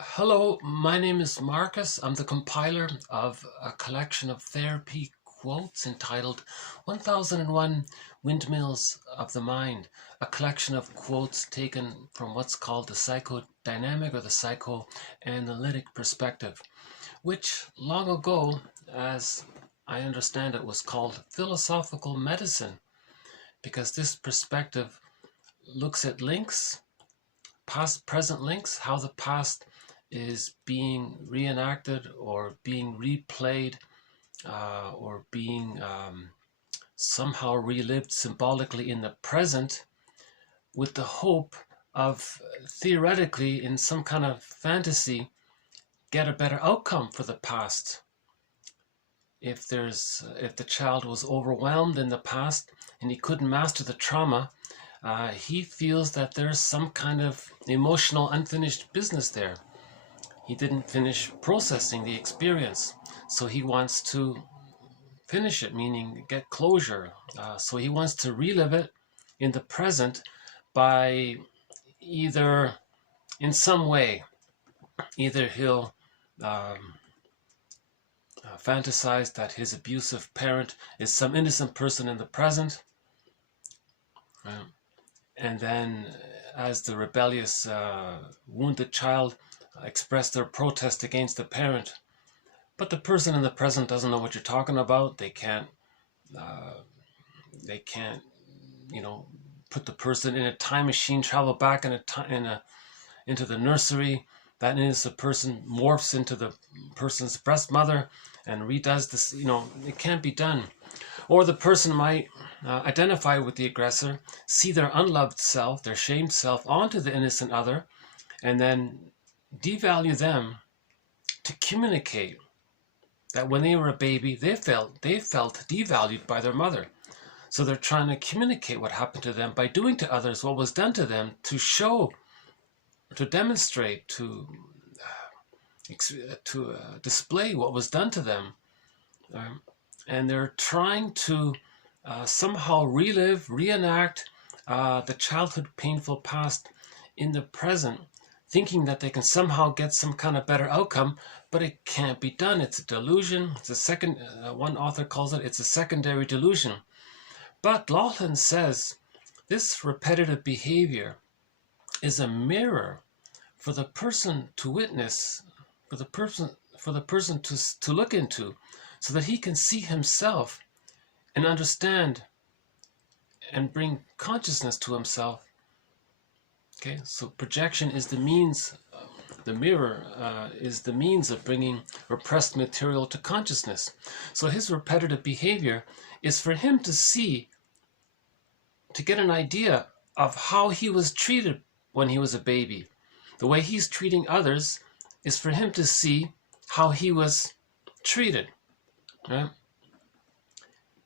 Hello, my name is Marcus. I'm the compiler of a collection of therapy quotes entitled 1001 Windmills of the Mind, a collection of quotes taken from what's called the psychodynamic or the psychoanalytic perspective, which long ago, as I understand it, was called philosophical medicine, because this perspective looks at links, past present links, how the past is being reenacted or being replayed or being somehow relived symbolically in the present, with the hope of theoretically, in some kind of fantasy, get a better outcome for the past. If the child was overwhelmed in the past and he couldn't master the trauma, he feels that there's some kind of emotional unfinished business there. He didn't finish processing the experience, so he wants to finish it, meaning get closure. So he wants to relive it in the present by either, in some way, either he'll fantasize that his abusive parent is some innocent person in the present, and then as the rebellious, wounded child express their protest against the parent, but the person in the present doesn't know what you're talking about. They can't, put the person in a time machine, travel back into the nursery. That innocent person morphs into the person's breast mother and redoes this. It can't be done. Or the person might identify with the aggressor, see their unloved self, their shamed self, onto the innocent other, and then devalue them to communicate that when they were a baby, they felt devalued by their mother. So they're trying to communicate what happened to them by doing to others what was done to them, to show, to demonstrate, to display what was done to them. And they're trying to somehow relive, reenact the childhood painful past in the present, thinking that they can somehow get some kind of better outcome, but it can't be done. It's a delusion. It's a second, one author calls it's a secondary delusion. But Laughlin says this repetitive behavior is a mirror for the person to witness, for the person to look into, so that he can see himself and understand and bring consciousness to himself. Okay, so projection is the means, the mirror is the means of bringing repressed material to consciousness. So his repetitive behavior is for him to see, to get an idea of how he was treated when he was a baby. The way he's treating others is for him to see how he was treated. Right?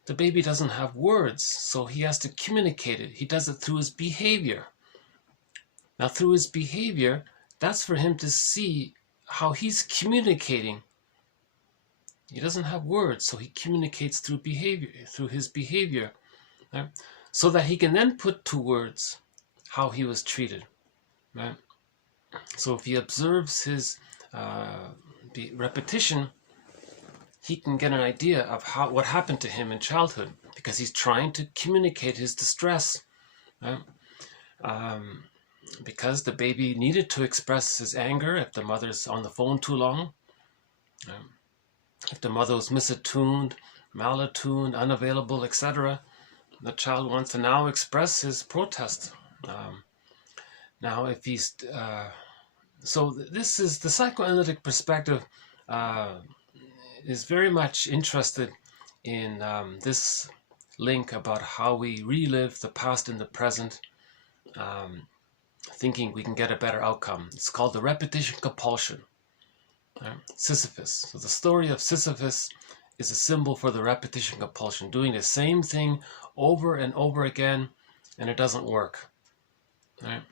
The baby doesn't have words, so he has to communicate it. He does it through his behavior. Now, through his behavior, that's for him to see how he's communicating. He doesn't have words, so he communicates through behavior, through his behavior, right? So that he can then put to words how he was treated. Right? So if he observes his repetition, he can get an idea of what happened to him in childhood, because he's trying to communicate his distress. Right? Because the baby needed to express his anger if the mother's on the phone too long, if the mother was misattuned, malattuned, unavailable, etc. The child wants to now express his protest. Now, if he's... so this is the psychoanalytic perspective, is very much interested in this link about how we relive the past in the present, thinking we can get a better outcome. It's called the repetition compulsion. Sisyphus. So the story of Sisyphus is a symbol for the repetition compulsion, doing the same thing over and over again, and it doesn't work. Right?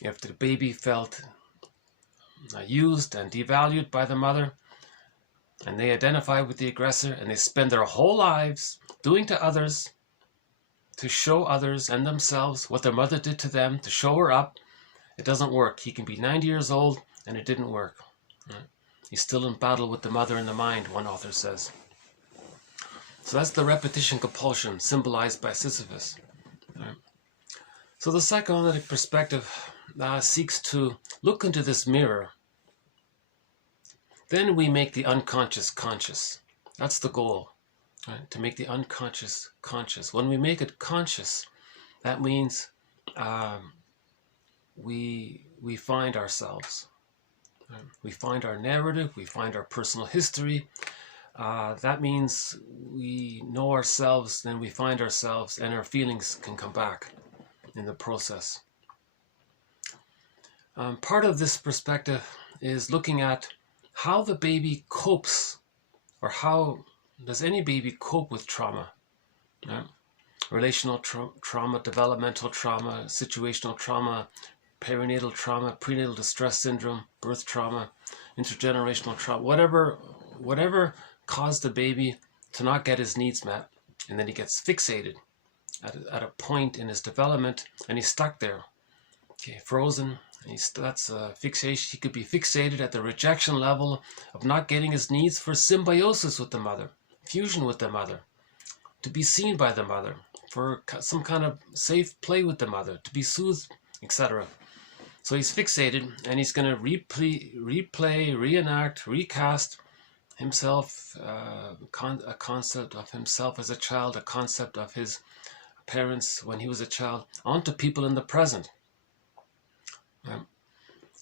If the baby felt used and devalued by the mother, and they identify with the aggressor, and they spend their whole lives doing to others, to show others and themselves what their mother did to them, to show her up, It doesn't work. He can be 90 years old and it didn't work. Right? He's still in battle with the mother in the mind, one author says. So that's the repetition compulsion symbolized by Sisyphus. Right? So the psychoanalytic perspective seeks to look into this mirror. Then we make the unconscious conscious. That's the goal, right? To make the unconscious conscious. When we make it conscious, that means we find ourselves. Right? We find our narrative, we find our personal history. That means we know ourselves, then we find ourselves, and our feelings can come back in the process. Part of this perspective is looking at how the baby copes, or how does any baby cope with trauma? Right? Relational trauma, developmental trauma, situational trauma, perinatal trauma, prenatal distress syndrome, birth trauma, intergenerational trauma, whatever caused the baby to not get his needs met, and then he gets fixated at a point in his development, and he's stuck there, okay, frozen. That's a fixation. He could be fixated at the rejection level of not getting his needs for symbiosis with the mother, fusion with the mother, to be seen by the mother, for some kind of safe play with the mother, to be soothed, etc. So he's fixated, and he's going to replay, reenact, recast himself, a concept of himself as a child, a concept of his parents when he was a child, onto people in the present.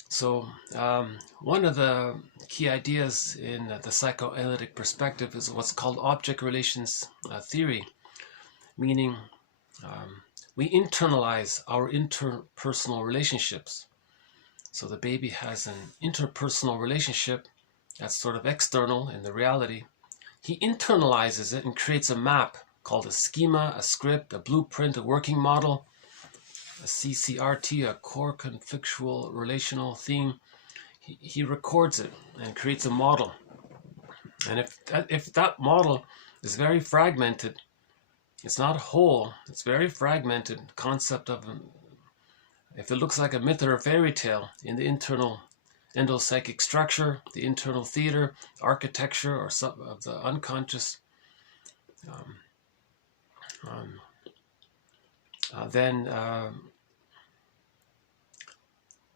So one of the key ideas in the psychoanalytic perspective is what's called object relations theory, meaning we internalize our interpersonal relationships. So the baby has an interpersonal relationship that's sort of external in the reality. He internalizes it and creates a map called a schema, a script, a blueprint, a working model, a CCRT, a core conflictual relational theme. He records it and creates a model. And if that model is very fragmented, it's not whole, it's very fragmented concept of, if it looks like a myth or a fairy tale in the internal endopsychic structure, the internal theater, architecture, or some of the unconscious, then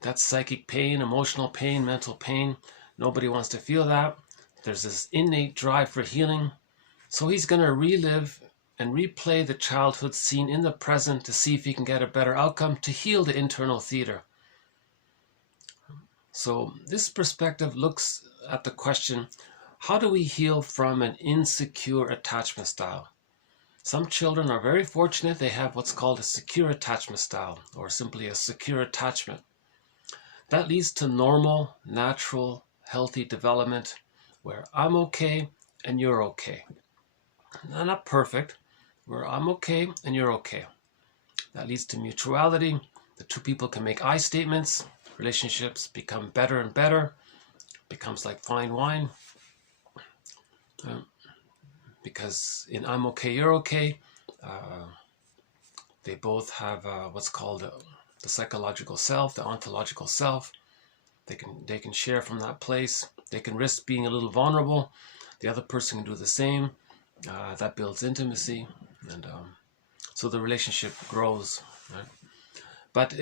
that's psychic pain, emotional pain, mental pain. Nobody wants to feel that. There's this innate drive for healing. So he's going to relive and replay the childhood scene in the present to see if he can get a better outcome to heal the internal theater. So this perspective looks at the question, how do we heal from an insecure attachment style? Some children are very fortunate. They have what's called a secure attachment style, or simply a secure attachment. That leads to normal, natural, healthy development where I'm okay and you're okay. Now, not perfect, where I'm okay and you're okay. That leads to mutuality. The two people can make I statements. Relationships become better and better. Becomes like fine wine. Because in I'm okay, you're okay, they both have what's called the psychological self, the ontological self. They can share from that place. They can risk being a little vulnerable. The other person can do the same. That builds intimacy, and so the relationship grows. Right? But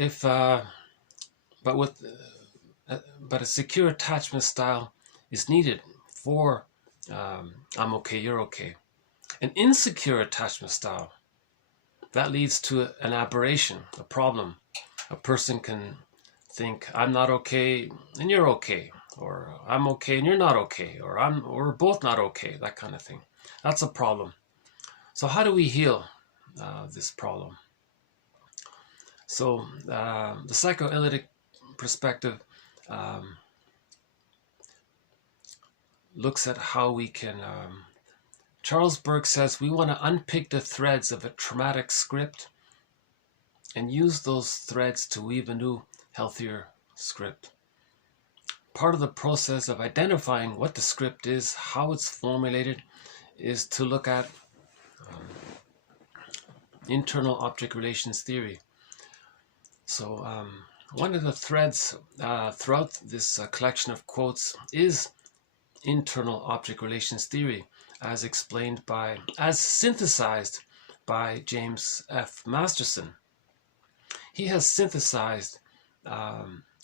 a secure attachment style is needed for I'm okay, you're okay. An insecure attachment style, that leads to an aberration, a problem. A person can think I'm not okay and you're okay, or I'm okay and you're not okay, or we're both not okay, that kind of thing. That's a problem. So how do we heal this problem? So the psychoanalytic perspective looks at how we can, Charles Burke says, we want to unpick the threads of a traumatic script and use those threads to weave a new, healthier script. Part of the process of identifying what the script is, how it's formulated, is to look at internal object relations theory. So one of the threads throughout this collection of quotes is internal object relations theory, as synthesized by James F. Masterson. He has synthesized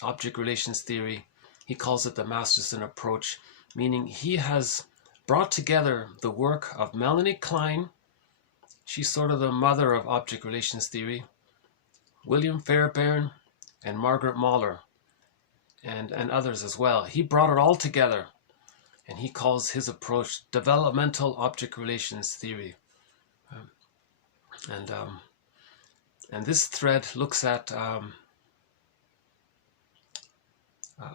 object relations theory. He calls it the Masterson approach, meaning he has brought together the work of Melanie Klein. She's sort of the mother of object relations theory, William Fairbairn, and Margaret Mahler, and others as well. He brought it all together, and he calls his approach developmental object relations theory. And this thread looks at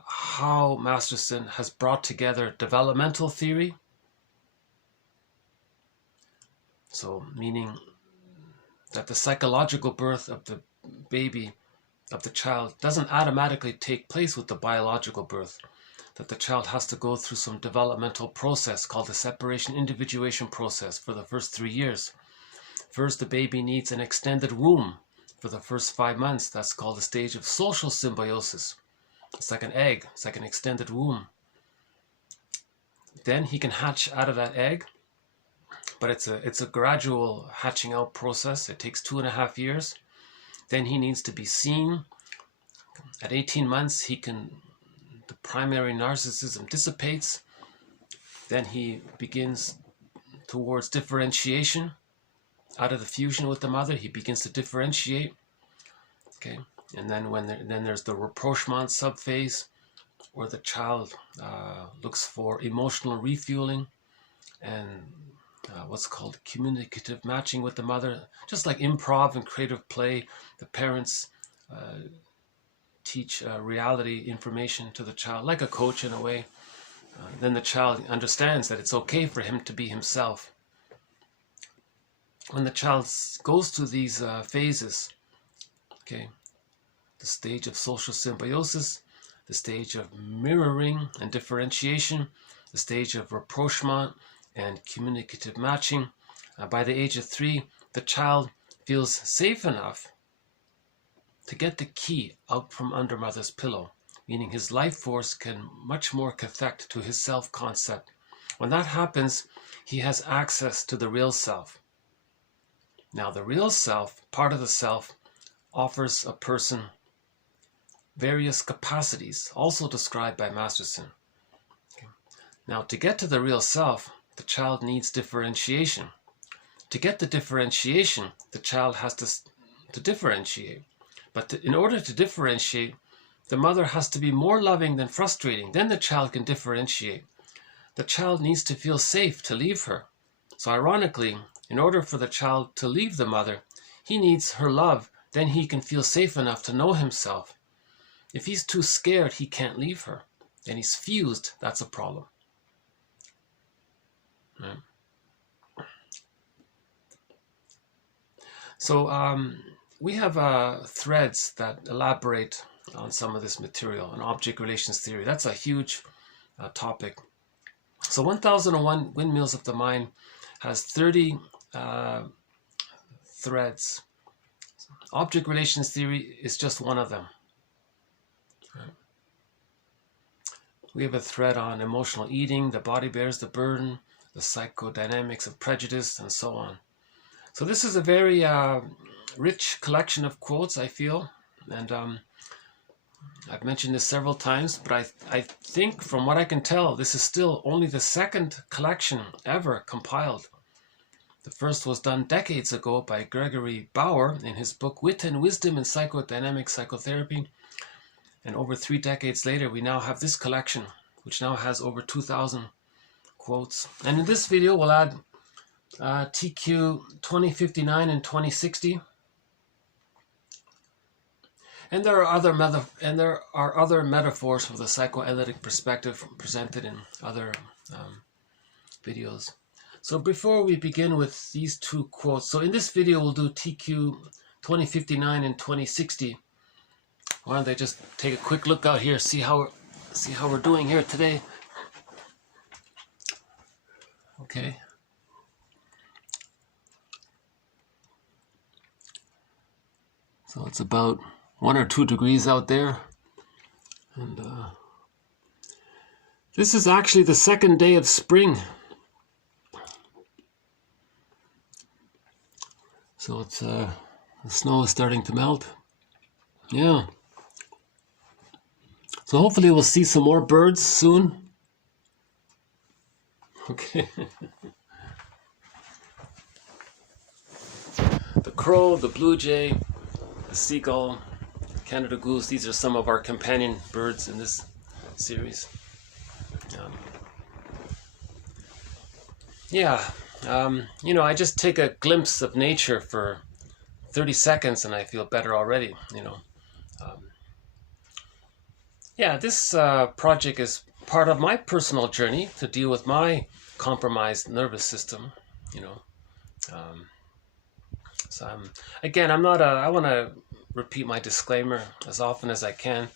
how Masterson has brought together developmental theory, so meaning that the psychological birth of the baby, of the child, doesn't automatically take place with the biological birth, that the child has to go through some developmental process called the separation individuation process for the first 3 years. First, the baby needs an extended womb for the first 5 months. That's called the stage of social symbiosis. It's like an egg, it's like an extended womb. Then he can hatch out of that egg, but it's a gradual hatching out process. It takes 2.5 years. Then he needs to be seen. At 18 months, the primary narcissism dissipates. Then he begins towards differentiation. Out of the fusion with the mother, he begins to differentiate. Okay, and then then there's the rapprochement subphase, where the child looks for emotional refueling and what's called communicative matching with the mother. Just like improv and creative play, the parents teach reality information to the child, like a coach in a way. Then the child understands that it's okay for him to be himself. When the child goes through these phases, okay, the stage of social symbiosis, the stage of mirroring and differentiation, the stage of rapprochement and communicative matching, by the age of 3, the child feels safe enough to get the key out from under mother's pillow, meaning his life force can much more connect to his self-concept. When that happens, he has access to the real self. Now, the real self, part of the self, offers a person various capacities, also described by Masterson. Okay. Now, to get to the real self, the child needs differentiation. To get the differentiation, the child has to differentiate. But in order to differentiate, the mother has to be more loving than frustrating. Then the child can differentiate. The child needs to feel safe to leave her. So ironically, in order for the child to leave the mother, he needs her love. Then he can feel safe enough to know himself. If he's too scared, he can't leave her. And he's fused. That's a problem. Right. So we have threads that elaborate on some of this material, on object relations theory. That's a huge topic. So 1001 Windmills of the Mind has 30 threads. Object relations theory is just one of them. Right. We have a thread on emotional eating, the body bears the burden, the psychodynamics of prejudice, and so on. So this is a very rich collection of quotes, I feel, and I've mentioned this several times, but I think from what I can tell, this is still only the second collection ever compiled. The first was done decades ago by Gregory Bauer in his book Wit and Wisdom in Psychodynamic Psychotherapy. And over 3 decades later, we now have this collection, which now has over 2,000 quotes. And in this video, we'll add TQ 2059 and 2060. And there are other metaphors from the psychoanalytic perspective presented in other videos. So before we begin with these 2 quotes, so in this video we'll do TQ 2059 and 2060. Why don't they just take a quick look out here, see how we're doing here today. Okay. So it's about 1 or 2 degrees out there. And this is actually the second day of spring. So it's the snow is starting to melt. Yeah. So hopefully we'll see some more birds soon. Okay. The crow, the blue jay, the seagull, Canada goose, these are some of our companion birds in this series. You know, I just take a glimpse of nature for 30 seconds and I feel better already, you know. Yeah, this project is part of my personal journey to deal with my compromised nervous system, you know. So again, I'm not I want to repeat my disclaimer as often as I can.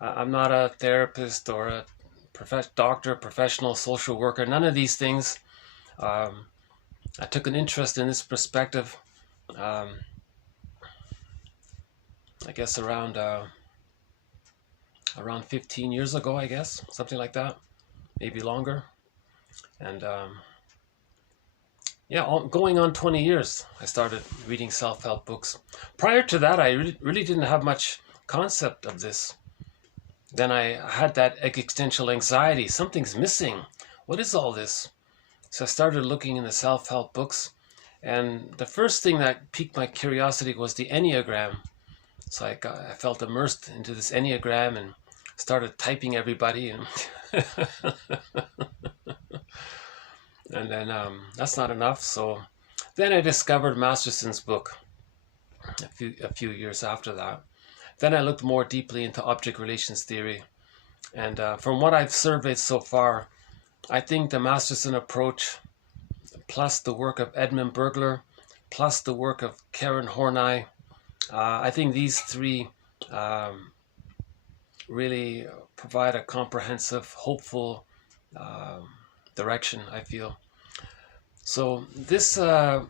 I'm not a therapist or a doctor, professional, social worker, none of these things. I took an interest in this perspective, I guess around 15 years ago, I guess, something like that, maybe longer. And yeah, going on 20 years, I started reading self-help books. Prior to that, I really didn't have much concept of this. Then I had that existential anxiety. Something's missing. What is all this? So I started looking in the self-help books. And the first thing that piqued my curiosity was the Enneagram. So I felt immersed into this Enneagram and started typing everybody. And and then that's not enough. So then I discovered Masterson's book a few years after that. Then I looked more deeply into object relations theory. And from what I've surveyed so far, I think the Masterson approach, plus the work of Edmund Bergler, plus the work of Karen Horney, I think these three really provide a comprehensive, hopeful direction, I feel. So this, the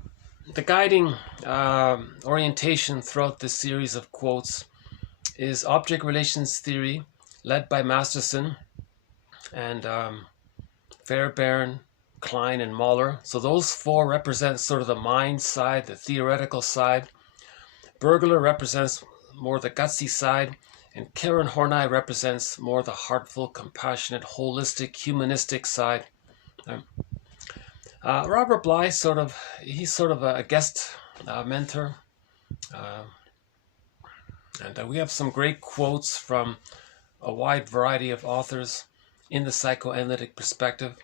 guiding orientation throughout this series of quotes is object relations theory, led by Masterson and Fairbairn, Klein, and Mahler. So those four represent sort of the mind side, the theoretical side. Bergler represents more the gutsy side, and Karen Horney represents more the heartful, compassionate, holistic, humanistic side. Robert Bly, he's sort of a guest mentor. And we have some great quotes from a wide variety of authors in the psychoanalytic perspective.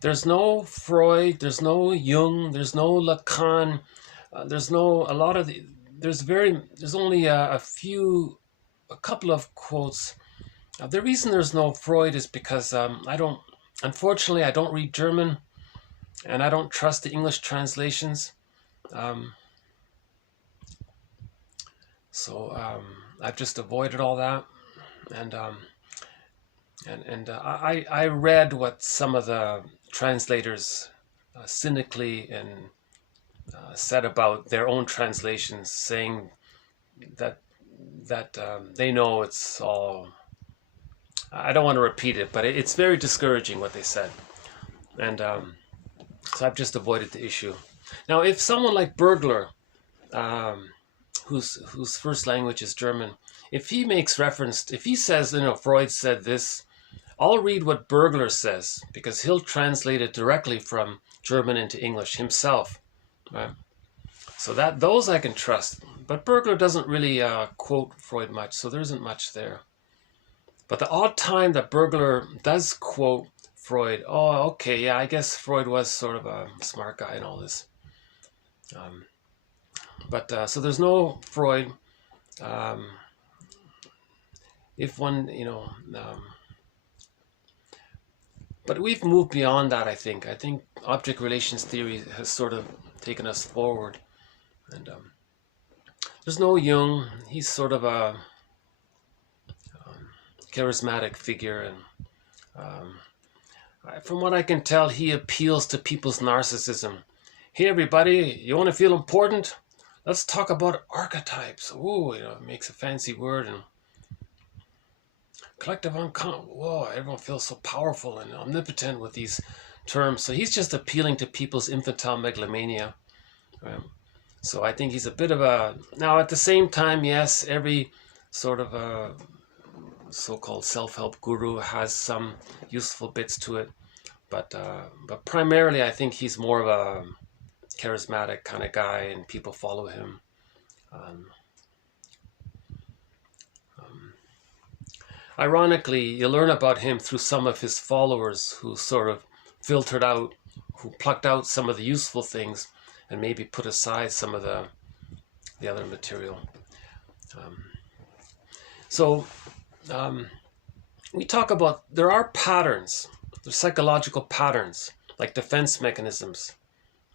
There's no Freud, there's no Jung, there's no Lacan, there's only a couple of quotes. The reason there's no Freud is because unfortunately I don't read German and I don't trust the English translations. So I've just avoided all that, and I read what some of the translators cynically and said about their own translations, saying that they know it's all. I don't want to repeat it, but it's very discouraging what they said, and so I've just avoided the issue. Now, if someone like Bergler, whose first language is German, if he makes reference, if he says, Freud said this, I'll read what Bergler says, because he'll translate it directly from German into English himself. Right? So those I can trust. But Bergler doesn't really quote Freud much, so there isn't much there. But the odd time that Bergler does quote Freud, oh, okay, yeah, I guess Freud was sort of a smart guy and all this. So there's no Freud. If one, but we've moved beyond that, I think. I think object relations theory has sort of taken us forward. And there's no Jung. He's sort of a charismatic figure. And from what I can tell, he appeals to people's narcissism. Hey, everybody, you want to feel important? let's talk about archetypes. Ooh, it makes a fancy word. And collective unconscious. Whoa, everyone feels so powerful and omnipotent with these terms. So he's just appealing to people's infantile megalomania. So I think he's a bit of a... Now, at the same time, yes, every sort of a so-called self-help guru has some useful bits to it. But primarily, I think he's more of a charismatic kind of guy, and people follow him. Ironically, you learn about him through some of his followers who sort of filtered out, who plucked out some of the useful things and maybe put aside some of the other material. We talk about, there are patterns, there's psychological patterns, like defense mechanisms,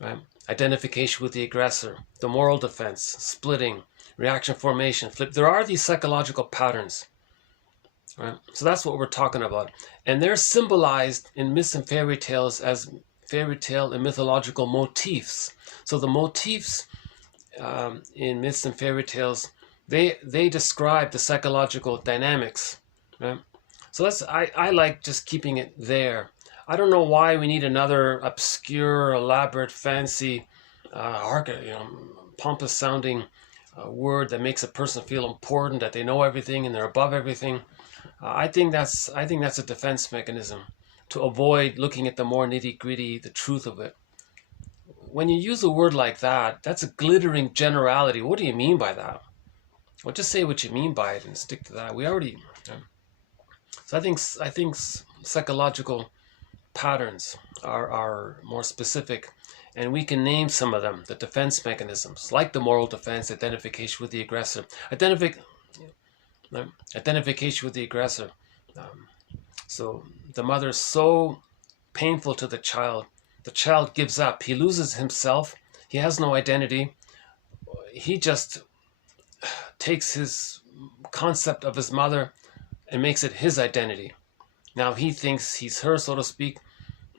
right? Identification with the aggressor, the moral defense, splitting, reaction formation, flip. There are these psychological patterns, right? So that's what we're talking about. And they're symbolized in myths and fairy tales as fairy tale and mythological motifs. So the motifs in myths and fairy tales, they describe the psychological dynamics, right? So I like just keeping it there. I don't know why we need another obscure, elaborate, fancy, pompous sounding word that makes a person feel important, that they know everything and they're above everything. I think that's a defense mechanism to avoid looking at the more nitty-gritty, the truth of it. When you use a word like that, that's a glittering generality. What do you mean by that? Well, just say what you mean by it and stick to that. We already... So I think psychological patterns are more specific, and we can name some of them. The defense mechanisms, like the moral defense, identification with the aggressor, identification with the aggressor. So the mother is so painful to the child gives up. He loses himself. He has no identity. He just takes his concept of his mother and makes it his identity. Now he thinks he's her, so to speak,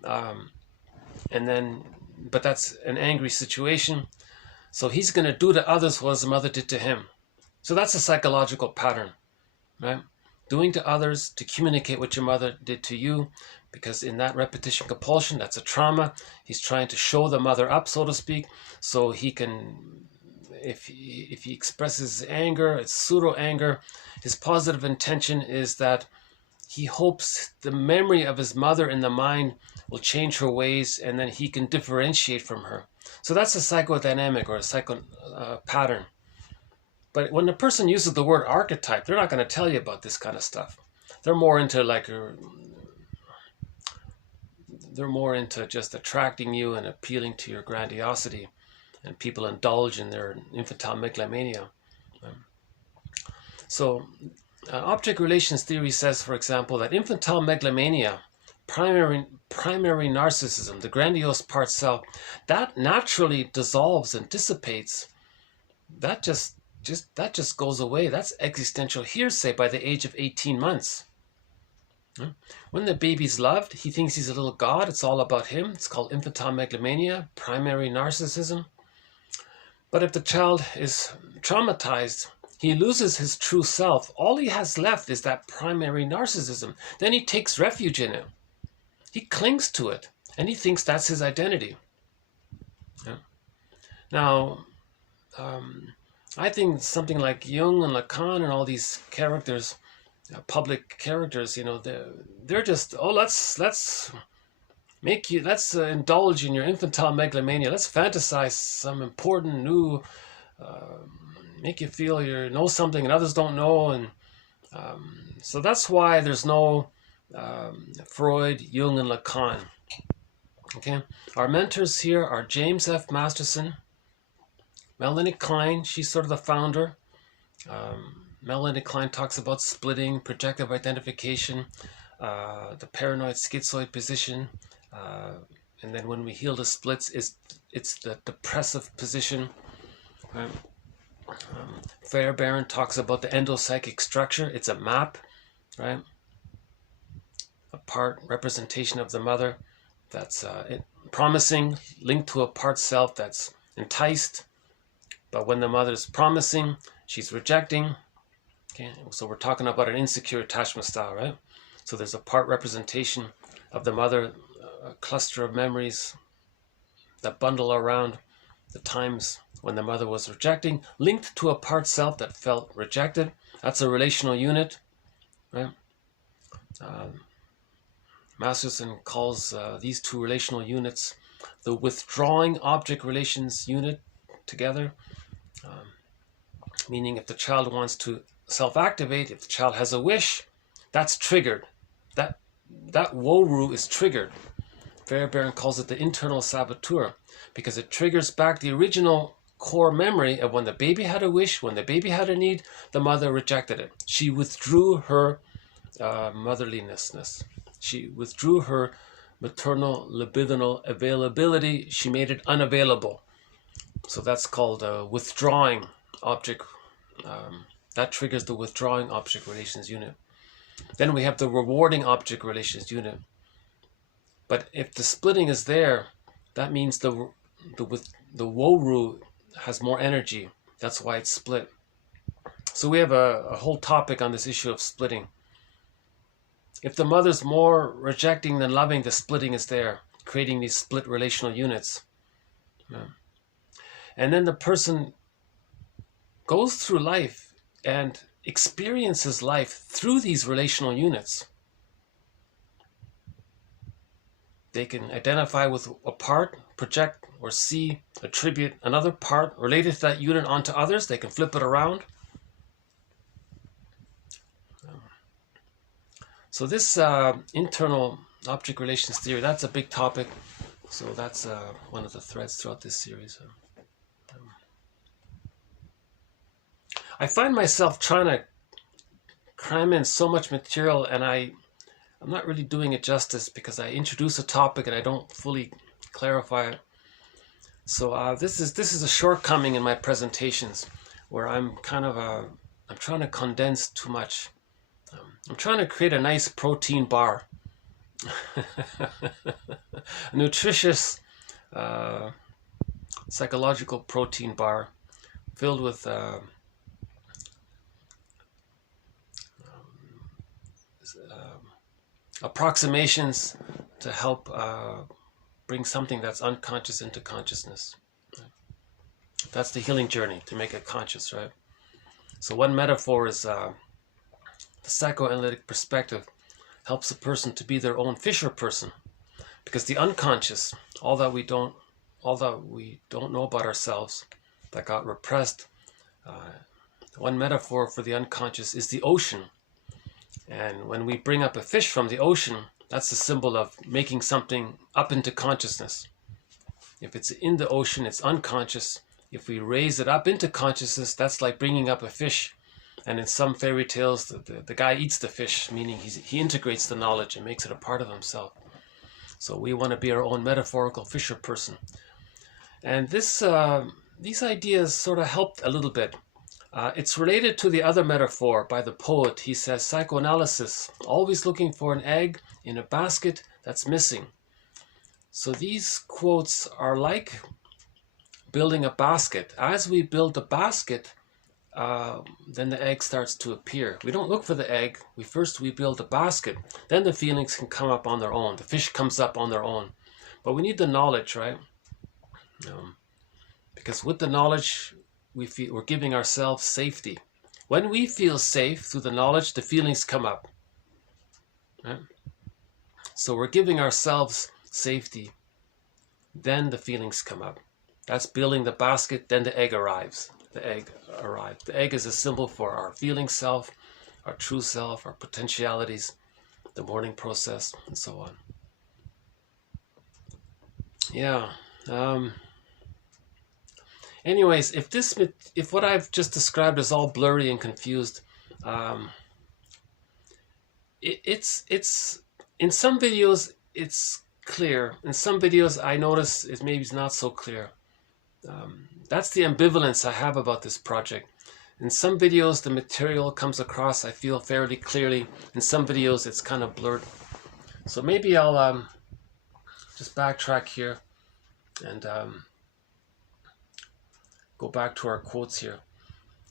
but that's an angry situation. So he's going to do to others what his mother did to him. So that's a psychological pattern, right? Doing to others to communicate what your mother did to you, because in that repetition compulsion, that's a trauma. He's trying to show the mother up, so to speak, so he can, if he expresses anger, it's pseudo-anger. His positive intention is that he hopes the memory of his mother in the mind will change her ways, and then he can differentiate from her. So that's a psychodynamic or a psycho pattern. But when a person uses the word archetype, they're not going to tell you about this kind of stuff. They're more into just attracting you and appealing to your grandiosity, and people indulge in their infantile megalomania. So object relations theory says, for example, that infantile megalomania, primary narcissism, the grandiose part self, that naturally dissolves and dissipates. That just goes away. That's existential hearsay by the age of 18 months. When the baby's loved, he thinks he's a little god. It's all about him. It's called infantile megalomania, primary narcissism. But if the child is traumatized, he loses his true self. All he has left is that primary narcissism. Then he takes refuge in it. He clings to it, and he thinks that's his identity. Yeah. Now, I think something like Jung and Lacan and all these characters, public characters, they're just, let's indulge in your infantile megalomania. Let's fantasize some important new, make you feel you know something and others don't know. And so that's why there's no Freud, Jung, and Lacan. Okay, our mentors here are James F. Masterson, Melanie Klein. She's sort of the founder. Melanie Klein talks about splitting, projective identification, the paranoid schizoid position, and then when we heal the splits, it's the depressive position. Fairbairn talks about the endopsychic structure. It's a map, right? A part representation of the mother that's promising, linked to a part self that's enticed, But when the mother's promising, she's rejecting. Okay, so we're talking about an insecure attachment style, right? So there's a part representation of the mother, a cluster of memories that bundle around the times when the mother was rejecting, linked to a part self that felt rejected. That's a relational unit, right? Masterson calls these two relational units the withdrawing object relations unit together, meaning if the child wants to self-activate, if the child has a wish, that's triggered. That woe-roo is triggered. Fairbairn calls it the internal saboteur because it triggers back the original core memory of when the baby had a wish, when the baby had a need, the mother rejected it. She withdrew her motherlinessness. She withdrew her maternal libidinal availability. She made it unavailable. So that's called withdrawing object. That triggers the withdrawing object relations unit. Then we have the rewarding object relations unit. But if the splitting is there, that means the woe-roo has more energy. That's why it's split. So we have a whole topic on this issue of splitting. If the mother's more rejecting than loving, the splitting is there, creating these split relational units. Yeah. And then the person goes through life and experiences life through these relational units. They can identify with a part, project or see, attribute another part related to that unit onto others. They can flip it around. So this internal object relations theory, that's a big topic. So that's one of the threads throughout this series. I find myself trying to cram in so much material, and I'm not really doing it justice because I introduce a topic and I don't fully clarify it. So this is a shortcoming in my presentations, where I'm kind of I'm trying to condense too much. I'm trying to create a nice protein bar, a nutritious psychological protein bar filled with approximations to help bring something that's unconscious into consciousness. That's the healing journey, to make it conscious, right? So one metaphor is the psychoanalytic perspective helps a person to be their own Fisher person, because the unconscious, all that we don't know about ourselves, that got repressed. One metaphor for the unconscious is the ocean. And when we bring up a fish from the ocean, that's a symbol of making something up into consciousness. If it's in the ocean, it's unconscious. If we raise it up into consciousness, that's like bringing up a fish. And in some fairy tales, the guy eats the fish, meaning he integrates the knowledge and makes it a part of himself. So we want to be our own metaphorical Fisher person. And these ideas sort of helped a little bit. It's related to the other metaphor by the poet. He says, psychoanalysis, always looking for an egg in a basket that's missing. So these quotes are like building a basket. As we build the basket, then the egg starts to appear. We don't look for the egg. We build the basket. Then the feelings can come up on their own. The fish comes up on their own. But we need the knowledge, right? Because with the knowledge, we're giving ourselves safety. When we feel safe through the knowledge, the feelings come up. Right? So we're giving ourselves safety. Then the feelings come up. That's building the basket, then the egg arrives. The egg arrives. The egg is a symbol for our feeling self, our true self, our potentialities, the mourning process, and so on. Yeah. Anyways, if what I've just described is all blurry and confused, it's in some videos it's clear. In some videos I notice it maybe is not so clear. That's the ambivalence I have about this project. In some videos the material comes across, I feel, fairly clearly. In some videos it's kind of blurred. So maybe I'll just backtrack here and go back to our quotes here.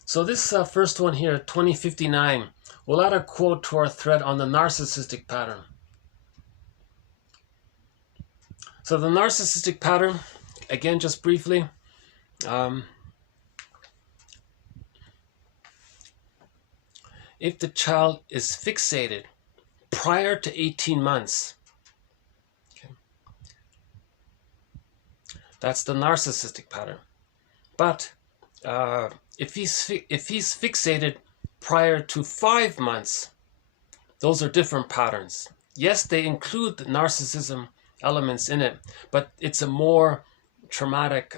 So this first one here, 2059, we'll add a quote to our thread on the narcissistic pattern. So the narcissistic pattern, again, just briefly, if the child is fixated prior to 18 months, okay, that's the narcissistic pattern. But if he's fixated prior to 5 months, those are different patterns. Yes, they include the narcissism elements in it, but it's a more traumatic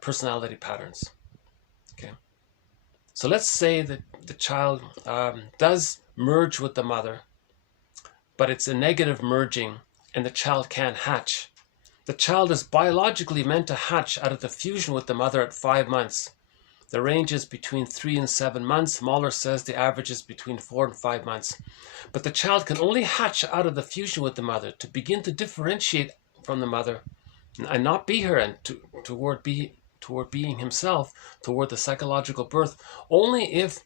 personality patterns. Okay, so let's say that the child does merge with the mother, but it's a negative merging and the child can't hatch. The child is biologically meant to hatch out of the fusion with the mother at 5 months. The range is between 3 and 7 months. Mahler says the average is between 4 and 5 months. But the child can only hatch out of the fusion with the mother to begin to differentiate from the mother and not be her, and toward being himself, toward the psychological birth, only if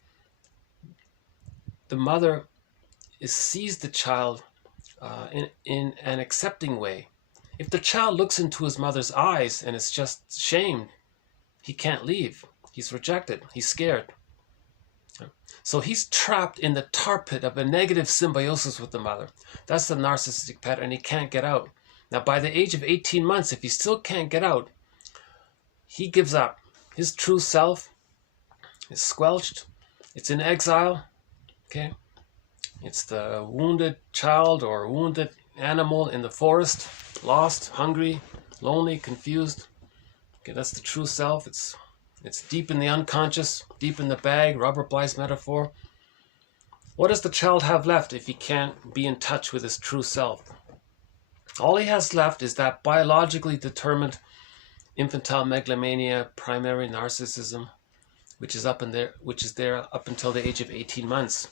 the mother sees the child in an accepting way. If the child looks into his mother's eyes and is just shamed, he can't leave. He's rejected. He's scared. So he's trapped in the tar pit of a negative symbiosis with the mother. That's the narcissistic pattern, and he can't get out. Now, by the age of 18 months, if he still can't get out, he gives up. His true self is squelched. It's in exile. Okay? It's the wounded child or wounded animal in the forest, lost, hungry, lonely, confused. Okay, that's the true self. It's deep in the unconscious, deep in the bag, Robert Bly's metaphor. What does the child have left if he can't be in touch with his true self? All he has left is that biologically determined infantile megalomania, primary narcissism, which is there up until the age of 18 months.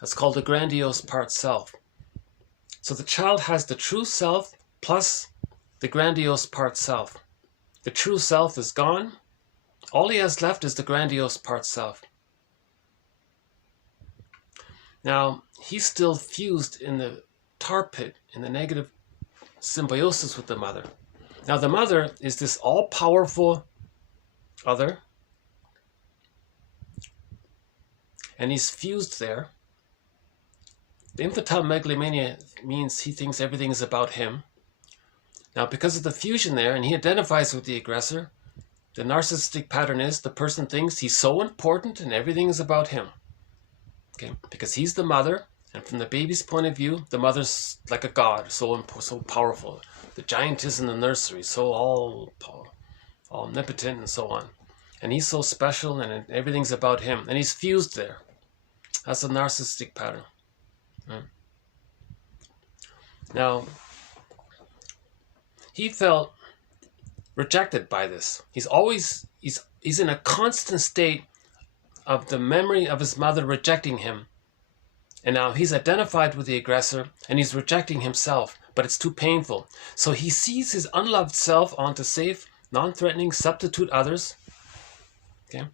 That's called the grandiose part self. So the child has the true self plus the grandiose part self. The true self is gone. All he has left is the grandiose part self. Now, he's still fused in the tar pit, in the negative symbiosis with the mother. Now, the mother is this all-powerful other, and he's fused there. The infantile megalomania means he thinks everything is about him. Now, because of the fusion there, and he identifies with the aggressor, the narcissistic pattern is the person thinks he's so important and everything is about him. Okay, because he's the mother, and from the baby's point of view, the mother's like a god, so powerful. The giantess in the nursery, so all omnipotent and so on. And he's so special and everything's about him. And he's fused there. That's a narcissistic pattern. Right? Now, he felt rejected by this. He's in a constant state of the memory of his mother rejecting him. And now he's identified with the aggressor and he's rejecting himself, but it's too painful. So he sees his unloved self onto safe, non-threatening, substitute others. Okay?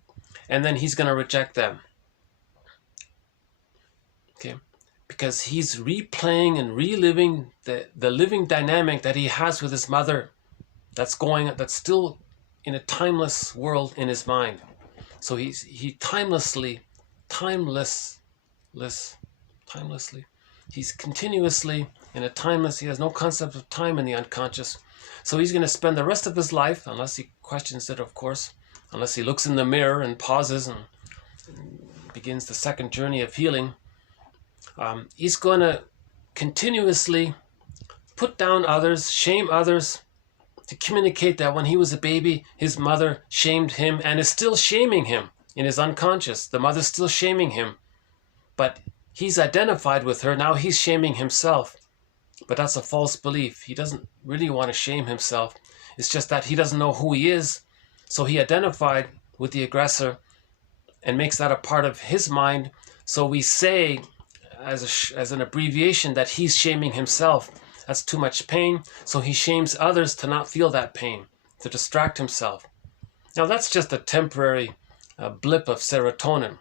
And then he's going to reject them. Okay? Because he's replaying and reliving the living dynamic that he has with his mother that's still in a timeless world in his mind. So he's continuously in a timeless, he has no concept of time in the unconscious. So he's going to spend the rest of his life, unless he questions it, of course, unless he looks in the mirror and pauses and begins the second journey of healing, he's going to continuously put down others, shame others, to communicate that when he was a baby, his mother shamed him and is still shaming him in his unconscious. The mother's still shaming him, but he's identified with her. Now he's shaming himself, but that's a false belief. He doesn't really want to shame himself. It's just that he doesn't know who he is. So he identified with the aggressor and makes that a part of his mind. So we say as an abbreviation that he's shaming himself. That's too much pain. So he shames others to not feel that pain, to distract himself. Now that's just a temporary blip of serotonin.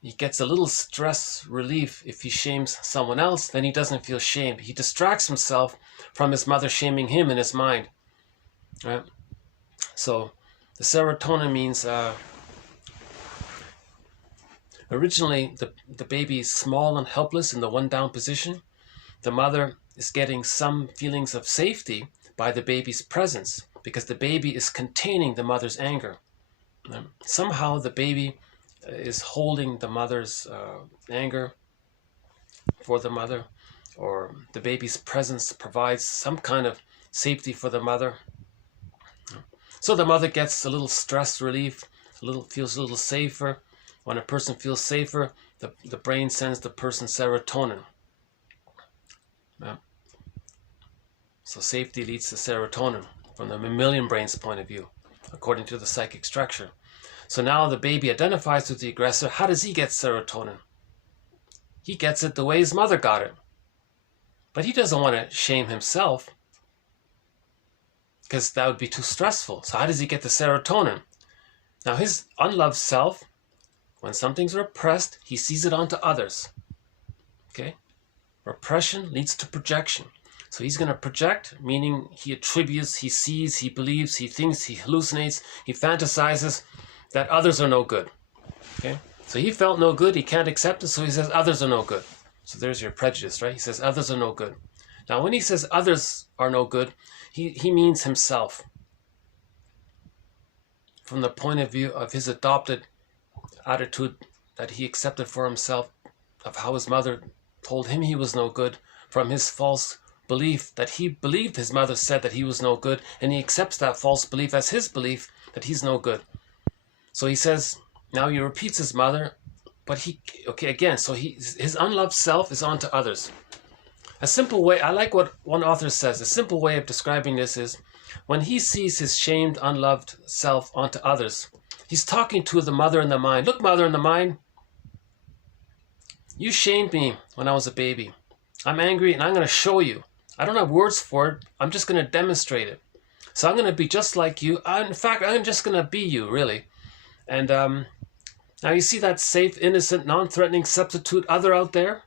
He gets a little stress relief if he shames someone else, then he doesn't feel shamed. He distracts himself from his mother shaming him in his mind. Right? So the serotonin means originally the baby is small and helpless in the one down position. The mother is getting some feelings of safety by the baby's presence because the baby is containing the mother's anger. Somehow the baby is holding the mother's anger for the mother, or the baby's presence provides some kind of safety for the mother. So the mother gets a little stress relief, feels a little safer. When a person feels safer, the brain sends the person serotonin. So safety leads to serotonin from the mammalian brain's point of view, according to the psychic structure. So now the baby identifies with the aggressor. How does he get serotonin? He gets it the way his mother got it. But he doesn't want to shame himself because that would be too stressful. So how does he get the serotonin? Now his unloved self, when something's repressed, he sees it onto others. Okay? Repression leads to projection. So he's going to project, meaning he attributes, he sees, he believes, he thinks, he hallucinates, he fantasizes that others are no good. Okay? So he felt no good, he can't accept it, so he says others are no good. So there's your prejudice, right? He says others are no good. Now when he says others are no good, he means himself. From the point of view of his adopted attitude that he accepted for himself, of how his mother told him he was no good, from his false belief that he believed his mother said that he was no good, and he accepts that false belief as his belief that he's no good. So he says, now he repeats his mother, but his unloved self is onto others. A simple way, I like what one author says, a simple way of describing this is, when he sees his shamed, unloved self onto others, he's talking to the mother in the mind. Look, mother in the mind, you shamed me when I was a baby. I'm angry and I'm going to show you. I don't have words for it. I'm just going to demonstrate it. So I'm going to be just like you. In fact, I'm just going to be you, really. And now you see that safe, innocent, non-threatening substitute other out there?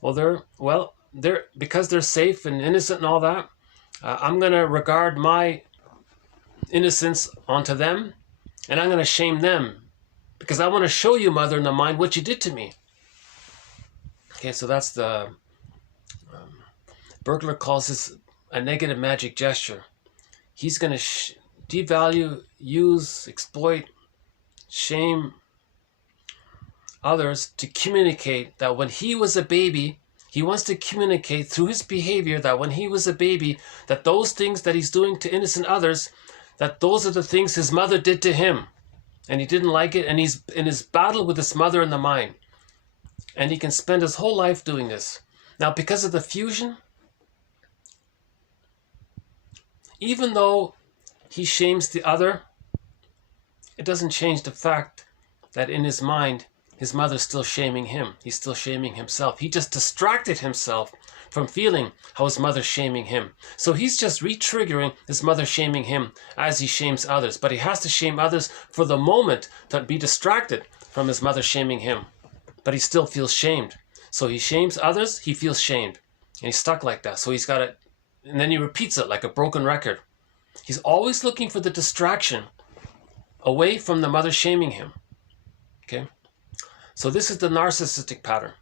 Well, they're because they're safe and innocent and all that, I'm going to regard my innocence onto them, and I'm going to shame them because I want to show you, mother in the mind, what you did to me. Okay, so that's the Bergler calls this a negative magic gesture. He's going to devalue, use, exploit, shame others to communicate that when he was a baby, he wants to communicate through his behavior that when he was a baby, that those things that he's doing to innocent others, that those are the things his mother did to him. And he didn't like it, and he's in his battle with his mother in the mind. And he can spend his whole life doing this. Now, because of the fusion, even though he shames the other, it doesn't change the fact that in his mind, his mother's still shaming him. He's still shaming himself. He just distracted himself from feeling how his mother's shaming him. So he's just re-triggering his mother shaming him as he shames others. But he has to shame others for the moment to be distracted from his mother shaming him. But he still feels shamed. So he shames others, he feels shamed. And he's stuck like that. So he's got it, and then he repeats it like a broken record. He's always looking for the distraction away from the mother shaming him. Okay? So this is the narcissistic pattern.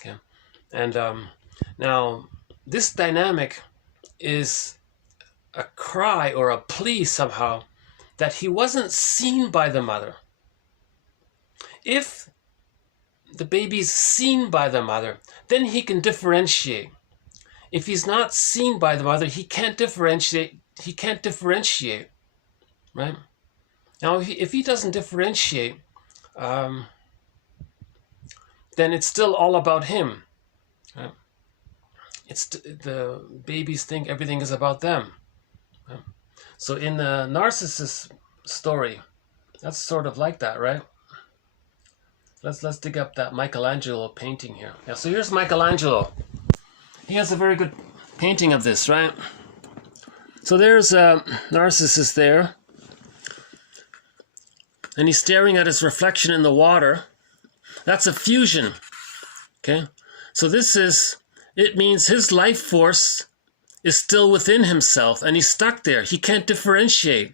Okay? And now this dynamic is a cry or a plea somehow that he wasn't seen by the mother. If the baby's seen by the mother, then he can differentiate. If he's not seen by the mother, he can't differentiate. He can't differentiate, right? Now, if he doesn't differentiate, then it's still all about him. Right? It's the babies think everything is about them. Right? So in the Narcissus story, that's sort of like that, right? Let's dig up that Michelangelo painting here. Yeah, so here's Michelangelo. He has a very good painting of this, right? So there's Narcissus there. and he's staring at his reflection in the water. That's a fusion. Okay, so it means his life force is still within himself, and he's stuck there. He can't differentiate.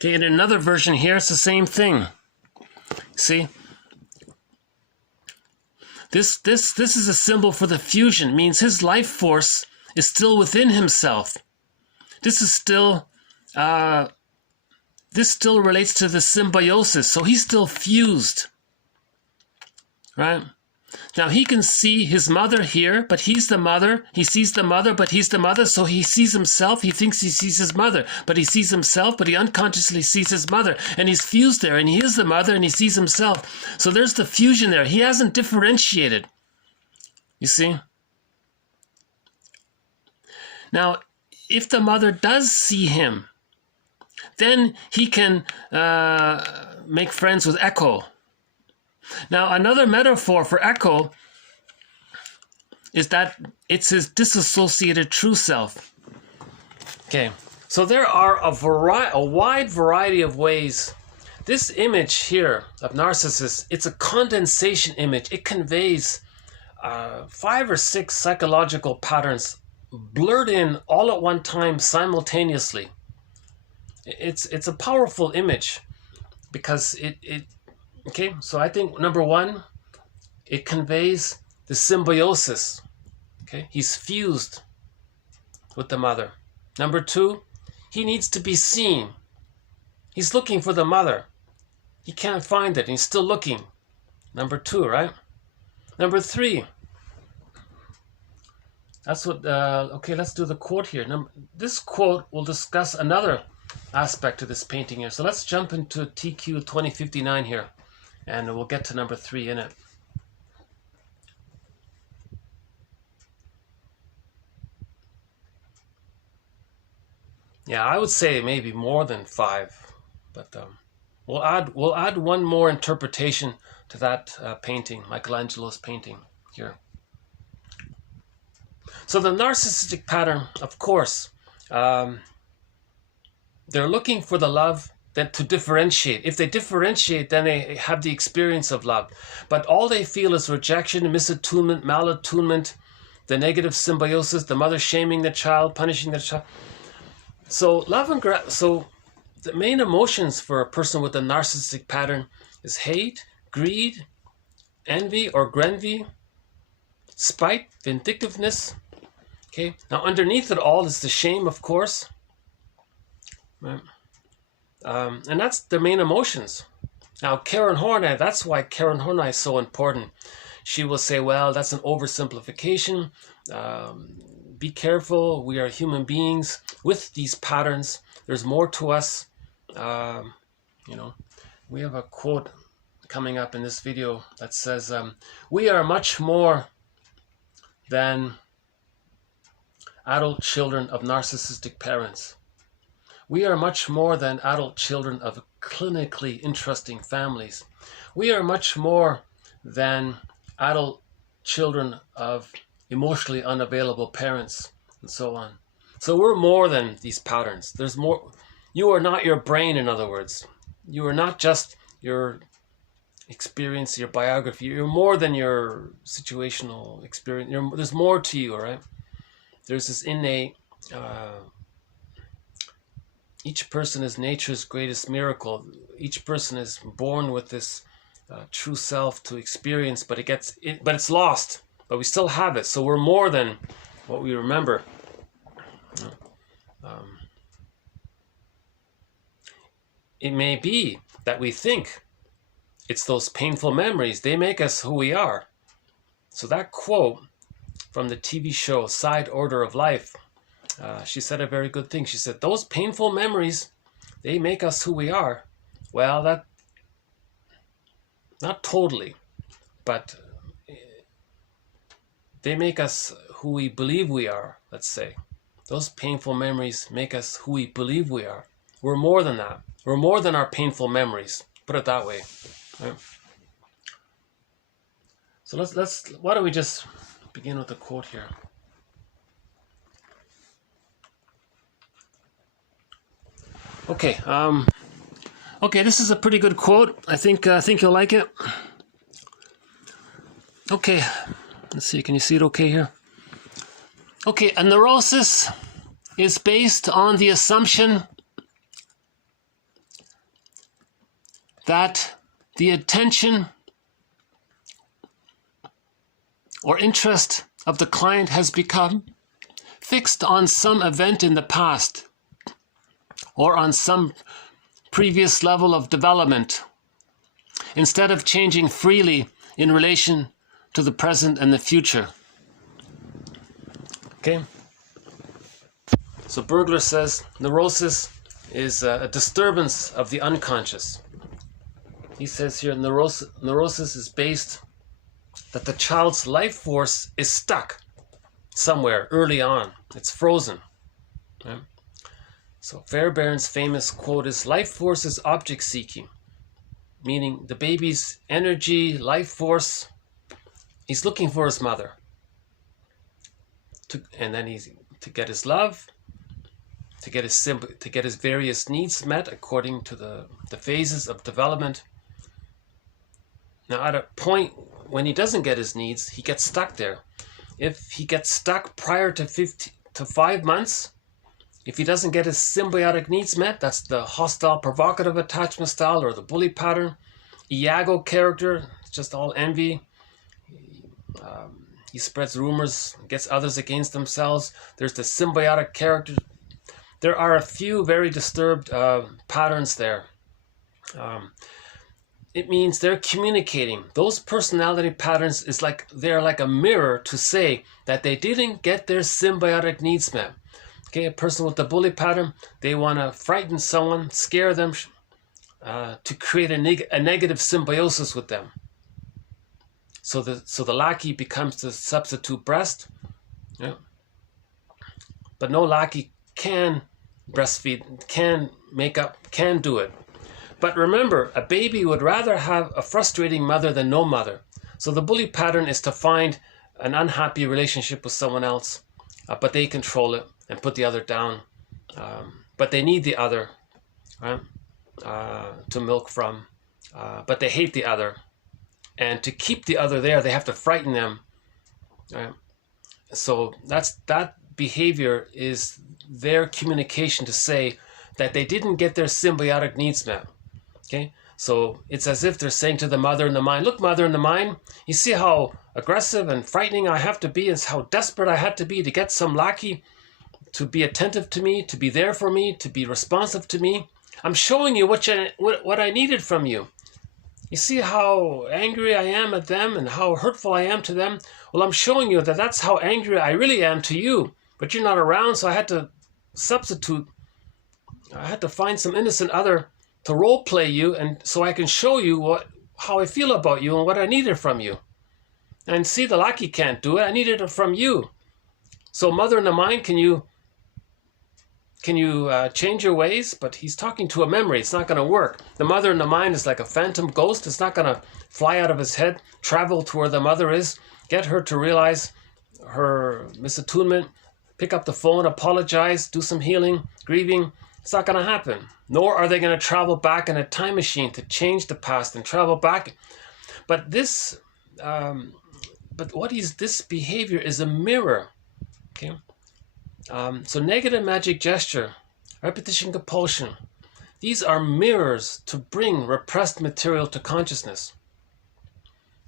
Okay, in another version here, it's the same thing. See? This is a symbol for the fusion. It means his life force is still within himself. This still relates to the symbiosis. So he's still fused. Right? Now he can see his mother here, but he's the mother. He sees the mother, but he's the mother. So he sees himself. He thinks he sees his mother, but he sees himself, but he unconsciously sees his mother. And he's fused there, and he is the mother, and he sees himself. So there's the fusion there. He hasn't differentiated. You see? Now, if the mother does see him, then he can make friends with Echo. Now, another metaphor for Echo is that it's his disassociated true self. Okay, so there are a wide variety of ways. This image here of Narcissus, it's a condensation image. It conveys 5 or 6 psychological patterns blurred in all at one time simultaneously. It's a powerful image because okay, so I think number 1, it conveys the symbiosis. Okay, he's fused with the mother. Number 2, he needs to be seen. He's looking for the mother. He can't find it. He's still looking. Number 2, right? Number 3. That's what, okay, let's do the quote here. This quote will discuss another aspect of this painting here. So let's jump into TQ 2059 here, and we'll get to number 3 in it. Yeah, I would say maybe more than 5, but we'll add one more interpretation to that painting, Michelangelo's painting here. So the narcissistic pattern, of course, they're looking for the love that to differentiate. If they differentiate, then they have the experience of love. But all they feel is rejection, misattunement, malattunement, the negative symbiosis, the mother shaming the child, punishing the child. So love and so the main emotions for a person with a narcissistic pattern is hate, greed, envy or grenvy, spite, vindictiveness. Okay. Now underneath it all is the shame, of course. Right. And that's the main emotions. Now Karen Horney, that's why Karen Horney is so important. She will say, well, that's an oversimplification. Be careful, we are human beings with these patterns. There's more to us. You know, we have a quote coming up in this video that says, we are much more than adult children of narcissistic parents. We are much more than adult children of clinically interesting families. We are much more than adult children of emotionally unavailable parents, and so on. So we're more than these patterns. There's more. You are not your brain, in other words. You are not just your experience, your biography. You're more than your situational experience. There's more to you, all right? There's this innate, each person is nature's greatest miracle. Each person is born with this true self to experience, but it's lost. But we still have it, so we're more than what we remember. It may be that we think it's those painful memories. They make us who we are. So that quote from the TV show Side Order of Life, she said a very good thing. She said, those painful memories, they make us who we are. Well, that, not totally, but they make us who we believe we are, let's say. Those painful memories make us who we believe we are. We're more than that. We're more than our painful memories. Put it that way. Right? So why don't we just begin with a quote here. Okay, Okay, this is a pretty good quote. I think you'll like it. Okay, let's see. Can you see it okay here? Okay, a neurosis is based on the assumption that the attention or interest of the client has become fixed on some event in the past or on some previous level of development, instead of changing freely in relation to the present and the future. Okay? So Bergler says neurosis is a disturbance of the unconscious. He says here neurosis is based that the child's life force is stuck somewhere early on. It's frozen. Right? So Fairbairn's famous quote is, life force is object seeking, meaning the baby's energy, life force, he's looking for his mother. And then he's to get his love, to get his various needs met according to the phases of development. Now at a point when he doesn't get his needs, he gets stuck there. If he gets stuck prior to 5 months, if he doesn't get his symbiotic needs met, that's the hostile provocative attachment style or the bully pattern. Iago character, just all envy. He spreads rumors, gets others against themselves. There's the symbiotic character. There are a few very disturbed patterns there. It means they're communicating. Those personality patterns they're like a mirror to say that they didn't get their symbiotic needs met. Okay, a person with the bully pattern, they want to frighten someone, scare them, to create a negative symbiosis with them. So the lackey becomes the substitute breast. Yeah. But no lackey can breastfeed, can make up, can do it. But remember, a baby would rather have a frustrating mother than no mother. So the bully pattern is to find an unhappy relationship with someone else, but they control it and put the other down. But they need the other, right, to milk from. But they hate the other. And to keep the other there, they have to frighten them. Right? So that behavior is their communication to say that they didn't get their symbiotic needs met. Okay? So it's as if they're saying to the mother in the mind, look, mother in the mind, you see how aggressive and frightening I have to be, and how desperate I had to be to get some lackey to be attentive to me, to be there for me, to be responsive to me. I'm showing you what I needed from you. You see how angry I am at them and how hurtful I am to them? Well, I'm showing you that that's how angry I really am to you. But you're not around, so I had to substitute. I had to find some innocent other to role play you, and so I can show you how I feel about you and what I needed from you. And see, the lackey can't do it. I needed it from you. So, mother in the mind, can you change your ways? But he's talking to a memory. It's not going to work. The mother in the mind is like a phantom ghost. It's not going to fly out of his head, travel to where the mother is, get her to realize her misattunement, pick up the phone, apologize, do some healing, grieving. It's not going to happen. Nor are they going to travel back in a time machine to change the past and travel back. But this behavior is a mirror. Okay. So negative magic gesture, repetition compulsion, these are mirrors to bring repressed material to consciousness.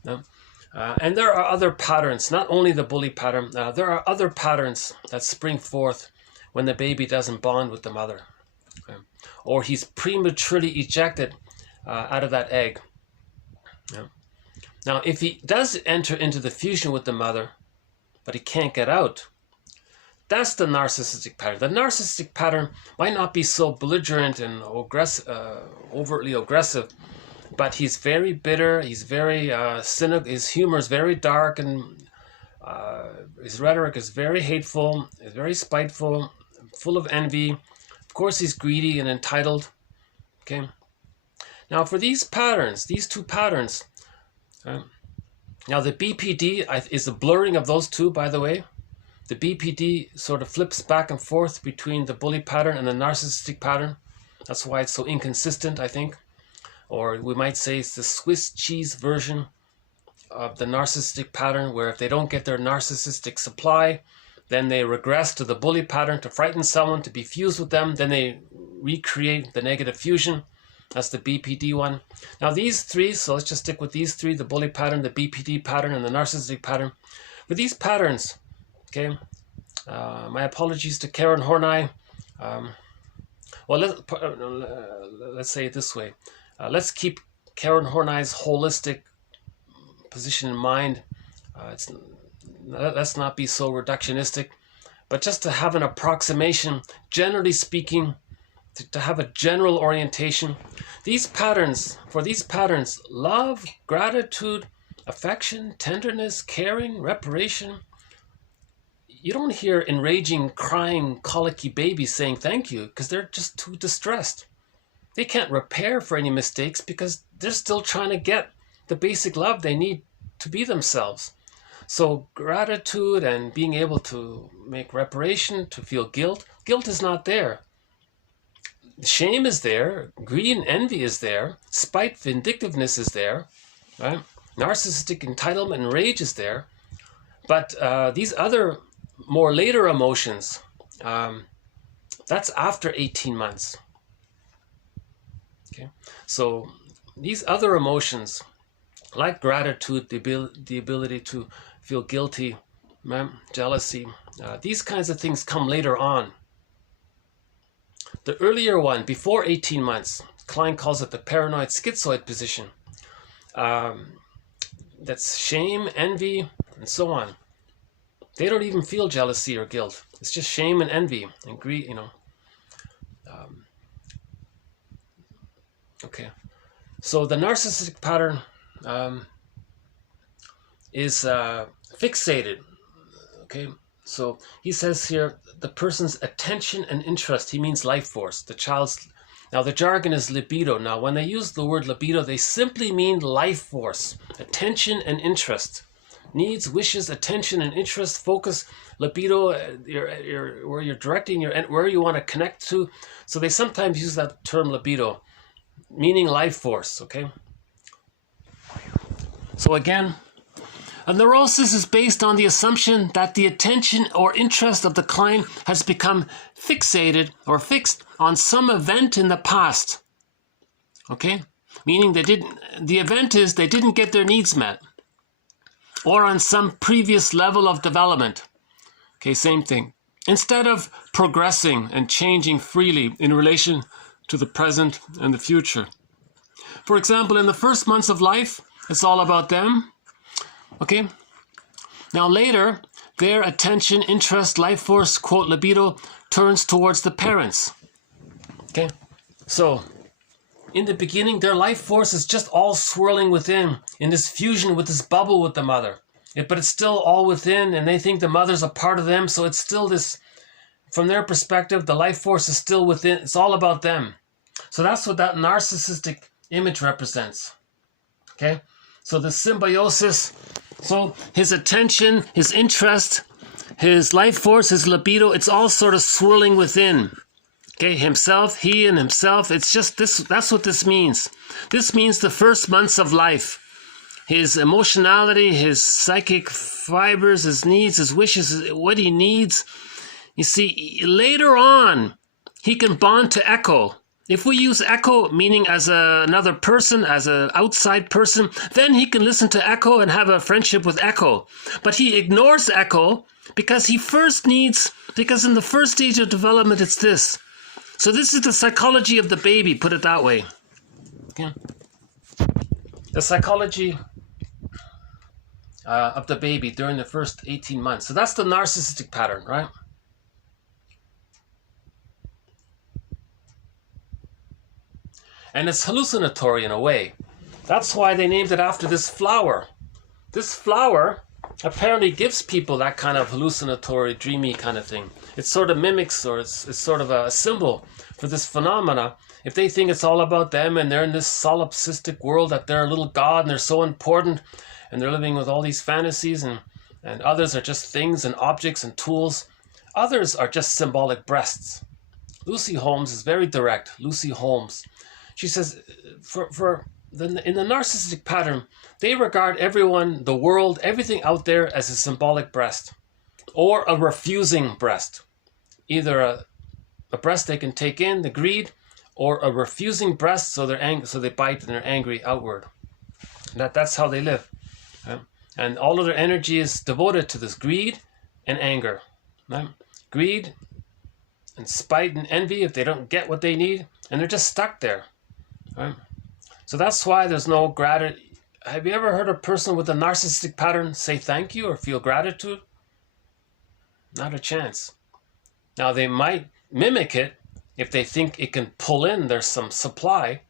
And there are other patterns, not only the bully pattern, there are other patterns that spring forth when the baby doesn't bond with the mother. Okay? Or he's prematurely ejected out of that egg. Yeah. Now, if he does enter into the fusion with the mother, but he can't get out, that's the narcissistic pattern. The narcissistic pattern might not be so belligerent and overtly aggressive, but he's very bitter, he's very cynical, his humor is very dark, and his rhetoric is very hateful, is very spiteful, full of envy. Of course, he's greedy and entitled. Okay. Now, for these patterns, these two patterns, now the BPD is a blurring of those two, by the way. The BPD sort of flips back and forth between the bully pattern and the narcissistic pattern. That's why it's so inconsistent, I think. Or we might say it's the Swiss cheese version of the narcissistic pattern, where if they don't get their narcissistic supply, then they regress to the bully pattern to frighten someone, to be fused with them. Then they recreate the negative fusion. That's the BPD one. Now these three, so let's just stick with these three, the bully pattern, the BPD pattern, and the narcissistic pattern. For these patterns, okay, my apologies to Karen Horney. Well, let's say it this way. Let's keep Karen Horney's holistic position in mind. Let's not be so reductionistic, but just to have an approximation, generally speaking, to have a general orientation. These patterns, for these patterns, love, gratitude, affection, tenderness, caring, reparation. You don't hear enraging, crying, colicky babies saying thank you because they're just too distressed. They can't repair for any mistakes because they're still trying to get the basic love they need to be themselves. So gratitude and being able to make reparation, to feel guilt. Guilt is not there. Shame is there. Greed and envy is there. Spite, vindictiveness is there. Right? Narcissistic entitlement and rage is there. But these other more later emotions, that's after 18 months. Okay, so these other emotions, like gratitude, the ability to feel guilty, jealousy, these kinds of things come later on. The earlier one, before 18 months, Klein calls it the paranoid schizoid position. That's shame, envy, and so on. They don't even feel jealousy or guilt. It's just shame and envy and greed, you know. Okay, so the narcissistic pattern is fixated. Okay, so he says here the person's attention and interest. He means life force. The child's, now the jargon is libido. Now when they use the word libido, they simply mean life force, attention and interest. Needs, wishes, attention and interest, focus, libido, where you're directing your, where you want to connect to. So they sometimes use that term libido, meaning life force. Okay. So again, a neurosis is based on the assumption that the attention or interest of the client has become fixated or fixed on some event in the past. Okay? Meaning the event is they didn't get their needs met, or on some previous level of development. Okay, same thing. Instead of progressing and changing freely in relation to the present and the future. For example, in the first months of life, it's all about them. Okay? Now later, their attention, interest, life force, quote, libido, turns towards the parents. Okay? So, in the beginning, their life force is just all swirling within, in this fusion with this bubble with the mother. But it's still all within, and they think the mother's a part of them, so it's still this, from their perspective, the life force is still within, it's all about them. So that's what that narcissistic image represents. Okay? So the symbiosis, so his attention, his interest, his life force, his libido, it's all sort of swirling within. Okay, himself, he and himself, it's just this, that's what this means. This means the first months of life. His emotionality, his psychic fibers, his needs, his wishes, what he needs. You see, later on, he can bond to echo. If we use echo, meaning as another person, as an outside person, then he can listen to echo and have a friendship with echo. But he ignores echo because he first needs, because in the first stage of development, it's this. So this is the psychology of the baby, put it that way. Okay. The psychology of the baby during the first 18 months. So that's the narcissistic pattern, right? And it's hallucinatory in a way. That's why they named it after this flower. This flower apparently gives people that kind of hallucinatory, dreamy kind of thing. It sort of mimics, or it's sort of a symbol for this phenomena. If they think it's all about them and they're in this solipsistic world, that they're a little god and they're so important and they're living with all these fantasies, and others are just things and objects and tools. Others are just symbolic breasts. Lucy Holmes is very direct. Lucy Holmes. She says, in the narcissistic pattern, they regard everyone, the world, everything out there as a symbolic breast or a refusing breast. Either a breast they can take in, the greed, or a refusing breast, so they bite and they're angry outward. That's how they live. And all of their energy is devoted to this greed and anger. Right? Greed and spite and envy if they don't get what they need, and they're just stuck there. Right? So that's why there's no gratitude. Have you ever heard a person with a narcissistic pattern say thank you or feel gratitude? Not a chance. Now they might mimic it if they think it can pull in. There's some supply.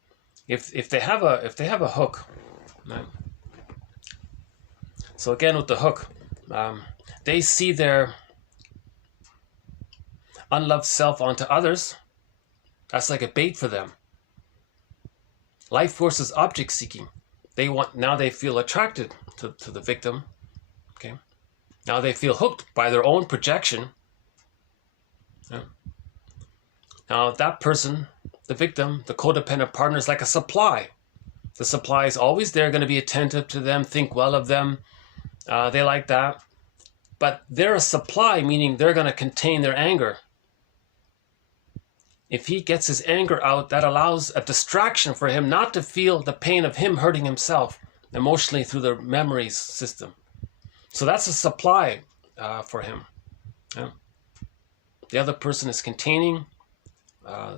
If they have a hook. Right? So again with the hook, they see their unloved self onto others. That's like a bait for them. Life force is object seeking. Now they feel attracted to the victim. Okay. Now they feel hooked by their own projection. Yeah. Now that person, the victim, the codependent partner, is like a supply. The supply is always there, going to be attentive to them, think well of them. They like that. But they're a supply, meaning they're going to contain their anger. If he gets his anger out, that allows a distraction for him not to feel the pain of him hurting himself emotionally through the memories system. So that's a supply for him. Yeah. The other person is containing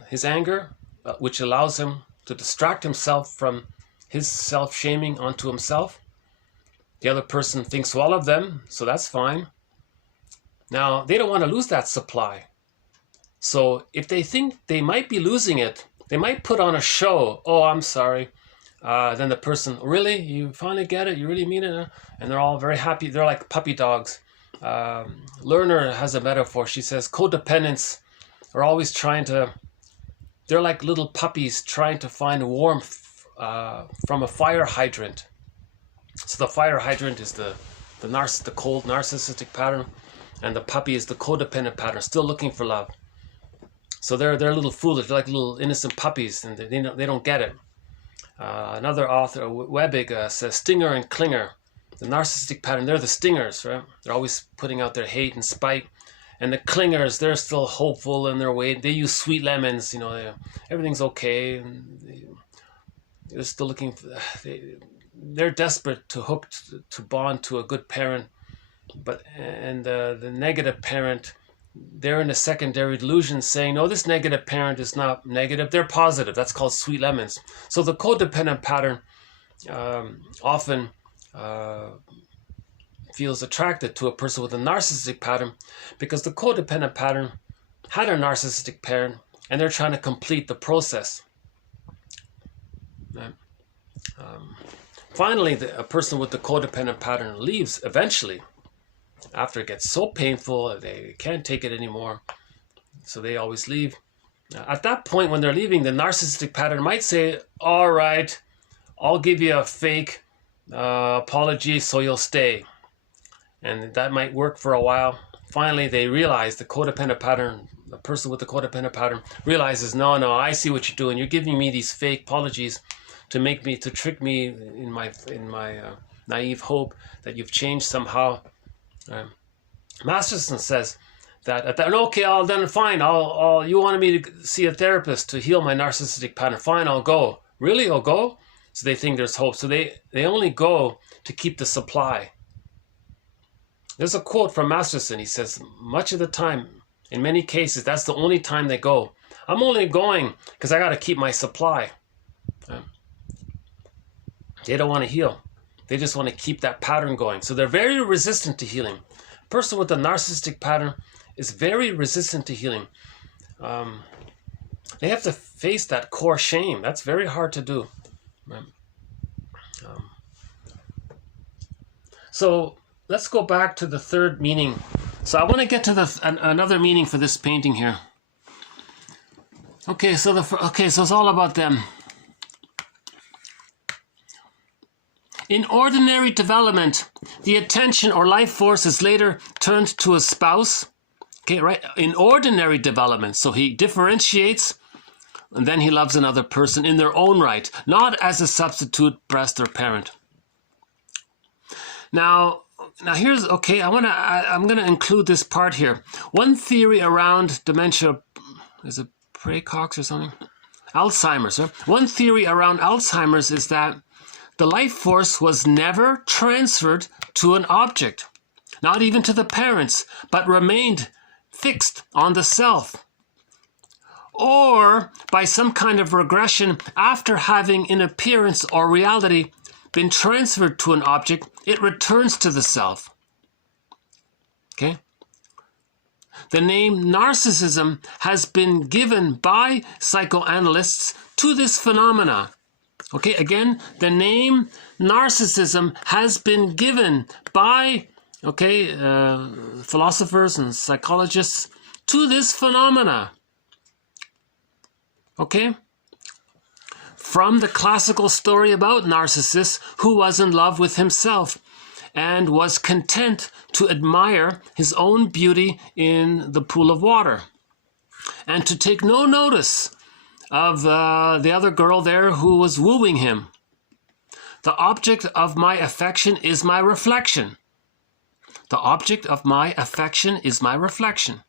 his anger, which allows him to distract himself from his self-shaming onto himself. The other person thinks well of them, so that's fine. Now, they don't want to lose that supply. So if they think they might be losing it, they might put on a show. Oh, I'm sorry. Then the person, really? You finally get it? You really mean it? And they're all very happy. They're like puppy dogs. Lerner has a metaphor. She says codependents are always they're like little puppies trying to find warmth from a fire hydrant. So the fire hydrant is the cold narcissistic pattern, and the puppy is the codependent pattern, still looking for love. So they're little foolish, they're like little innocent puppies, and they don't get it. Another author, Webbig, says stinger and clinger. The narcissistic pattern, they're the stingers, right? They're always putting out their hate and spite. And the clingers, they're still hopeful in their way. They use sweet lemons, everything's okay. And they're still looking for, they're desperate to bond to a good parent. And the negative parent, they're in a secondary delusion saying, no, this negative parent is not negative, they're positive. That's called sweet lemons. So the codependent pattern often feels attracted to a person with a narcissistic pattern because the codependent pattern had a narcissistic parent and they're trying to complete the process. Right? Finally, a person with the codependent pattern leaves eventually after it gets so painful they can't take it anymore, so they always leave. At that point, when they're leaving, the narcissistic pattern might say, all right, I'll give you a fake apology so you'll stay. And that might work for a while. Finally, they realize the codependent pattern, the person with the codependent pattern realizes, no, I see what you're doing. You're giving me these fake apologies to trick me in my naive hope that you've changed somehow. Masterson says that okay, you wanted me to see a therapist to heal my narcissistic pattern. Fine, I'll go. Really, I'll go? So they think there's hope. So they only go to keep the supply. There's a quote from Masterson. He says, much of the time, in many cases, that's the only time they go. I'm only going because I got to keep my supply. They don't want to heal. They just want to keep that pattern going. So they're very resistant to healing. A person with a narcissistic pattern is very resistant to healing. They have to face that core shame. That's very hard to do. So let's go back to the third meaning. So I want to get to another meaning for this painting here. Okay, so it's all about them. In ordinary development, the attention or life force is later turned to a spouse, Okay, right? In ordinary development. So he differentiates and then he loves another person in their own right, not as a substitute breast or parent. Now here's, okay, I'm gonna include this part here. One theory around dementia, is it precox or something? Alzheimer's. Right? One theory around Alzheimer's is that the life force was never transferred to an object, not even to the parents, but remained fixed on the self. Or by some kind of regression, after having in appearance or reality been transferred to an object, it returns to the self. Okay? The name narcissism has been given by psychoanalysts to this phenomena. Okay, again, the name narcissism has been given by, philosophers and psychologists to this phenomena. Okay? From the classical story about Narcissus, who was in love with himself and was content to admire his own beauty in the pool of water and to take no notice of the other girl there who was wooing him. The object of my affection is my reflection. The object of my affection is my reflection.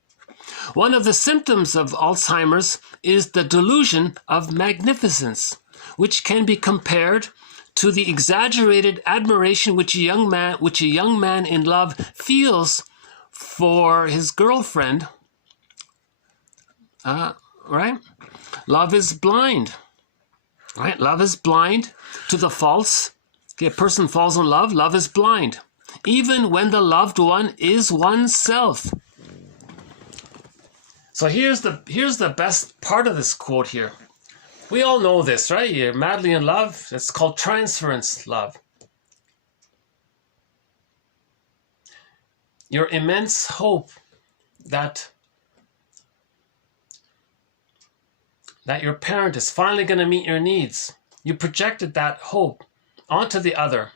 One of the symptoms of Alzheimer's is the delusion of magnificence, which can be compared to the exaggerated admiration which a young man in love feels for his girlfriend. Right? Love is blind. Right? Love is blind to the false. Okay, a person falls in love, love is blind. Even when the loved one is oneself. So here's the best part of this quote here. We all know this, right? You're madly in love. It's called transference-love. Your immense hope that your parent is finally going to meet your needs. You projected that hope onto the other.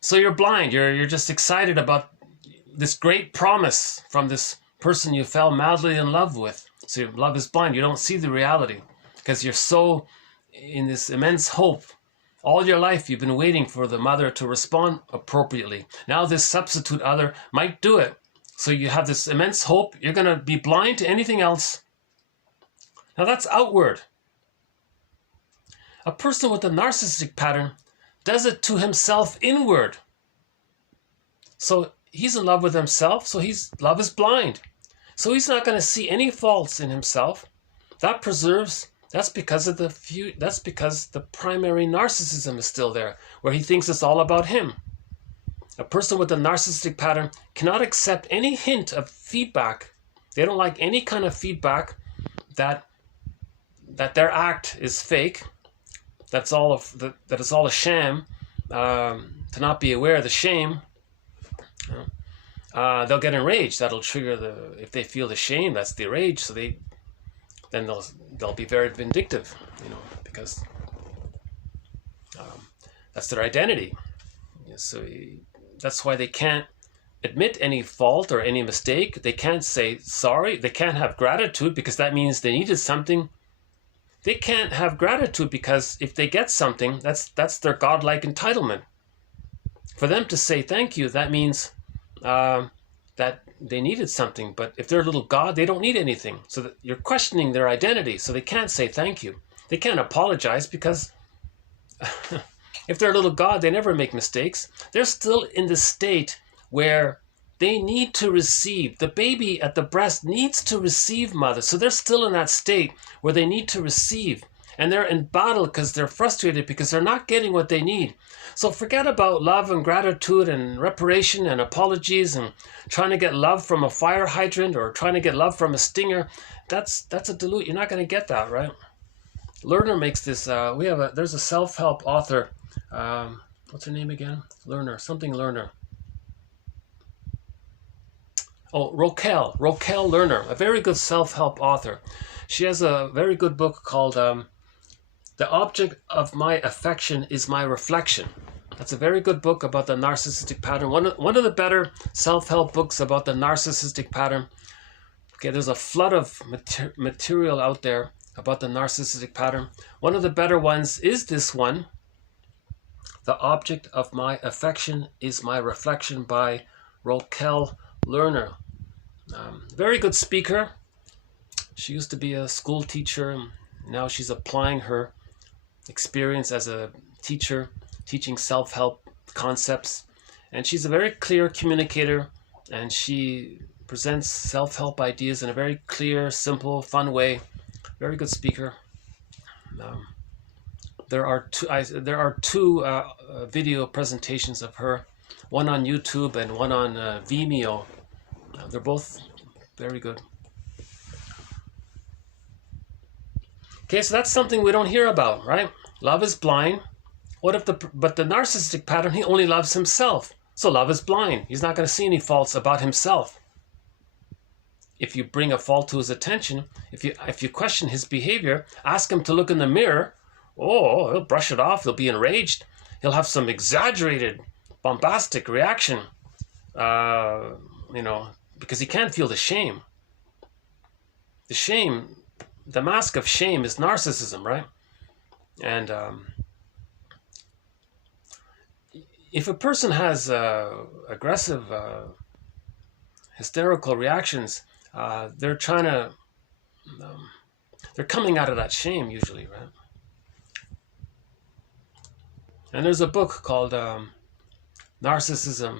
So you're blind. You're just excited about this great promise from this person you fell madly in love with. So your love is blind. You don't see the reality because you're so in this immense hope. All your life you've been waiting for the mother to respond appropriately. Now this substitute other might do it. So you have this immense hope. You're going to be blind to anything else. Now that's outward. A person with a narcissistic pattern does it to himself inward. So he's in love with himself, so love is blind. So he's not going to see any faults in himself. That's because the primary narcissism is still there, where he thinks it's all about him. A person with a narcissistic pattern cannot accept any hint of feedback. They don't like any kind of feedback that their act is fake, that it's all a sham, to not be aware of the shame. They'll get enraged. That'll trigger if they feel the shame, that's the rage. So they'll be very vindictive, because that's their identity. So that's why they can't admit any fault or any mistake. They can't say sorry. They can't have gratitude because that means they needed something. They can't have gratitude because if they get something, that's their godlike entitlement. For them to say thank you, that means that they needed something. But if they're a little god, they don't need anything. So that you're questioning their identity. So they can't say thank you. They can't apologize because if they're a little god, they never make mistakes. They're still in the state where they need to receive. The baby at the breast needs to receive mother. So they're still in that state where they need to receive. And they're in battle because they're frustrated because they're not getting what they need. So forget about love and gratitude and reparation and apologies and trying to get love from a fire hydrant or trying to get love from a stinger. That's a delusion. You're not going to get that, right? Lerner makes this. There's a self-help author. What's her name again? Lerner. Something Lerner. Oh, Raquel Lerner, a very good self-help author. She has a very good book called The Object of My Affection is My Reflection. That's a very good book about the narcissistic pattern. One of the better self-help books about the narcissistic pattern. Okay, there's a flood of material out there about the narcissistic pattern. One of the better ones is this one, The Object of My Affection is My Reflection by Lerner. Very good speaker. She used to be a school teacher. Now she's applying her experience as a teacher, teaching self-help concepts. And she's a very clear communicator, and she presents self-help ideas in a very clear, simple, fun way. Very good speaker. There are two video presentations of her, one on YouTube and one on Vimeo. They're both very good. Okay, so that's something we don't hear about, right? Love is blind. But the narcissistic pattern, he only loves himself. So love is blind. He's not going to see any faults about himself. If you bring a fault to his attention, if you question his behavior, ask him to look in the mirror. Oh, he'll brush it off. He'll be enraged. He'll have some exaggerated, bombastic reaction. Because he can't feel the shame. The mask of shame is narcissism, right? And if a person has aggressive, hysterical reactions, they're coming out of that shame usually, right? And there's a book called Narcissism,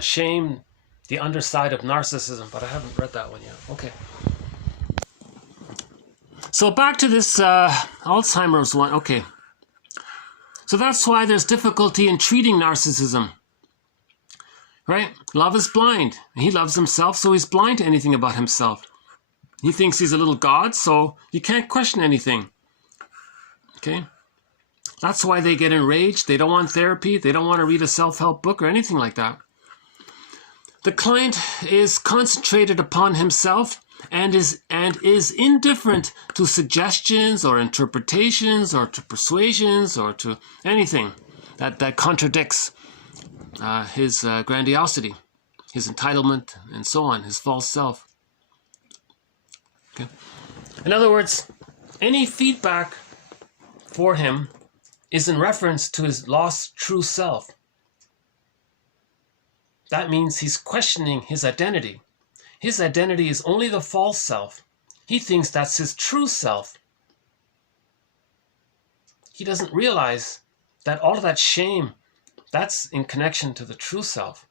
Shame, the Underside of Narcissism, but I haven't read that one yet. Okay. So back to this Alzheimer's one. Okay. So that's why there's difficulty in treating narcissism. Right? Love is blind. He loves himself, so he's blind to anything about himself. He thinks he's a little god, so you can't question anything. Okay? That's why they get enraged. They don't want therapy. They don't want to read a self-help book or anything like that. The client is concentrated upon himself and is indifferent to suggestions or interpretations or to persuasions or to anything that contradicts his grandiosity, his entitlement, and so on, his false self. Okay. In other words, any feedback for him is in reference to his lost true self. That means he's questioning his identity. His identity is only the false self. He thinks that's his true self. He doesn't realize that all of that shame, that's in connection to the true self.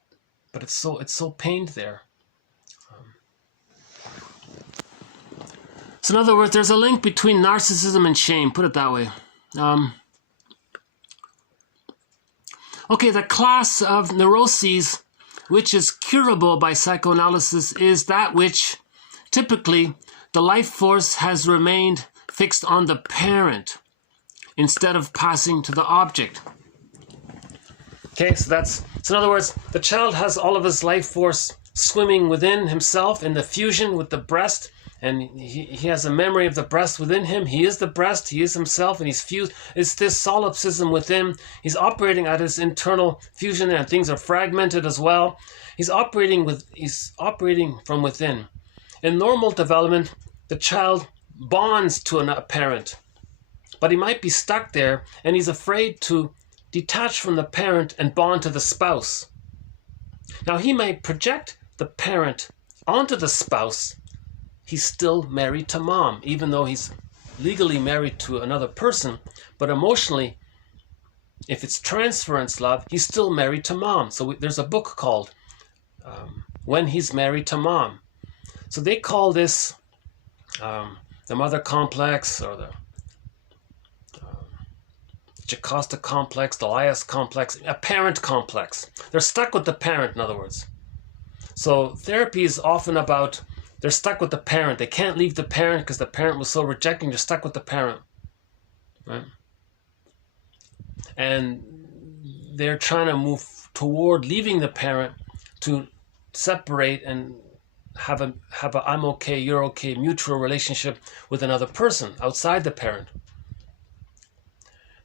But it's so pained there. So in other words, there's a link between narcissism and shame, put it that way. Okay, the class of neuroses which is curable by psychoanalysis is that which typically the life force has remained fixed on the parent instead of passing to the object. Okay, so in other words, the child has all of his life force swimming within himself in the fusion with the breast, and he has a memory of the breast within him. He is the breast, he is himself, and he's fused. It's this solipsism within. He's operating at his internal fusion, and things are fragmented as well. He's operating from within. In normal development, the child bonds to a parent, but he might be stuck there, and he's afraid to detach from the parent and bond to the spouse. Now, he might project the parent onto the spouse. He's still married to mom, even though he's legally married to another person. But emotionally, if it's transference-love, he's still married to mom. So there's a book called When He's Married to Mom. So they call this the mother complex, or the Jocasta complex, the Elias complex, a parent complex. They're stuck with the parent, in other words. So therapy is often about, they're stuck with the parent. They can't leave the parent because the parent was so rejecting. They're stuck with the parent, right? And they're trying to move toward leaving the parent to separate and have a I'm okay, you're okay, mutual relationship with another person outside the parent.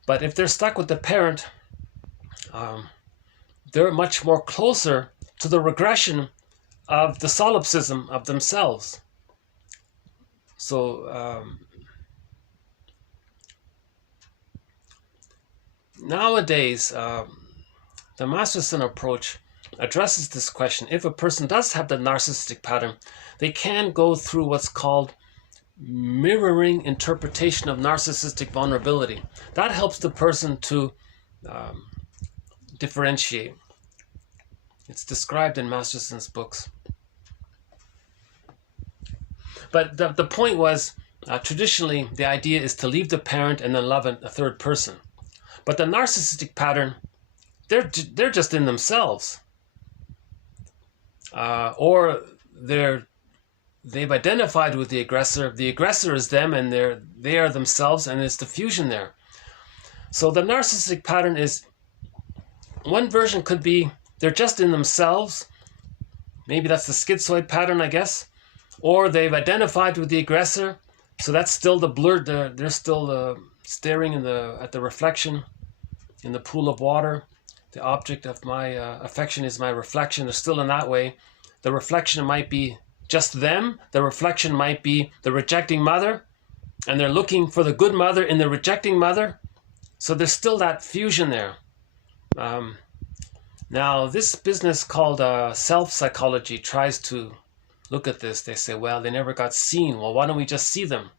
But if they're stuck with the parent, they're much more closer to the regression of the solipsism of themselves. So nowadays, the Masterson approach addresses this question. If a person does have the narcissistic pattern, they can go through what's called mirroring interpretation of narcissistic vulnerability. That helps the person to differentiate. It's described in Masterson's books. But the point was, traditionally, the idea is to leave the parent and then love a third person. But the narcissistic pattern, they're just in themselves. Or they've identified with the aggressor. The aggressor is them, and they are themselves, and it's the fusion there. So the narcissistic pattern is, one version could be they're just in themselves. Maybe that's the schizoid pattern, I guess. Or they've identified with the aggressor, so that's still the blurred. They're still staring at the reflection in the pool of water. The object of my affection is my reflection. They're still in that way. The reflection might be just them. The reflection might be the rejecting mother, and they're looking for the good mother in the rejecting mother. So there's still that fusion there. Now, this business called self-psychology tries to look at this. They say, well, they never got seen. Well, why don't we just see them?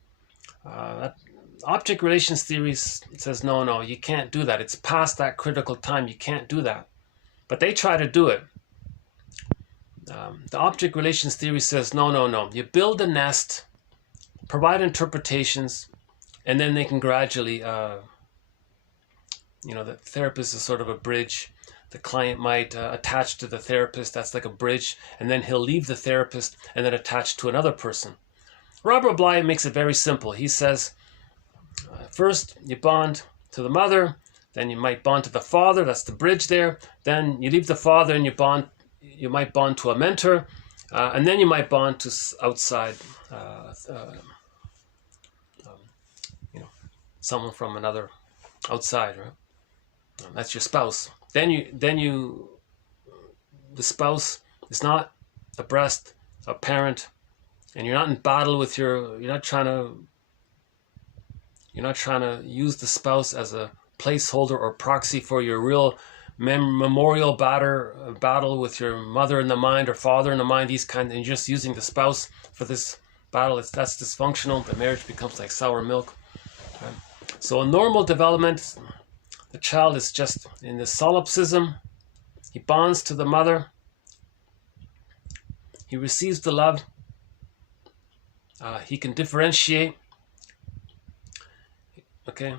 Object relations theory says, no, you can't do that. It's past that critical time. You can't do that. But they try to do it. The object relations theory says, no. You build a nest, provide interpretations, and then they can gradually, the therapist is sort of a bridge. The client might attach to the therapist. That's like a bridge. And then he'll leave the therapist and then attach to another person. Robert Bly makes it very simple. He says, first you bond to the mother, then you might bond to the father. That's the bridge there. Then you leave the father and you might bond to a mentor. And then you might bond to outside, someone from another outside, right? That's your spouse. The spouse is not a breast, a parent, and you're not in battle with you're not trying to use the spouse as a placeholder or proxy for your real memorial battle with your mother in the mind or father in the mind, and you're just using the spouse for this battle. That's dysfunctional. The marriage becomes like sour milk. Right? So in normal development, the child is just in the solipsism. He bonds to the mother. He receives the love. He can differentiate. Okay.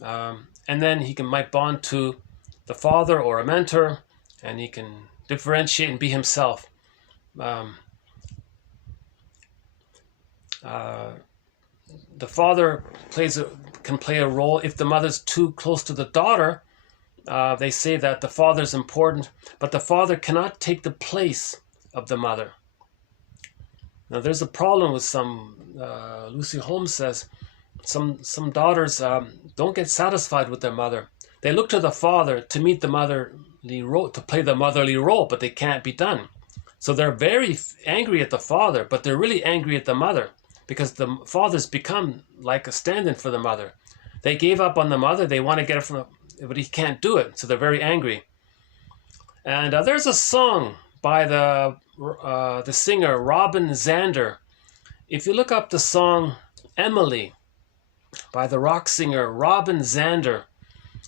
And then he might bond to the father or a mentor, and he can differentiate and be himself. The father can play a role. If the mother's too close to the daughter, they say that the father's important, but the father cannot take the place of the mother. Now there's a problem with Lucy Holmes says, some daughters don't get satisfied with their mother. They look to the father to meet the motherly role, to play the motherly role, but they can't be done. So they're very angry at the father, but they're really angry at the mother, because the father's become like a stand-in for the mother. They gave up on the mother. They want to get it from but he can't do it. So they're very angry. And there's a song by the singer Robin Zander. If you look up the song Emily by the rock singer Robin Zander,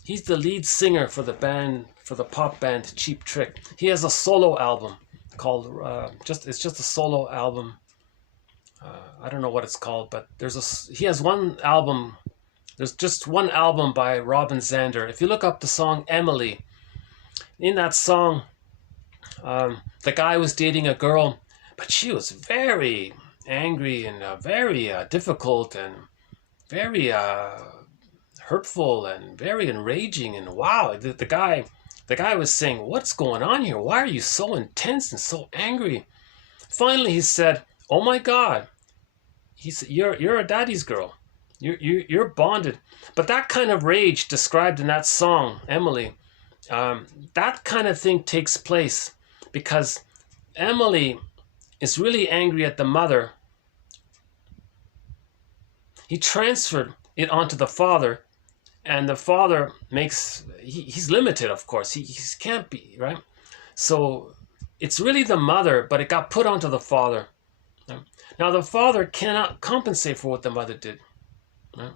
he's the lead singer for the pop band Cheap Trick. He has a solo album called it's just a solo album. I don't know what it's called, but he has one album. There's just one album by Robin Zander. If you look up the song Emily, in that song, the guy was dating a girl, but she was very angry and very difficult and very hurtful and very enraging. And wow, the guy was saying, "What's going on here? Why are you so intense and so angry?" Finally, he said, "Oh my God," he said, "You're a daddy's girl. You're bonded." But that kind of rage described in that song, Emily, that kind of thing takes place because Emily is really angry at the mother. He transferred it onto the father, and the father he's limited, of course. He can't be, right? So it's really the mother, but it got put onto the father. Right? Now the father cannot compensate for what the mother did. Right?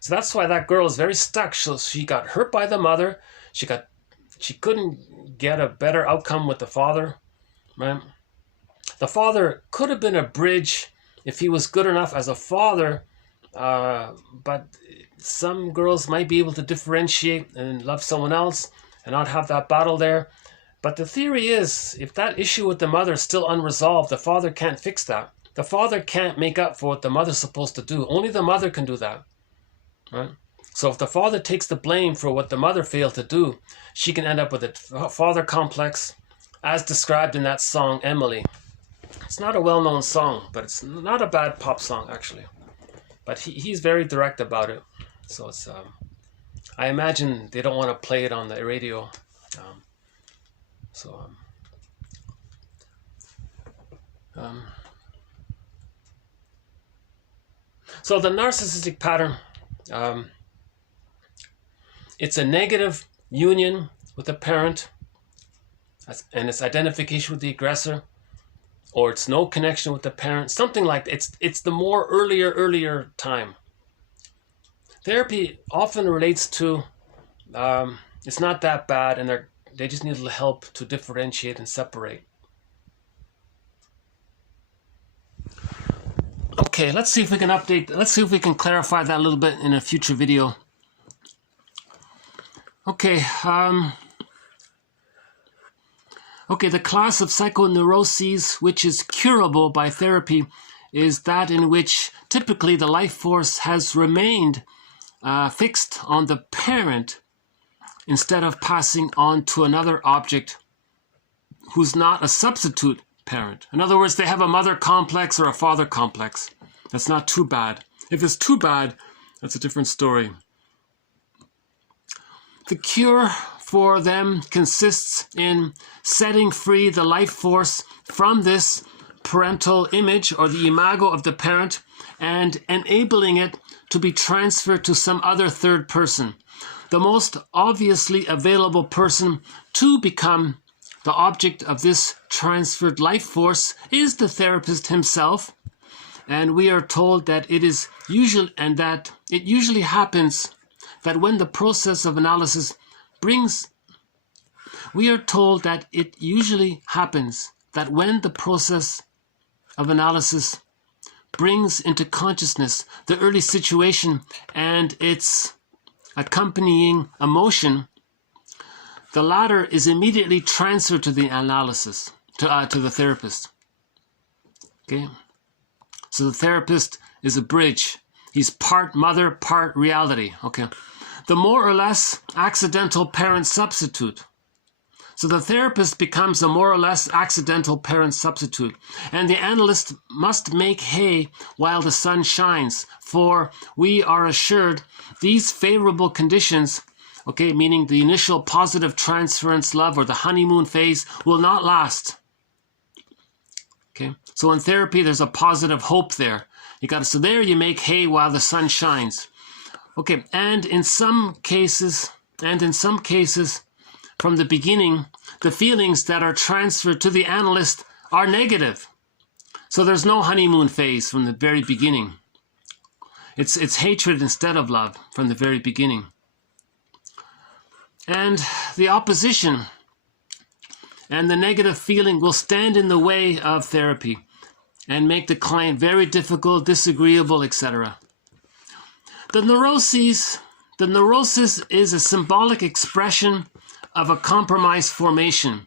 So that's why that girl is very stuck. So she got hurt by the mother. She couldn't get a better outcome with the father. Right? The father could have been a bridge if he was good enough as a father, but some girls might be able to differentiate and love someone else and not have that battle there. But the theory is, if that issue with the mother is still unresolved, the father can't fix that. The father can't make up for what the mother's supposed to do. Only the mother can do that. Right? So if the father takes the blame for what the mother failed to do, she can end up with a father complex, as described in that song, Emily. It's not a well-known song, but it's not a bad pop song, actually. But he's very direct about it. So it's, I imagine they don't want to play it on the radio. So the narcissistic pattern, it's a negative union with the parent, and it's identification with the aggressor, or it's no connection with the parent, something like that. It's the more earlier time. Therapy often relates to it's not that bad, and they just need a little help to differentiate and separate. Okay, let's see if we can let's see if we can clarify that a little bit in a future video. Okay, okay, the class of psychoneuroses which is curable by therapy is that in which typically the life force has remained fixed on the parent instead of passing on to another object who's not a substitute parent. In other words, they have a mother complex or a father complex. That's not too bad. If it's too bad, that's a different story. The cure for them consists in setting free the life force from this parental image or the imago of the parent and enabling it to be transferred to some other third person. The most obviously available person to become the object of this transferred life force is the therapist himself, and we are told that it usually happens that when the process of analysis brings into consciousness the early situation and its accompanying emotion, the latter is immediately transferred to the analysis, to the therapist. Okay? So the therapist is a bridge. He's part mother, part reality. Okay? The more or less accidental parent substitute. So the therapist becomes a more or less accidental parent substitute. And the analyst must make hay while the sun shines, for we are assured these favorable conditions, okay, meaning the initial positive transference-love or the honeymoon phase, will not last. Okay, so in therapy, there's a positive hope there. So there you make hay while the sun shines. Okay, and in some cases, from the beginning, the feelings that are transferred to the analyst are negative. So there's no honeymoon phase from the very beginning. It's hatred instead of love from the very beginning. And the opposition and the negative feeling will stand in the way of therapy and make the client very difficult, disagreeable, etc. The neurosis is a symbolic expression of a compromise formation.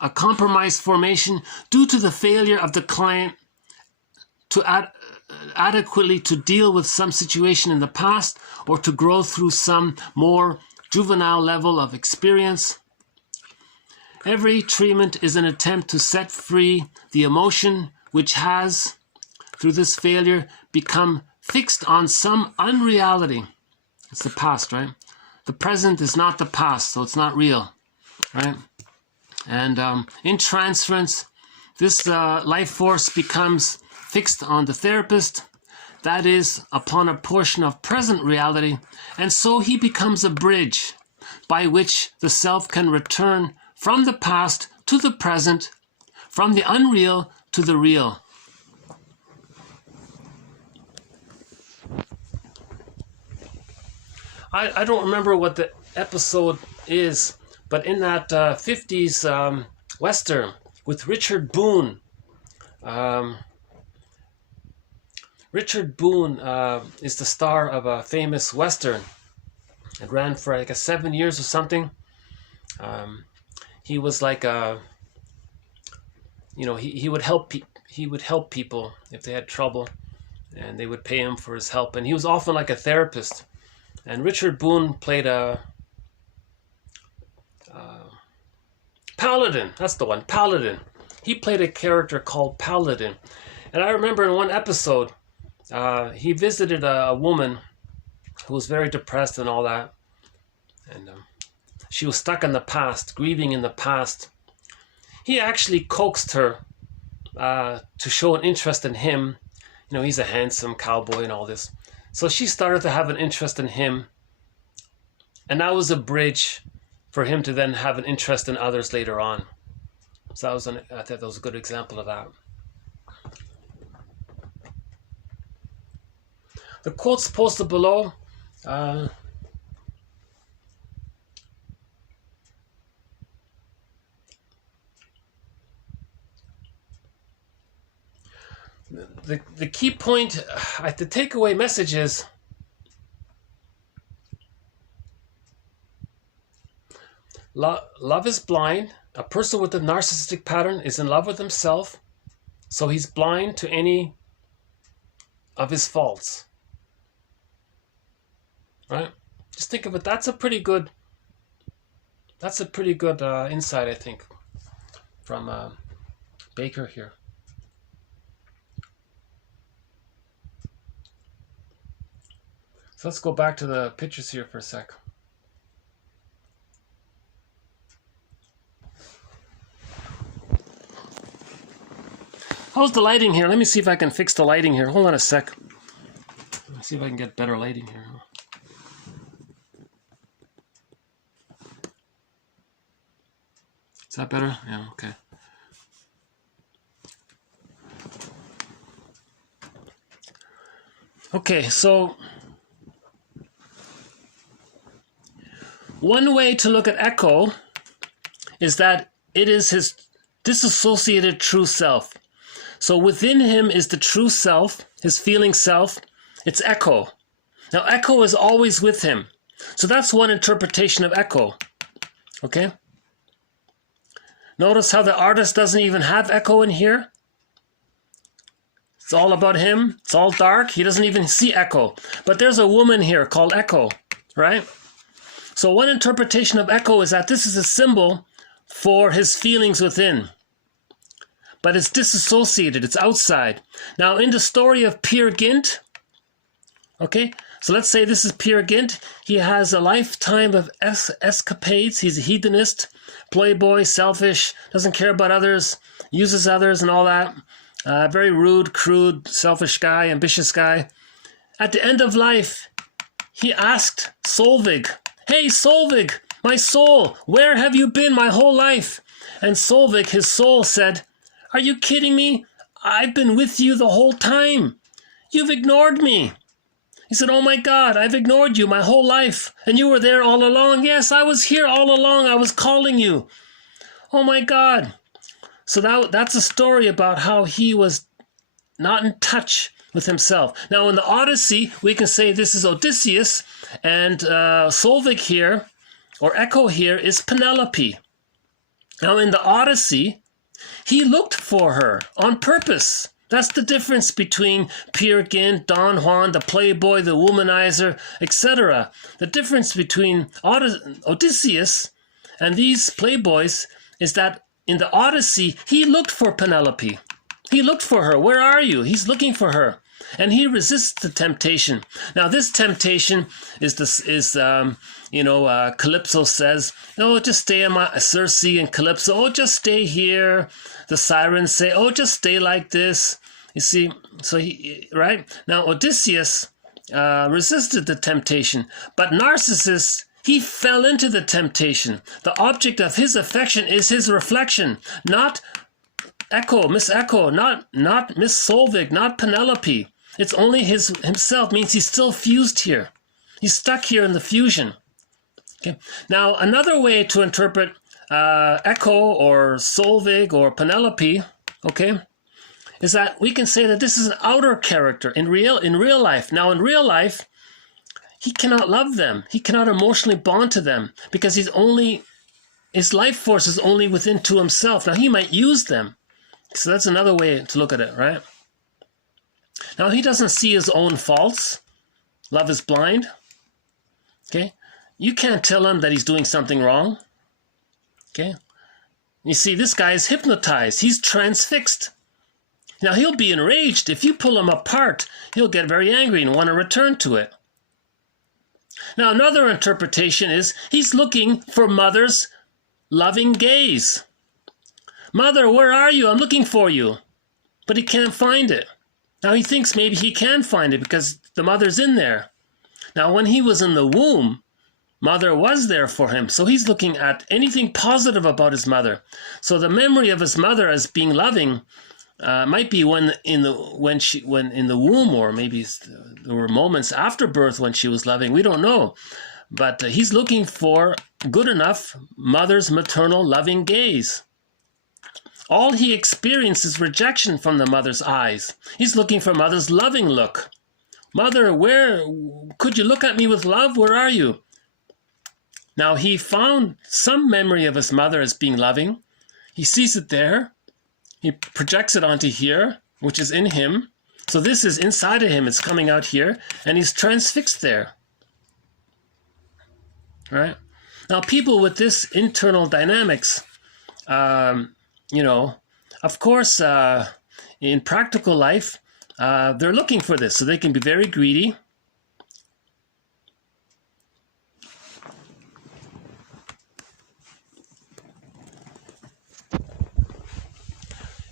A compromise formation due to the failure of the client to adequately to deal with some situation in the past or to grow through some more juvenile level of experience. Every treatment is an attempt to set free the emotion which has, through this failure, become fixed on some unreality. It's the past, right? the present is not the past, so it's not real, right? And in transference, this life force becomes fixed on the therapist, that is, upon a portion of present reality, and so he becomes a bridge by which the self can return from the past to the present, from the unreal to the real. I don't remember what the episode is, but in that 50s Western with Richard Boone, Richard Boone is the star of a famous Western. It ran for like 7 years or something. He was like a, he would help people if they had trouble, and they would pay him for his help. And he was often like a therapist. And Richard Boone played a Paladin. That's the one, Paladin. He played a character called Paladin. And I remember in one episode, he visited a woman who was very depressed and all that. And she was stuck in the past, grieving in the past. He actually coaxed her to show an interest in him. He's a handsome cowboy and all this. So she started to have an interest in him. And that was a bridge for him to then have an interest in others later on. So I thought that was a good example of that. The quotes posted below. The key point, the takeaway message is love is blind. A person with a narcissistic pattern is in love with himself, so he's blind to any of his faults. Right? Just think of it. That's a pretty good insight, I think, from Baker here. So let's go back to the pictures here for a sec. How's the lighting here? Let me see if I can fix the lighting here. Hold on a sec. Let's see if I can get better lighting here. Is that better? Yeah, okay. Okay, so one way to look at Echo is that it is his disassociated true self. So within him is the true self, his feeling self. It's Echo. Now Echo is always with him. So that's one interpretation of Echo. Okay? Notice how the artist doesn't even have Echo in here. It's all about him. It's all dark. He doesn't even see Echo. But there's a woman here called Echo, right? So one interpretation of Echo is that this is a symbol for his feelings within. But it's disassociated. It's outside. Now, in the story of Peer Gynt, okay, so let's say this is Peer Gynt. He has a lifetime of escapades. He's a hedonist, playboy, selfish, doesn't care about others, uses others and all that. Very rude, crude, selfish guy, ambitious guy. At the end of life, he asked Solvig, "Hey, Solvig, my soul, where have you been my whole life?" And Solvig, his soul, said, "Are you kidding me? I've been with you the whole time. You've ignored me." He said, "Oh my God, I've ignored you my whole life. And you were there all along." "Yes, I was here all along. I was calling you." "Oh my God." So that's a story about how he was not in touch with himself. Now in the Odyssey, we can say this is Odysseus, and Solvig here, or Echo here, is Penelope. Now in the Odyssey, he looked for her on purpose. That's the difference between Peer Gynt, Don Juan, the playboy, the womanizer, etc. The difference between Odysseus and these playboys is that in the Odyssey, he looked for Penelope. He looked for her. Where are you? He's looking for her. And he resists the temptation. Now, this temptation Calypso says, "Oh, just stay in my Circe and Calypso. Oh, just stay here." The sirens say, "Oh, just stay like this." You see, so right now Odysseus resisted the temptation, but Narcissus, he fell into the temptation. The object of his affection is his reflection, not Miss Echo, not Miss Solvig, not Penelope. It's only himself, means he's still fused here. He's stuck here in the fusion. Okay. Now, another way to interpret Echo or Solvig or Penelope, okay, is that we can say that this is an outer character in real life. Now, in real life, he cannot love them. He cannot emotionally bond to them because his life force is only within to himself. Now, he might use them. So that's another way to look at it, right? Now, he doesn't see his own faults. Love is blind. Okay? You can't tell him that he's doing something wrong. Okay? You see, this guy is hypnotized. He's transfixed. Now, he'll be enraged. If you pull him apart, he'll get very angry and want to return to it. Now, another interpretation is he's looking for mother's loving gaze. "Mother, where are you? I'm looking for you." But he can't find it. Now, he thinks maybe he can find it because the mother's in there. Now, when he was in the womb, mother was there for him. So he's looking at anything positive about his mother. So the memory of his mother as being loving might be when in the womb, or maybe there were moments after birth when she was loving. We don't know. But he's looking for good enough mother's maternal loving gaze. All he experiences is rejection from the mother's eyes. He's looking for mother's loving look. "Mother, where could you look at me with love? Where are you?" Now, he found some memory of his mother as being loving. He sees it there. He projects it onto here, which is in him. So this is inside of him. It's coming out here, and he's transfixed there. Right? Now, people with this internal dynamics, of course, in practical life, they're looking for this, so they can be very greedy.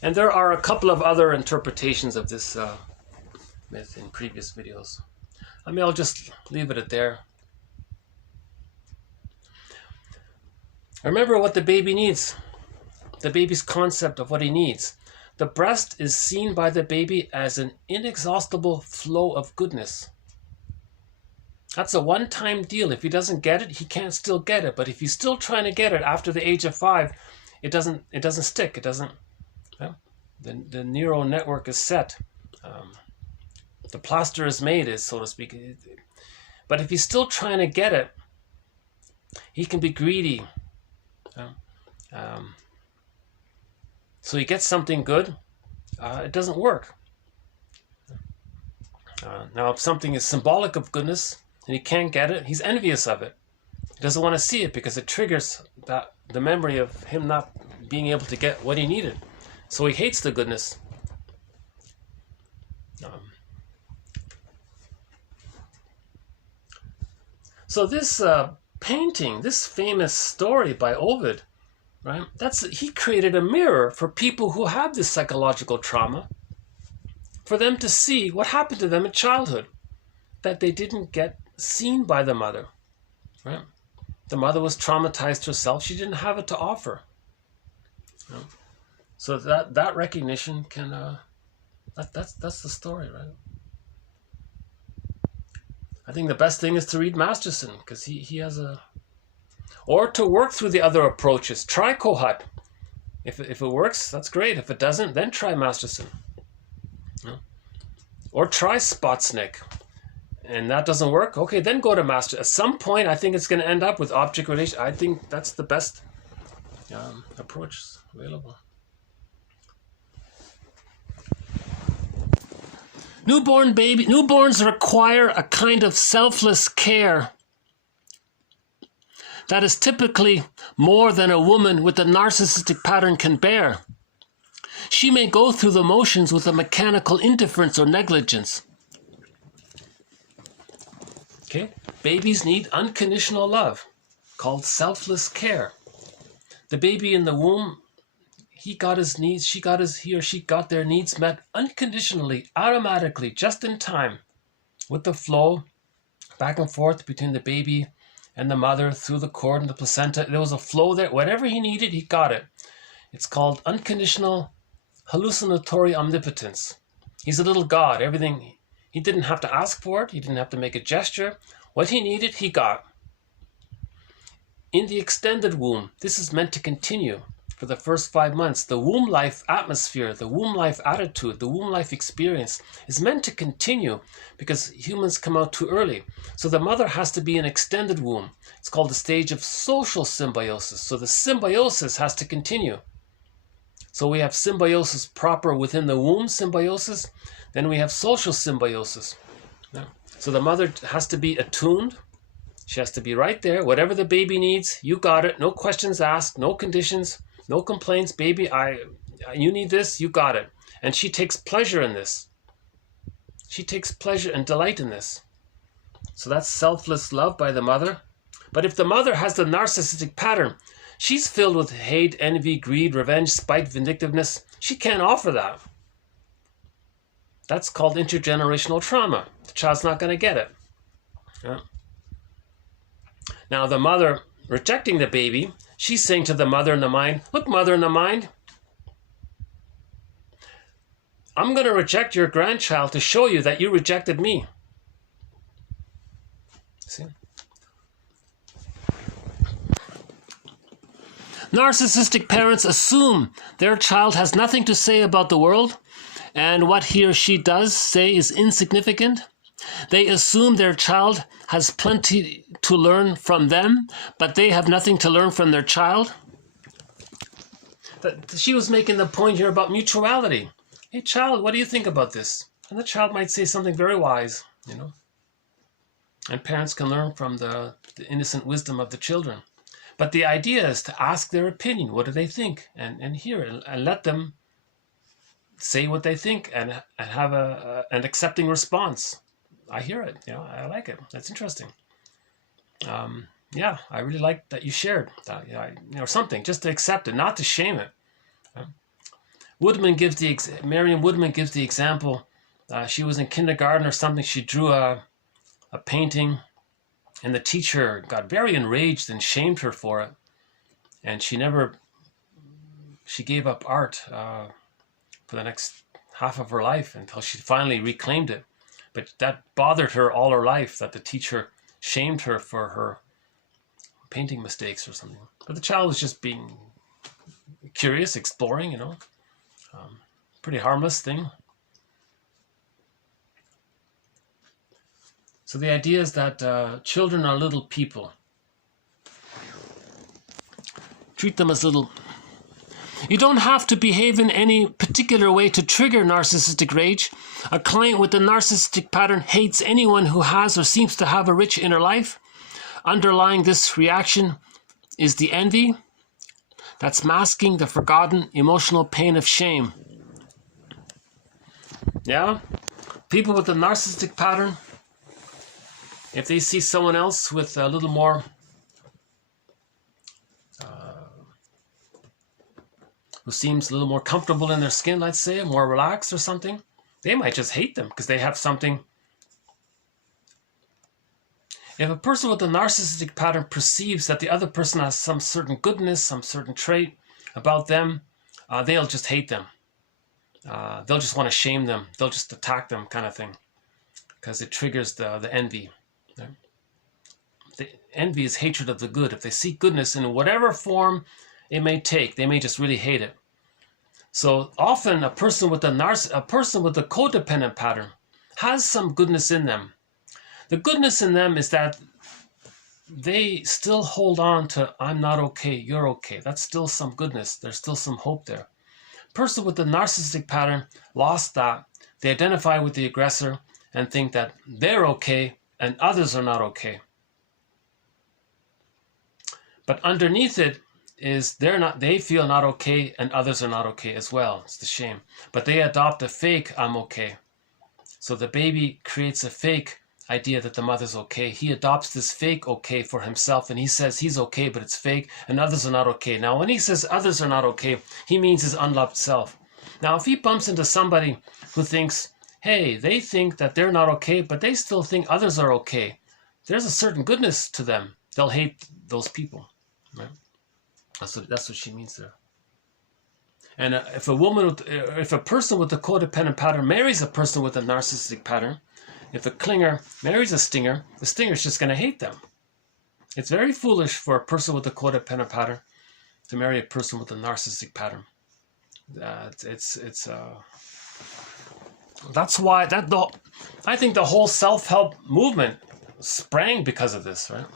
And there are a couple of other interpretations of this myth in previous videos. I mean, I'll just leave it at there. Remember what the baby needs. The baby's concept of what he needs. The breast is seen by the baby as an inexhaustible flow of goodness. That's a one-time deal. If he doesn't get it, he can't still get it. But if he's still trying to get it after the age of 5, it doesn't stick. It doesn't. Well, the neural network is set. The plaster is made, so to speak. But if he's still trying to get it, he can be greedy. So he gets something good, it doesn't work. Now, if something is symbolic of goodness and he can't get it, he's envious of it. He doesn't want to see it because it triggers the memory of him not being able to get what he needed. So he hates the goodness. So this painting, this famous story by Ovid, right? He created a mirror for people who have this psychological trauma, for them to see what happened to them in childhood, that they didn't get seen by the mother, right? The mother was traumatized herself. She didn't have it to offer. You know? So that recognition can, that's the story, right? I think the best thing is to read Masterson, because he has or to work through the other approaches. Try Kohut. If it works, that's great. If it doesn't, then try Masterson. You know? Or try Spotsnick. And that doesn't work, okay, then go to Master. At some point, I think it's going to end up with object relation. I think that's the best approach available. Newborns require a kind of selfless care that is typically more than a woman with a narcissistic pattern can bear. She may go through the motions with a mechanical indifference or negligence. Okay? Babies need unconditional love, called selfless care. The baby in the womb, he got his needs, he or she got their needs met unconditionally, automatically, just in time, with the flow back and forth between the baby and the mother through the cord and the placenta. There was a flow there. Whatever he needed, he got it. It's called unconditional hallucinatory omnipotence. He's a little god. Everything, he didn't have to ask for it. He didn't have to make a gesture. What he needed, he got. In the extended womb, this is meant to continue for the first 5 months. The womb life atmosphere, the womb life attitude, the womb life experience is meant to continue because humans come out too early. So the mother has to be an extended womb. It's called the stage of social symbiosis. So the symbiosis has to continue. So we have symbiosis proper within the womb, symbiosis. Then we have social symbiosis. Yeah. So the mother has to be attuned. She has to be right there. Whatever the baby needs, you got it. No questions asked, no conditions, no complaints. Baby, you need this, you got it. And she takes pleasure in this. She takes pleasure and delight in this. So that's selfless love by the mother. But if the mother has the narcissistic pattern, she's filled with hate, envy, greed, revenge, spite, vindictiveness. She can't offer that. That's called intergenerational trauma. The child's not going to get it. Yeah. Now the mother rejecting the baby, she's saying to the mother in the mind, look, mother in the mind, I'm going to reject your grandchild to show you that you rejected me. See? Narcissistic parents assume their child has nothing to say about the world, and what he or she does say is insignificant. They assume their child has plenty to learn from them, but they have nothing to learn from their child. She was making the point here about mutuality. Hey, child, what do you think about this? And the child might say something very wise, you know. And parents can learn from the innocent wisdom of the children. But the idea is to ask their opinion. What do they think? And hear it, and let them say what they think and have an accepting response. I hear it. You know, I like it. That's interesting. Yeah, I really like that you shared that. Something just to accept it, not to shame it. Marion Woodman gives the example. She was in kindergarten or something. She drew a painting, and the teacher got very enraged and shamed her for it. And she gave up art for the next half of her life until she finally reclaimed it. But that bothered her all her life, that the teacher shamed her for her painting mistakes or something. But the child was just being curious, exploring, you know. Pretty harmless thing. So the idea is that children are little people. Treat them as little. You don't have to behave in any particular way to trigger narcissistic rage. A client with a narcissistic pattern hates anyone who has or seems to have a rich inner life. Underlying this reaction is the envy that's masking the forgotten emotional pain of shame. Yeah? People with a narcissistic pattern, if they see someone else with a little more who seems a little more comfortable in their skin, let's say, more relaxed or something, they might just hate them because they have something. If a person with a narcissistic pattern perceives that the other person has some certain goodness, some certain trait about them, they'll just hate them. They'll just want to shame them. They'll just attack them, kind of thing, because it triggers the envy. Right? The envy is hatred of the good. If they see goodness in whatever form it may take, they may just really hate it. So often a person with a codependent pattern has some goodness in them. The goodness in them is that they still hold on to I'm not okay, you're okay. That's still some goodness. There's still some hope there. Person with the narcissistic pattern lost that. They identify with the aggressor and think that they're okay and others are not okay. But underneath it is they feel not okay and others are not okay as well. It's the shame. But they adopt a fake I'm okay. So the baby creates a fake idea that the mother's okay. He adopts this fake okay for himself and he says he's okay, but it's fake and others are not okay. Now, when he says others are not okay, he means his unloved self. Now, if he bumps into somebody who thinks, hey, they think that they're not okay, but they still think others are okay, there's a certain goodness to them. They'll hate those people. Right? That's what she means there. And if a person with a codependent pattern marries a person with a narcissistic pattern, if a clinger marries a stinger, the stinger's just going to hate them. It's very foolish for a person with a codependent pattern to marry a person with a narcissistic pattern. That's why I think the whole self-help movement sprang because of this, right?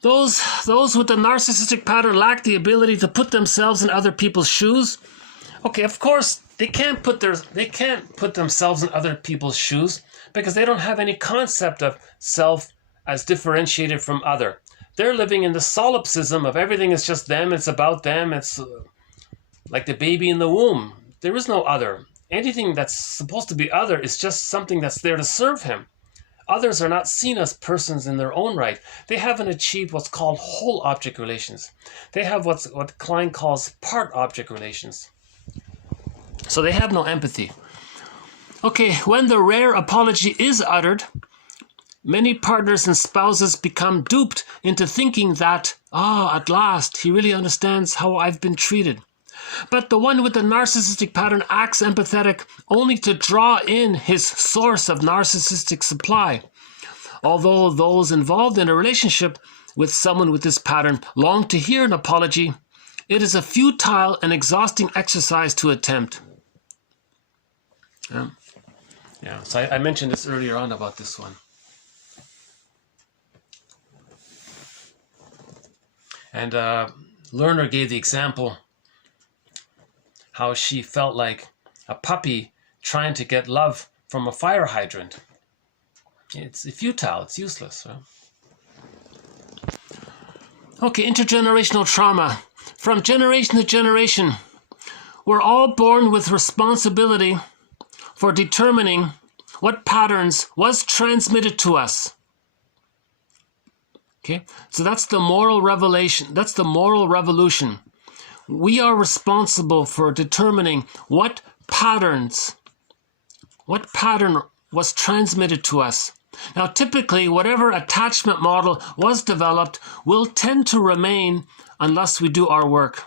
Those with the narcissistic pattern lack the ability to put themselves in other people's shoes. Okay, of course they can't put themselves in other people's shoes because they don't have any concept of self as differentiated from other. They're living in the solipsism of everything is just them, it's about them, it's like the baby in the womb. There is no other. Anything that's supposed to be other is just something that's there to serve him. Others are not seen as persons in their own right. They haven't achieved what's called whole object relations. They have what Klein calls part object relations. So they have no empathy. Okay, when the rare apology is uttered, many partners and spouses become duped into thinking that, at last, he really understands how I've been treated. But the one with the narcissistic pattern acts empathetic only to draw in his source of narcissistic supply. Although those involved in a relationship with someone with this pattern long to hear an apology, it is a futile and exhausting exercise to attempt. So I mentioned this earlier on about this one. And Lerner gave the example how she felt like a puppy trying to get love from a fire hydrant. It's futile, it's useless. Right? Okay, intergenerational trauma. From generation to generation, we're all born with responsibility for determining what patterns was transmitted to us. Okay, so that's the moral revelation. That's the moral revolution. We are responsible for determining what pattern was transmitted to us. Now, typically, whatever attachment model was developed will tend to remain unless we do our work.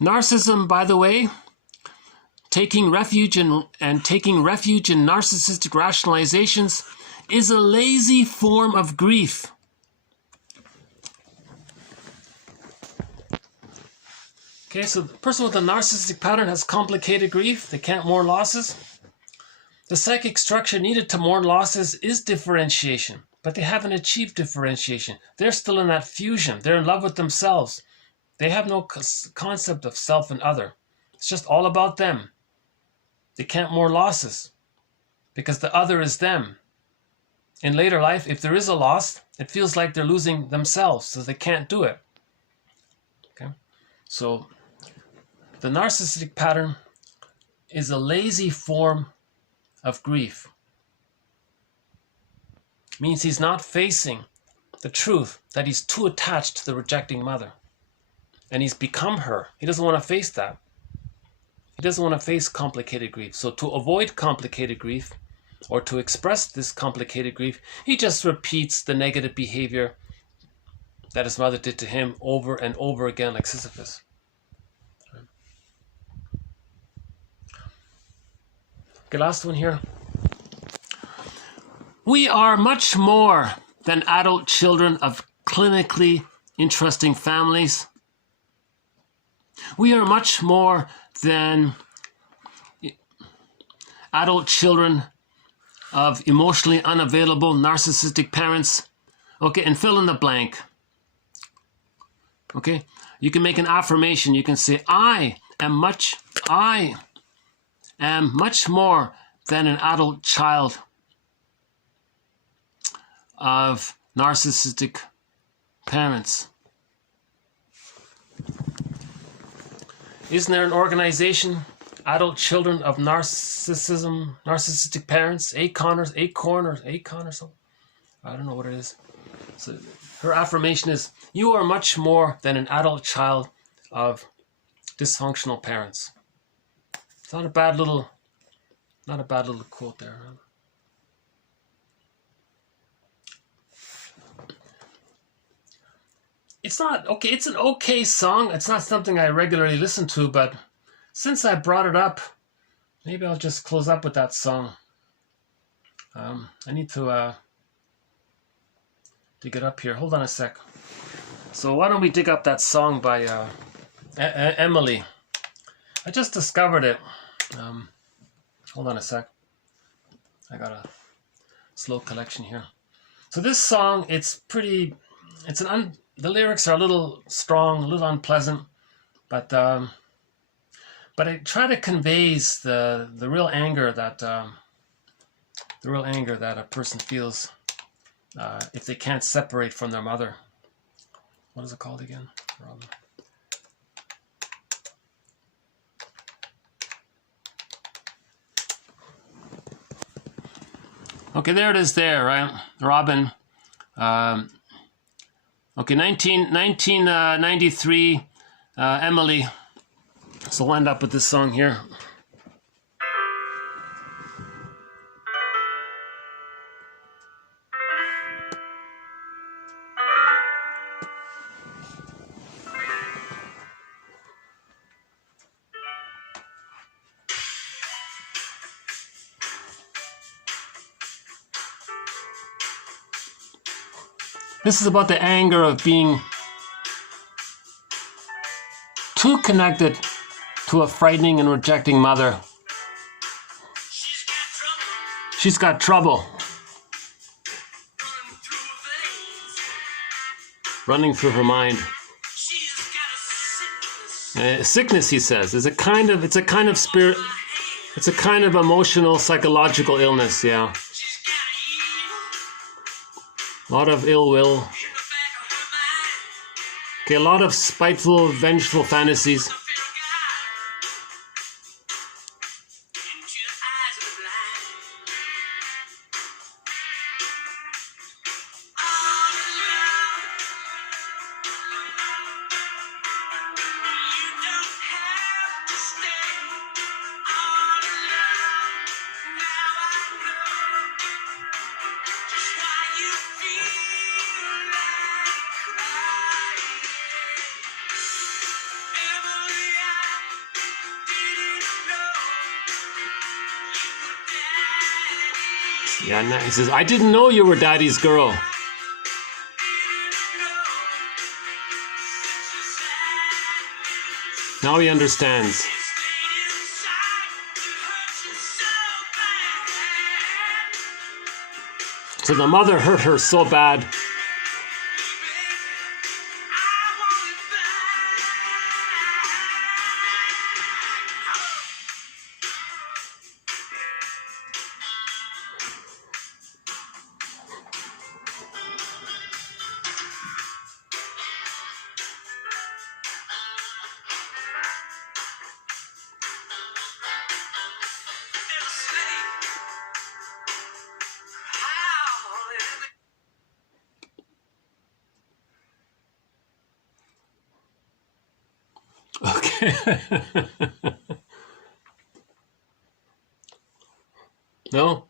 Narcissism, by the way, taking refuge in narcissistic rationalizations, is a lazy form of grief. Okay, so the person with a narcissistic pattern has complicated grief. They can't mourn losses. The psychic structure needed to mourn losses is differentiation, but they haven't achieved differentiation. They're still in that fusion. They're in love with themselves. They have no concept of self and other. It's just all about them. They can't mourn losses because the other is them. In later life, if there is a loss, it feels like they're losing themselves, so they can't do it. Okay, so the narcissistic pattern is a lazy form of grief. It means he's not facing the truth that he's too attached to the rejecting mother. And he's become her. He doesn't want to face that. He doesn't want to face complicated grief. So to avoid complicated grief, or to express this complicated grief, he just repeats the negative behavior that his mother did to him over and over again, like Sisyphus. Okay, last one here. We are much more than adult children of clinically interesting families. We are much more than adult children of emotionally unavailable narcissistic parents. Okay, and fill in the blank. Okay, you can make an affirmation. You can say, I am much more than an adult child of narcissistic parents. Isn't there an organization, Adult Children of Narcissism, Narcissistic Parents, ACON or something? I don't know what it is. So her affirmation is, you are much more than an adult child of dysfunctional parents. It's not a bad little quote there. Huh? It's not okay. It's an okay song. It's not something I regularly listen to, but since I brought it up, maybe I'll just close up with that song. I need to dig it up here. Hold on a sec. So why don't we dig up that song by Emily? I just discovered it. Hold on a sec. I got a slow collection here. So this song, the lyrics are a little strong, a little unpleasant, but it try to conveys the real anger that a person feels if they can't separate from their mother. What is it called again? Okay, there it is there, right? Robin. Okay, 1993, Emily. So we'll end up with this song here. This is about the anger of being too connected to a frightening and rejecting mother. She's got trouble. Running through her mind. Sickness, he says, it's a kind of spirit, it's a kind of emotional, psychological illness, yeah. A lot of ill will. Okay, a lot of spiteful, vengeful fantasies. Yeah, he says, I didn't know you were daddy's girl. Now he understands. So the mother hurt her so bad. Okay. No?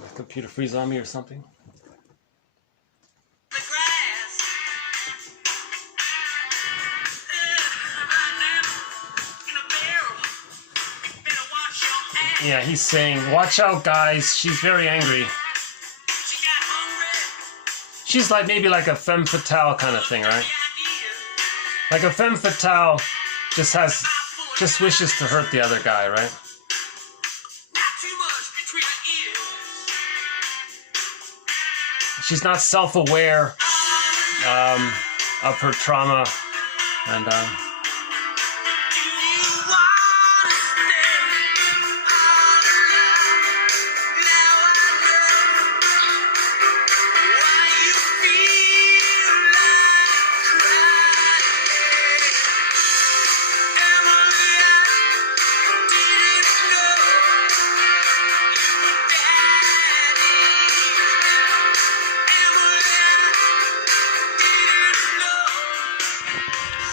My computer freeze on me or something? Yeah, he's saying, watch out guys, she's very angry. She's like maybe like a femme fatale kind of thing, right? Like a femme fatale just wishes to hurt the other guy, right? She's not self-aware of her trauma, and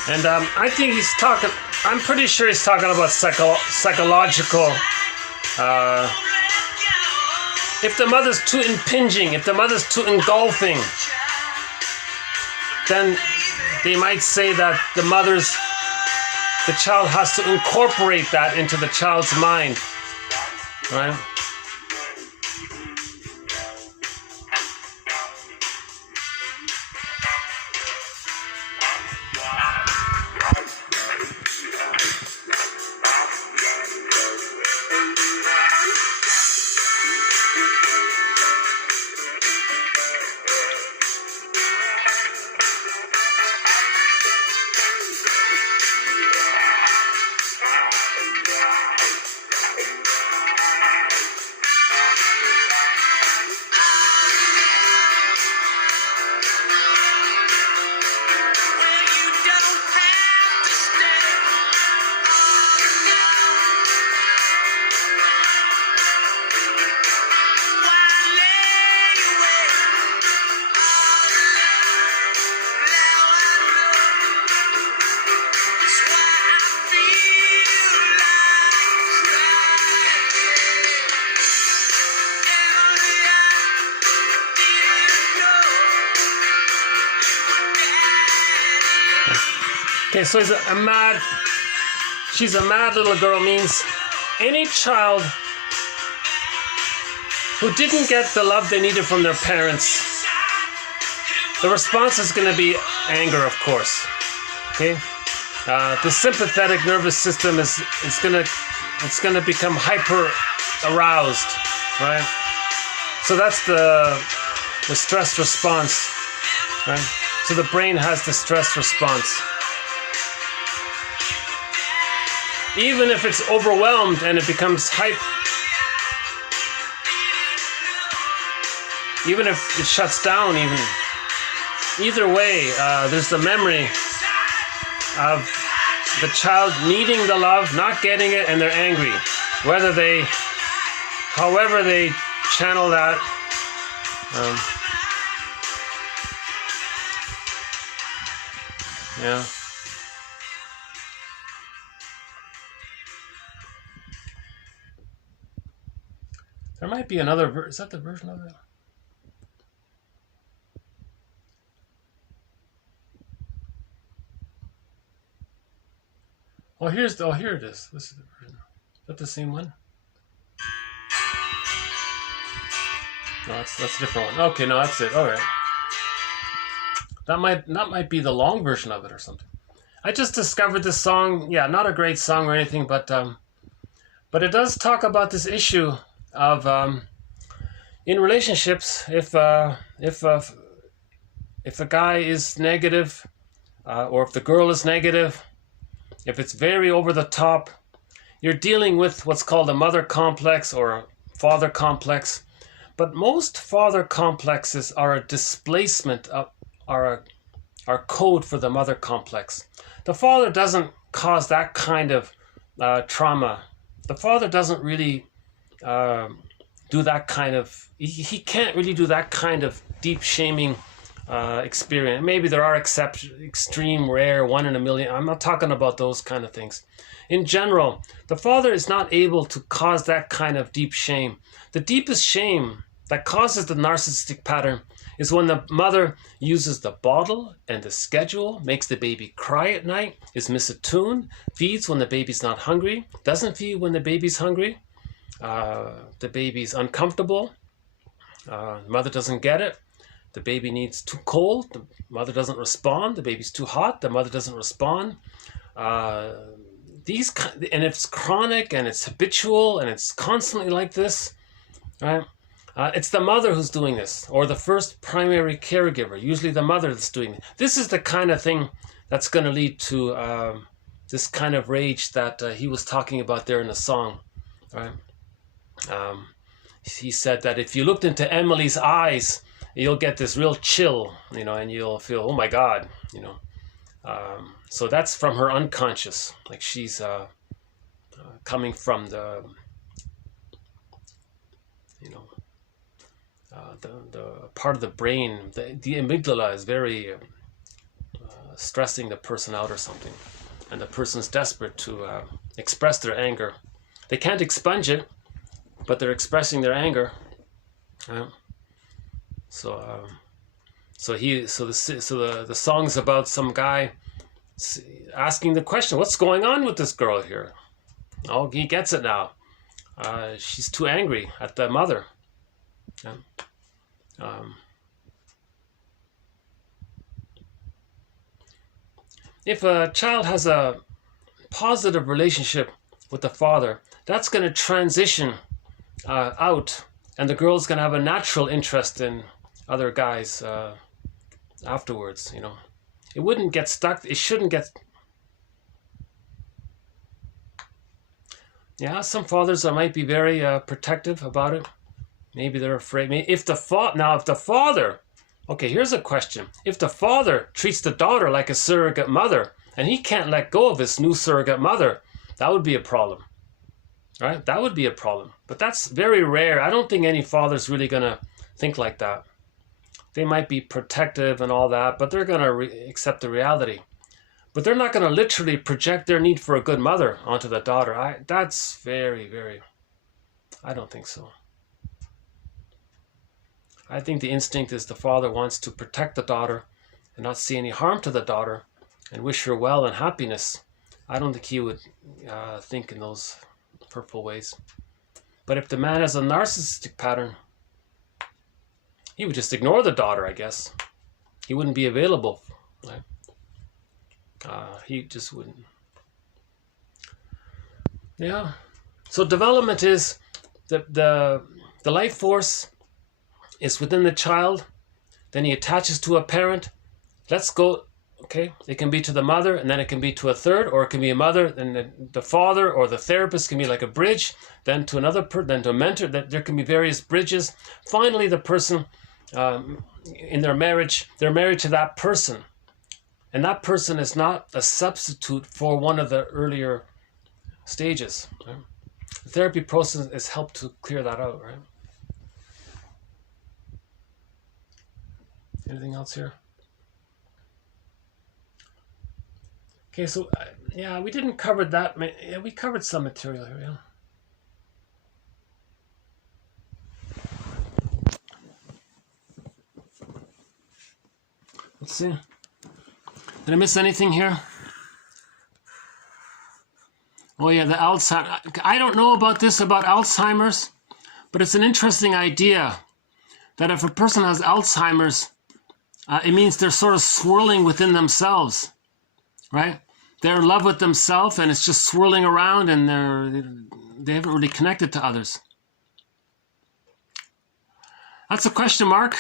And I think he's talking, I'm pretty sure he's talking about psychological, if the mother's too impinging, if the mother's too engulfing, then they might say that the child has to incorporate that into the child's mind, right? Okay, so she's a mad little girl means any child who didn't get the love they needed from their parents, the response is going to be anger, of course. Okay, the sympathetic nervous system is going to become hyper aroused, right? So that's the stress response, right? So the brain has the stress response. Even if it's overwhelmed and it becomes even if it shuts down, either way, there's the memory of the child needing the love, not getting it, and they're angry. However they channel that, yeah. There might be another is that the version of it? Oh, here it is. This is the version. Is that the same one? No, that's a different one. Okay, no, that's it. All right. That might be the long version of it or something. I just discovered this song. Yeah, not a great song or anything, but it does talk about this issue of in relationships, if a guy is negative, or if the girl is negative, if it's very over the top, you're dealing with what's called a mother complex or a father complex. But most father complexes are a displacement of are code for the mother complex. The father doesn't cause that kind of trauma. The father doesn't really do that kind of, he can't really do that kind of deep shaming experience. Maybe there are extreme, rare, 1 in a million. I'm not talking about those kind of things. In general, the father is not able to cause that kind of deep shame. The deepest shame that causes the narcissistic pattern is when the mother uses the bottle and the schedule, makes the baby cry at night, is misattuned, feeds when the baby's not hungry, doesn't feed when the baby's hungry, the baby's uncomfortable, mother doesn't get it, the baby needs too cold, the mother doesn't respond, the baby's too hot, the mother doesn't respond. And it's chronic and it's habitual and it's constantly like this, right? It's the mother who's doing this, or the first primary caregiver, usually the mother that's doing it. This is the kind of thing that's going to lead to this kind of rage that he was talking about there in the song, right? He said that if you looked into Emily's eyes, you'll get this real chill, and you'll feel, oh my God, So that's from her unconscious, like she's coming from the, the part of the brain, the amygdala is very stressing the person out or something, and the person's desperate to express their anger. They can't expunge it, but they're expressing their anger. So the song's about some guy asking the question, what's going on with this girl here? Oh, he gets it now. She's too angry at the mother. If a child has a positive relationship with the father, that's going to transition out, and the girl's going to have a natural interest in other guys afterwards, you know. It wouldn't get stuck. It shouldn't get... Yeah, some fathers might be very protective about it. Maybe they're afraid. If the father... Okay, here's a question. If the father treats the daughter like a surrogate mother, and he can't let go of his new surrogate mother, that would be a problem. Right? That would be a problem. But that's very rare. I don't think any father's really going to think like that. They might be protective and all that, but they're going to accept the reality. But they're not going to literally project their need for a good mother onto the daughter. That's very, very... I don't think so. I think the instinct is the father wants to protect the daughter and not see any harm to the daughter and wish her well and happiness. I don't think he would think in those hurtful ways. But if the man has a narcissistic pattern, he would just ignore the daughter, I guess. He wouldn't be available. Right? He just wouldn't. Yeah. So development is the life force is within the child. Then he attaches to a parent. Let's go. Okay, it can be to the mother, and then it can be to a third, or it can be a mother, and the father or the therapist can be like a bridge, then to another then to a mentor. There can be various bridges. Finally, the person in their marriage, they're married to that person, and that person is not a substitute for one of the earlier stages. Right? The therapy process has helped to clear that out. Right? Anything else here? Okay, so yeah, we didn't cover that. Yeah, we covered some material here. Yeah. Let's see. Did I miss anything here? Oh yeah, the Alzheimer's. I don't know about this about Alzheimer's, but it's an interesting idea that if a person has Alzheimer's, it means they're sort of swirling within themselves. Right? They're in love with themselves, and it's just swirling around, and they haven't really connected to others. That's a question mark.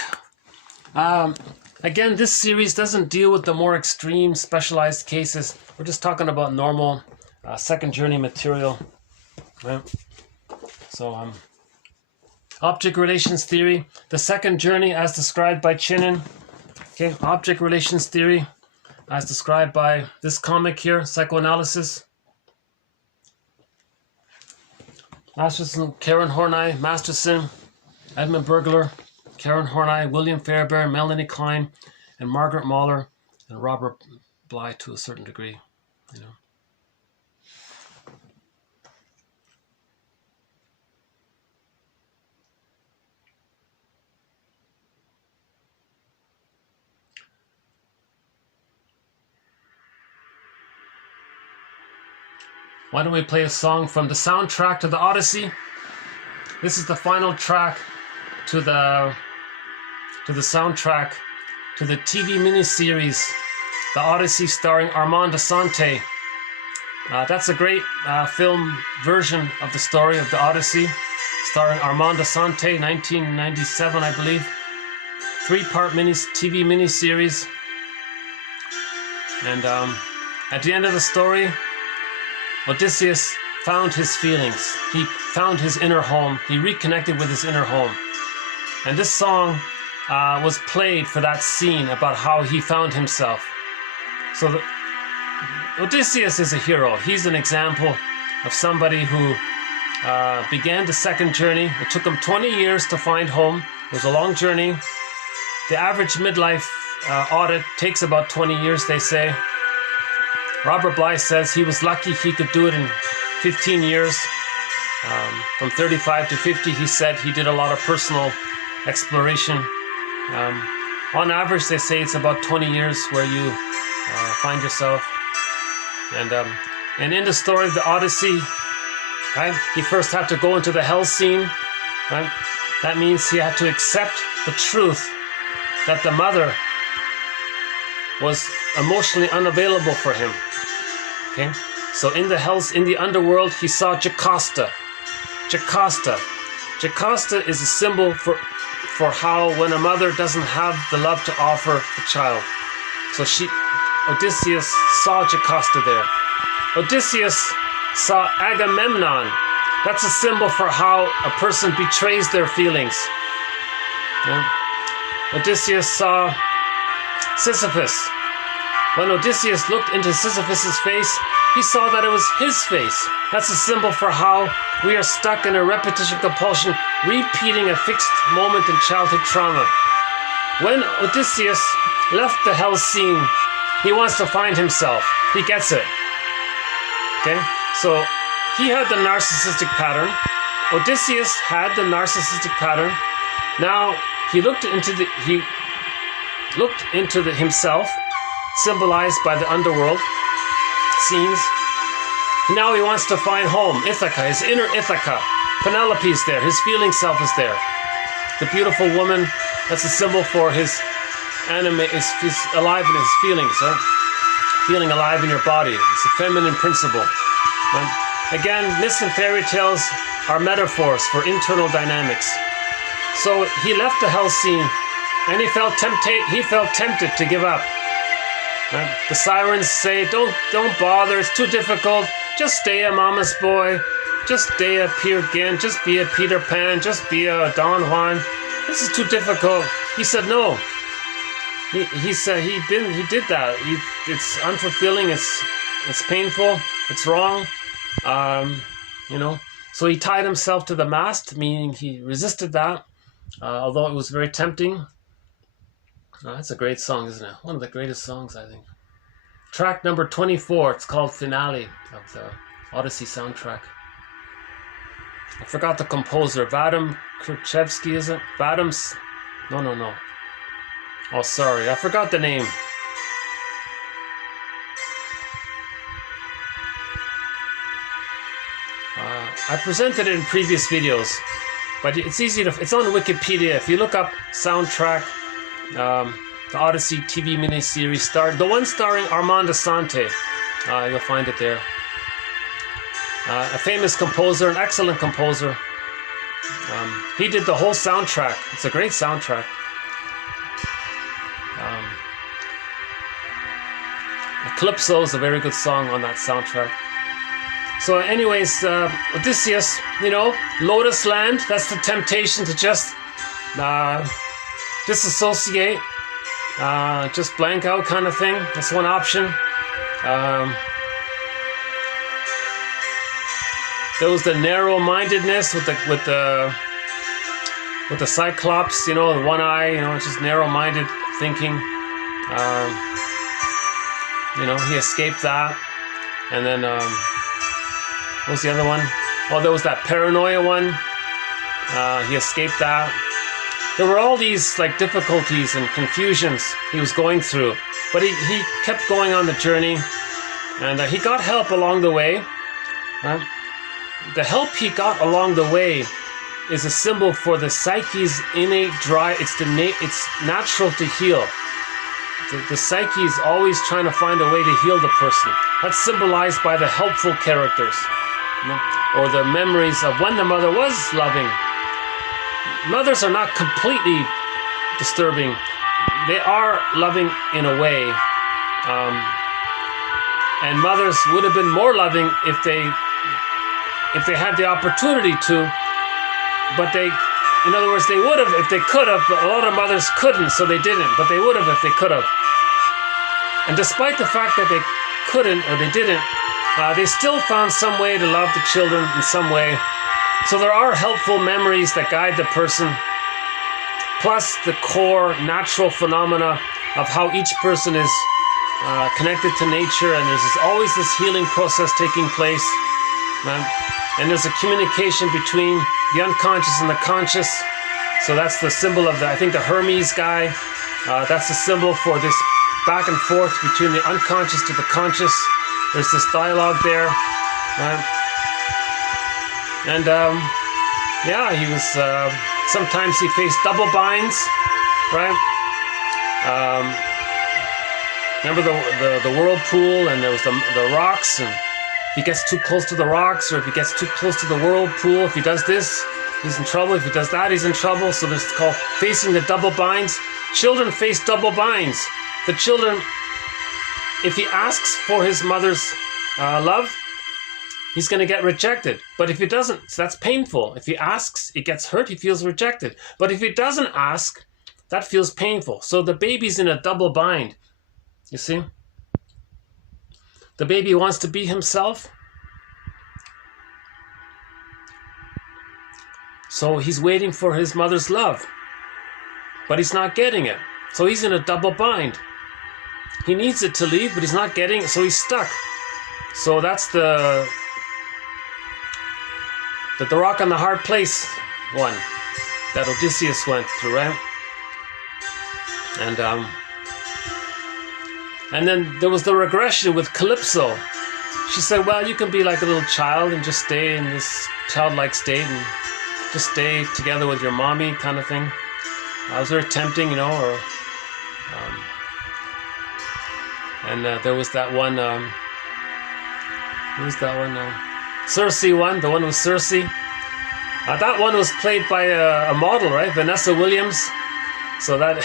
Again, this series doesn't deal with the more extreme, specialized cases. We're just talking about normal second journey material. Right? So, object relations theory, the second journey as described by Chinen. Okay, object relations theory, as described by this comic here, Psychoanalysis. Masterson, Karen Horney, Masterson, Edmund Bergler, Karen Horney, William Fairbairn, Melanie Klein, and Margaret Mahler, and Robert Bly to a certain degree, you know. Why don't we play a song from the soundtrack to the Odyssey? This is the final track to the soundtrack to the TV miniseries, The Odyssey, starring Armand Assante. That's a great film version of the story of the Odyssey, starring Armand Assante, 1997, I believe. 3-part TV miniseries. And at the end of the story, Odysseus found his feelings. He found his inner home. He reconnected with his inner home. And this song was played for that scene about how he found himself. So Odysseus is a hero. He's an example of somebody who began the second journey. It took him 20 years to find home. It was a long journey. The average midlife audit takes about 20 years, they say. Robert Bly says he was lucky he could do it in 15 years. From 35 to 50, he said he did a lot of personal exploration. On average, they say it's about 20 years where you find yourself. And in the story of the Odyssey, right, he first had to go into the hell scene. Right? That means he had to accept the truth that the mother was emotionally unavailable for him. Okay, so in the underworld, he saw Jocasta. Jocasta is a symbol for how when a mother doesn't have the love to offer the child. So Odysseus saw Jocasta there. Odysseus saw Agamemnon. That's a symbol for how a person betrays their feelings. Yeah? Odysseus saw Sisyphus. When Odysseus looked into Sisyphus's face, he saw that it was his face. That's a symbol for how we are stuck in a repetition compulsion, repeating a fixed moment in childhood trauma. When Odysseus left the hell scene, he wants to find himself. He gets it. Okay? So he had the narcissistic pattern. Odysseus had the narcissistic pattern. Now he looked into himself, symbolized by the underworld scenes. Now he wants to find home, Ithaca, his inner Ithaca. Penelope's there, his feeling self is there. The beautiful woman, that's a symbol for his alive in his feelings, right? Feeling alive in your body. It's a feminine principle. Right? Again, myths and fairy tales are metaphors for internal dynamics. So he left the hell scene and he felt tempted to give up. Right? The sirens say, don't bother, it's too difficult. Just stay a mama's boy. Just stay a Peer Gynt. Just be a Peter Pan. Just be a Don Juan. This is too difficult. He said no. He said he did that. It's unfulfilling. It's painful. It's wrong. So he tied himself to the mast, meaning he resisted that, although it was very tempting. That's a great song, isn't it? One of the greatest songs, I think. Track number 24. It's called Finale of the Odyssey soundtrack. I forgot the composer. Vadim Krzyzewski, is it? Vadim's... No. Oh, sorry. I forgot the name. I presented it in previous videos, but it's easy to... It's on Wikipedia. If you look up soundtrack, the Odyssey TV miniseries, the one starring Armand Assante, you'll find it there. A famous composer, an excellent composer. He did the whole soundtrack. It's a great soundtrack. Calypso is a very good song on that soundtrack. So anyways, Odysseus, Lotus Land, that's the temptation to just disassociate, just blank out kind of thing. That's one option. There was the narrow-mindedness with the Cyclops, the one eye, just narrow-minded thinking. He escaped that. And then, what was the other one? Oh, there was that paranoia one. He escaped that. There were all these difficulties and confusions he was going through. But he kept going on the journey. And he got help along the way. The help he got along the way is a symbol for the psyche's innate drive. It's natural to heal. The psyche is always trying to find a way to heal the person. That's symbolized by the helpful characters, or the memories of when the mother was loving. Mothers are not completely disturbing. They are loving in a way. And mothers would have been more loving if they had the opportunity to, but in other words, they would have if they could have, but a lot of mothers couldn't, so they didn't, but they would have if they could have. And despite the fact that they couldn't or they didn't, they still found some way to love the children in some way. So there are helpful memories that guide the person, plus the core natural phenomena of how each person is connected to nature, and there's always this healing process taking place. And there's a communication between the unconscious and the conscious. So that's the symbol of I think the Hermes guy. That's the symbol for this back and forth between the unconscious to the conscious. There's this dialogue there. And yeah, he was, sometimes he faced double binds, right? Remember the whirlpool, and there was the rocks, and if he gets too close to the rocks, or if he gets too close to the whirlpool, if he does this, he's in trouble. If he does that, he's in trouble. So this is called facing the double binds. Children face double binds. The children, if he asks for his mother's love, he's going to get rejected. But if he doesn't, that's painful. If he asks, it gets hurt, he feels rejected. But if he doesn't ask, that feels painful. So the baby's in a double bind. You see? The baby wants to be himself. So he's waiting for his mother's love. But he's not getting it. So he's in a double bind. He needs it to leave, but he's not getting it, so he's stuck. So that's the rock on the hard place one that Odysseus went through, right? And then there was the regression with Calypso. She said, well, you can be like a little child and just stay in this childlike state and just stay together with your mommy kind of thing. It was very tempting, you know, or there was that one, Circe one, the one with Circe. That one was played by a model, right? Vanessa Williams. So that,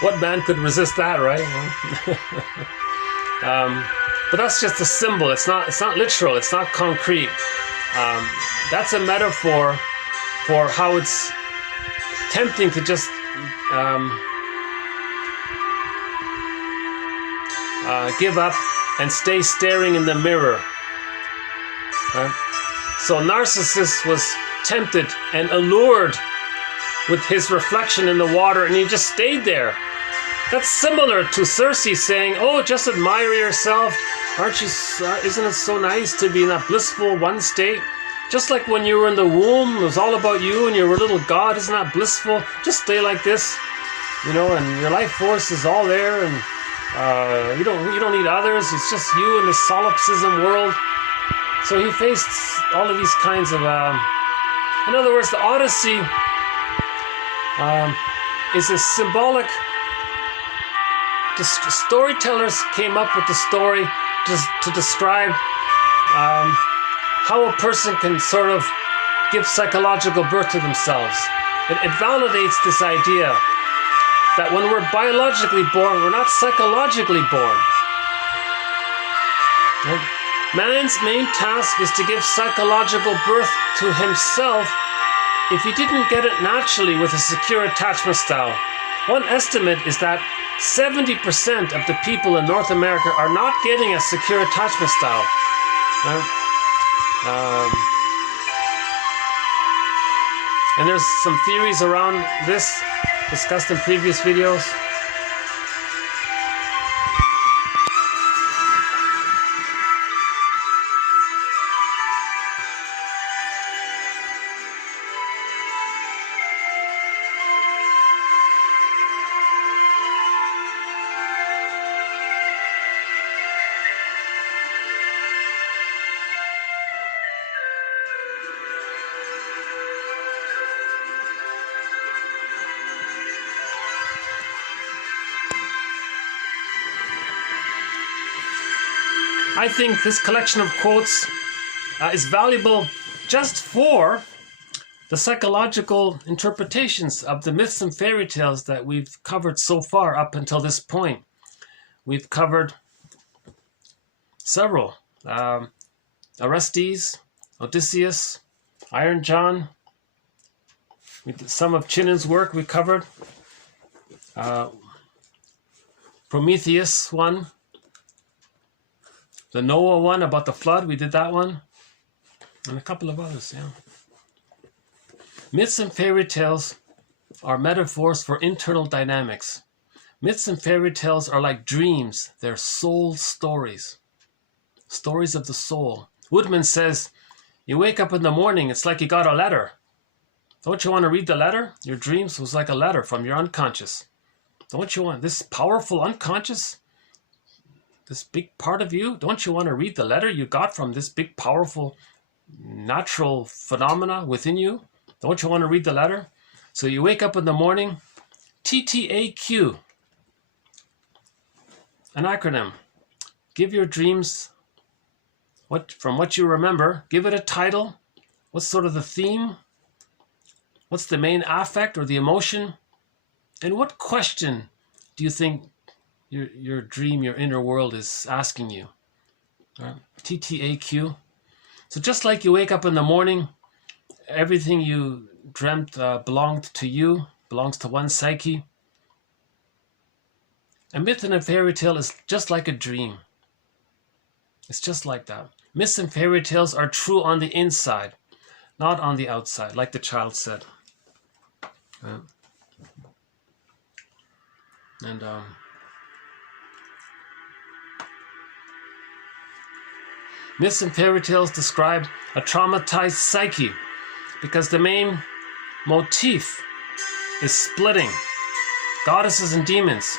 what man could resist that, right? But that's just a symbol. It's not literal. It's not concrete. That's a metaphor for how it's tempting to just give up and stay staring in the mirror. Right? So Narcissus was tempted and allured with his reflection in the water, and he just stayed there. That's similar to Circe saying, oh, just admire yourself. Isn't it so nice to be in that blissful one state? Just like when you were in the womb, it was all about you and you were a little god. Isn't that blissful? Just stay like this, you know, and your life force is all there, and you don't need others. It's just you in this solipsism world. So he faced all of these kinds of, in other words, the Odyssey is a symbolic. The storytellers came up with the story to describe how a person can sort of give psychological birth to themselves. It validates this idea that when we're biologically born, we're not psychologically born. Right? Man's main task is to give psychological birth to himself if he didn't get it naturally with a secure attachment style. One estimate is that 70% of the people in North America are not getting a secure attachment style. Right? And there's some theories around this discussed in previous videos. I think this collection of quotes is valuable just for the psychological interpretations of the myths and fairy tales that we've covered so far up until this point. We've covered several. Orestes, Odysseus, Iron John. Some of Chinon's work we covered. Prometheus one. The Noah one about the flood, we did that one. And a couple of others, yeah. Myths and fairy tales are metaphors for internal dynamics. Myths and fairy tales are like dreams. They're soul stories. Stories of the soul. Woodman says, you wake up in the morning, it's like you got a letter. Don't you want to read the letter? Your dreams was like a letter from your unconscious. Don't you want this powerful unconscious? This big part of you? Don't you want to read the letter you got from this big, powerful, natural phenomena within you? Don't you want to read the letter? So you wake up in the morning, TTAQ, an acronym. Give your dreams, from what you remember, give it a title. What's sort of the theme? What's the main affect or the emotion? And what question do you think your dream, your inner world is asking you? TTAQ. So just like you wake up in the morning, everything you dreamt belonged to you, belongs to one psyche. A myth and a fairy tale is just like a dream. It's just like that. Myths and fairy tales are true on the inside, not on the outside, like the child said. Myths and fairy tales describe a traumatized psyche because the main motif is splitting. Goddesses and demons.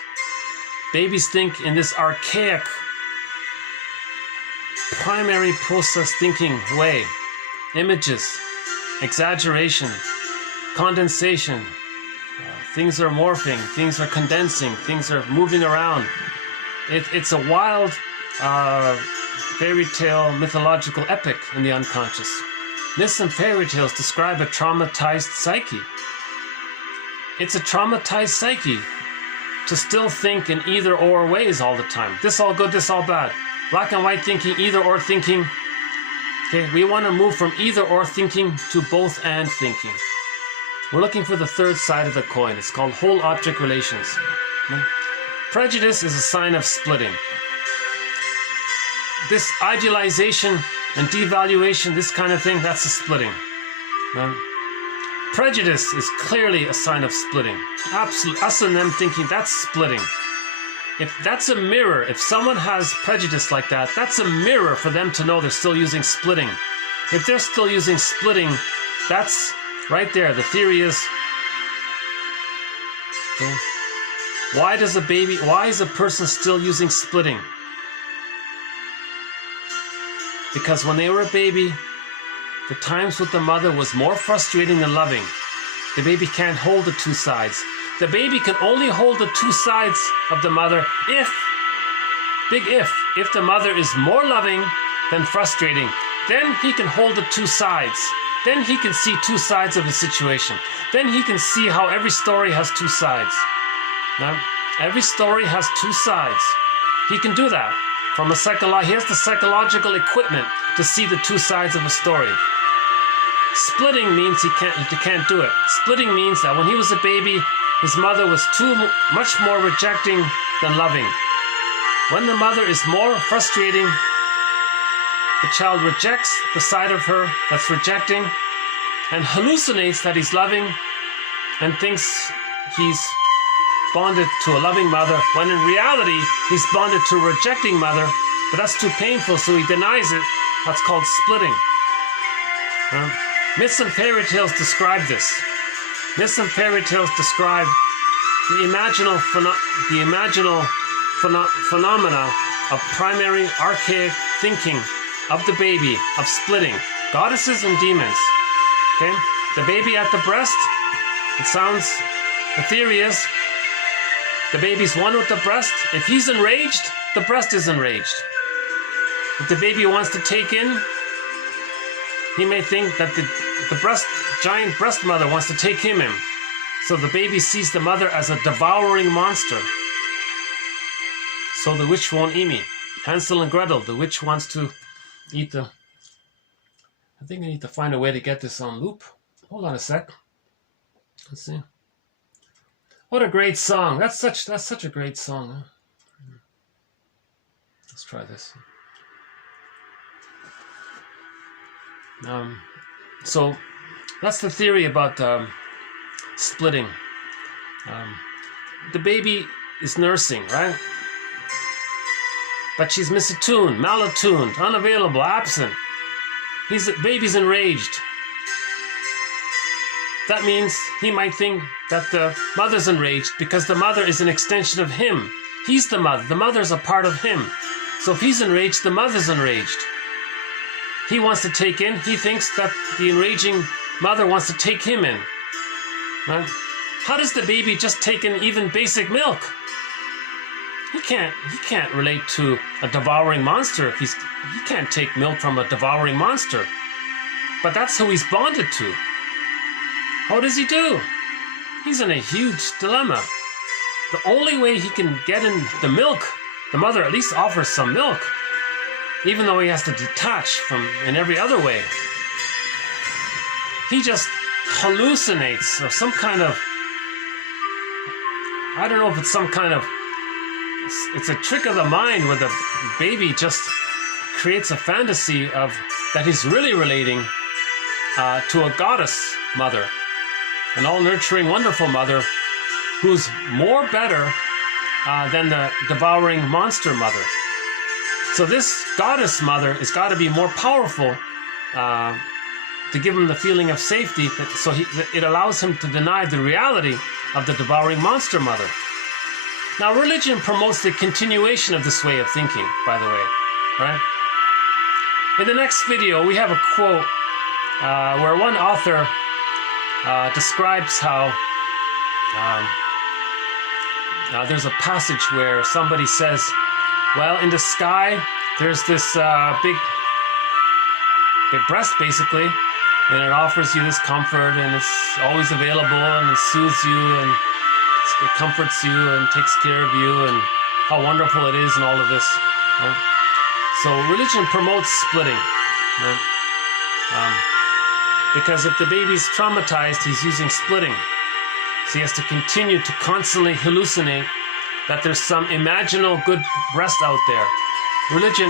Babies think in this archaic, primary process thinking way. Images, exaggeration, condensation. Things are morphing, things are condensing, things are moving around. It's a wild fairy tale mythological epic in the unconscious. Myths and fairy tales describe a traumatized psyche. It's a traumatized psyche to still think in either or ways all the time. This all good, this all bad. Black and white thinking, either or thinking. Okay, we want to move from either or thinking to both and thinking. We're looking for the third side of the coin. It's called whole object relations. Prejudice is a sign of splitting. This idealization and devaluation, this kind of thing, that's a splitting. Prejudice is clearly a sign of splitting. Absolutely, us and them thinking, that's splitting. If that's a mirror, if someone has prejudice like that, that's a mirror for them to know they're still using splitting. If they're still using splitting, that's right there. The theory is, okay, why is a person still using splitting? Because when they were a baby, the times with the mother was more frustrating than loving. The baby can't hold the two sides. The baby can only hold the two sides of the mother if the mother is more loving than frustrating. Then he can hold the two sides. Then he can see two sides of a situation. Then he can see how every story has two sides. Now, every story has two sides. He can do that. He has the psychological equipment to see the two sides of a story. Splitting means he can't do it. Splitting means that when he was a baby, his mother was much more rejecting than loving. When the mother is more frustrating, the child rejects the side of her that's rejecting and hallucinates that he's loving and thinks he's bonded to a loving mother, when in reality he's bonded to a rejecting mother, but that's too painful, so he denies it. That's called splitting. Myths and fairy tales describe this. Myths and fairy tales describe the imaginal phenomena of primary archaic thinking of the baby, of splitting. Goddesses and demons. Okay? The baby at the breast, the theory is, the baby's one with the breast. If he's enraged, the breast is enraged. If the baby wants to take in, he may think that the giant breast mother wants to take him in. So the baby sees the mother as a devouring monster. So the witch won't eat me. Hansel and Gretel, the witch wants to eat the... I think I need to find a way to get this on loop. Hold on a sec. Let's see. What a great song. That's such a great song. Huh? Let's try this. So that's the theory about splitting. The baby is nursing, right? But she's misattuned, malattuned, unavailable, absent. Baby's enraged. That means he might think that the mother's enraged because the mother is an extension of him. He's the mother. The mother's a part of him. So if he's enraged, the mother's enraged. He wants to take in. He thinks that the enraging mother wants to take him in. Right? How does the baby just take in even basic milk? He can't relate to a devouring monster. He can't take milk from a devouring monster. But that's who he's bonded to. How does he do? He's in a huge dilemma. The only way he can get in the milk, the mother at least offers some milk, even though he has to detach from in every other way. He just hallucinates or some kind of, I don't know if it's some kind of, it's a trick of the mind where the baby just creates a fantasy of that he's really relating to a goddess mother, an all-nurturing, wonderful mother who's more better than the devouring monster mother. So this goddess mother has got to be more powerful to give him the feeling of safety, so it allows him to deny the reality of the devouring monster mother. Now, religion promotes the continuation of this way of thinking, by the way, right? In the next video, we have a quote where one author describes how there's a passage where somebody says, well, in the sky, there's this big breast, basically, and it offers you this comfort, and it's always available, and it soothes you, and it comforts you, and takes care of you, and how wonderful it is, and all of this. Right? So religion promotes splitting. Right? Because if the baby's traumatized, he's using splitting. So he has to continue to constantly hallucinate that there's some imaginal good breast out there. Religion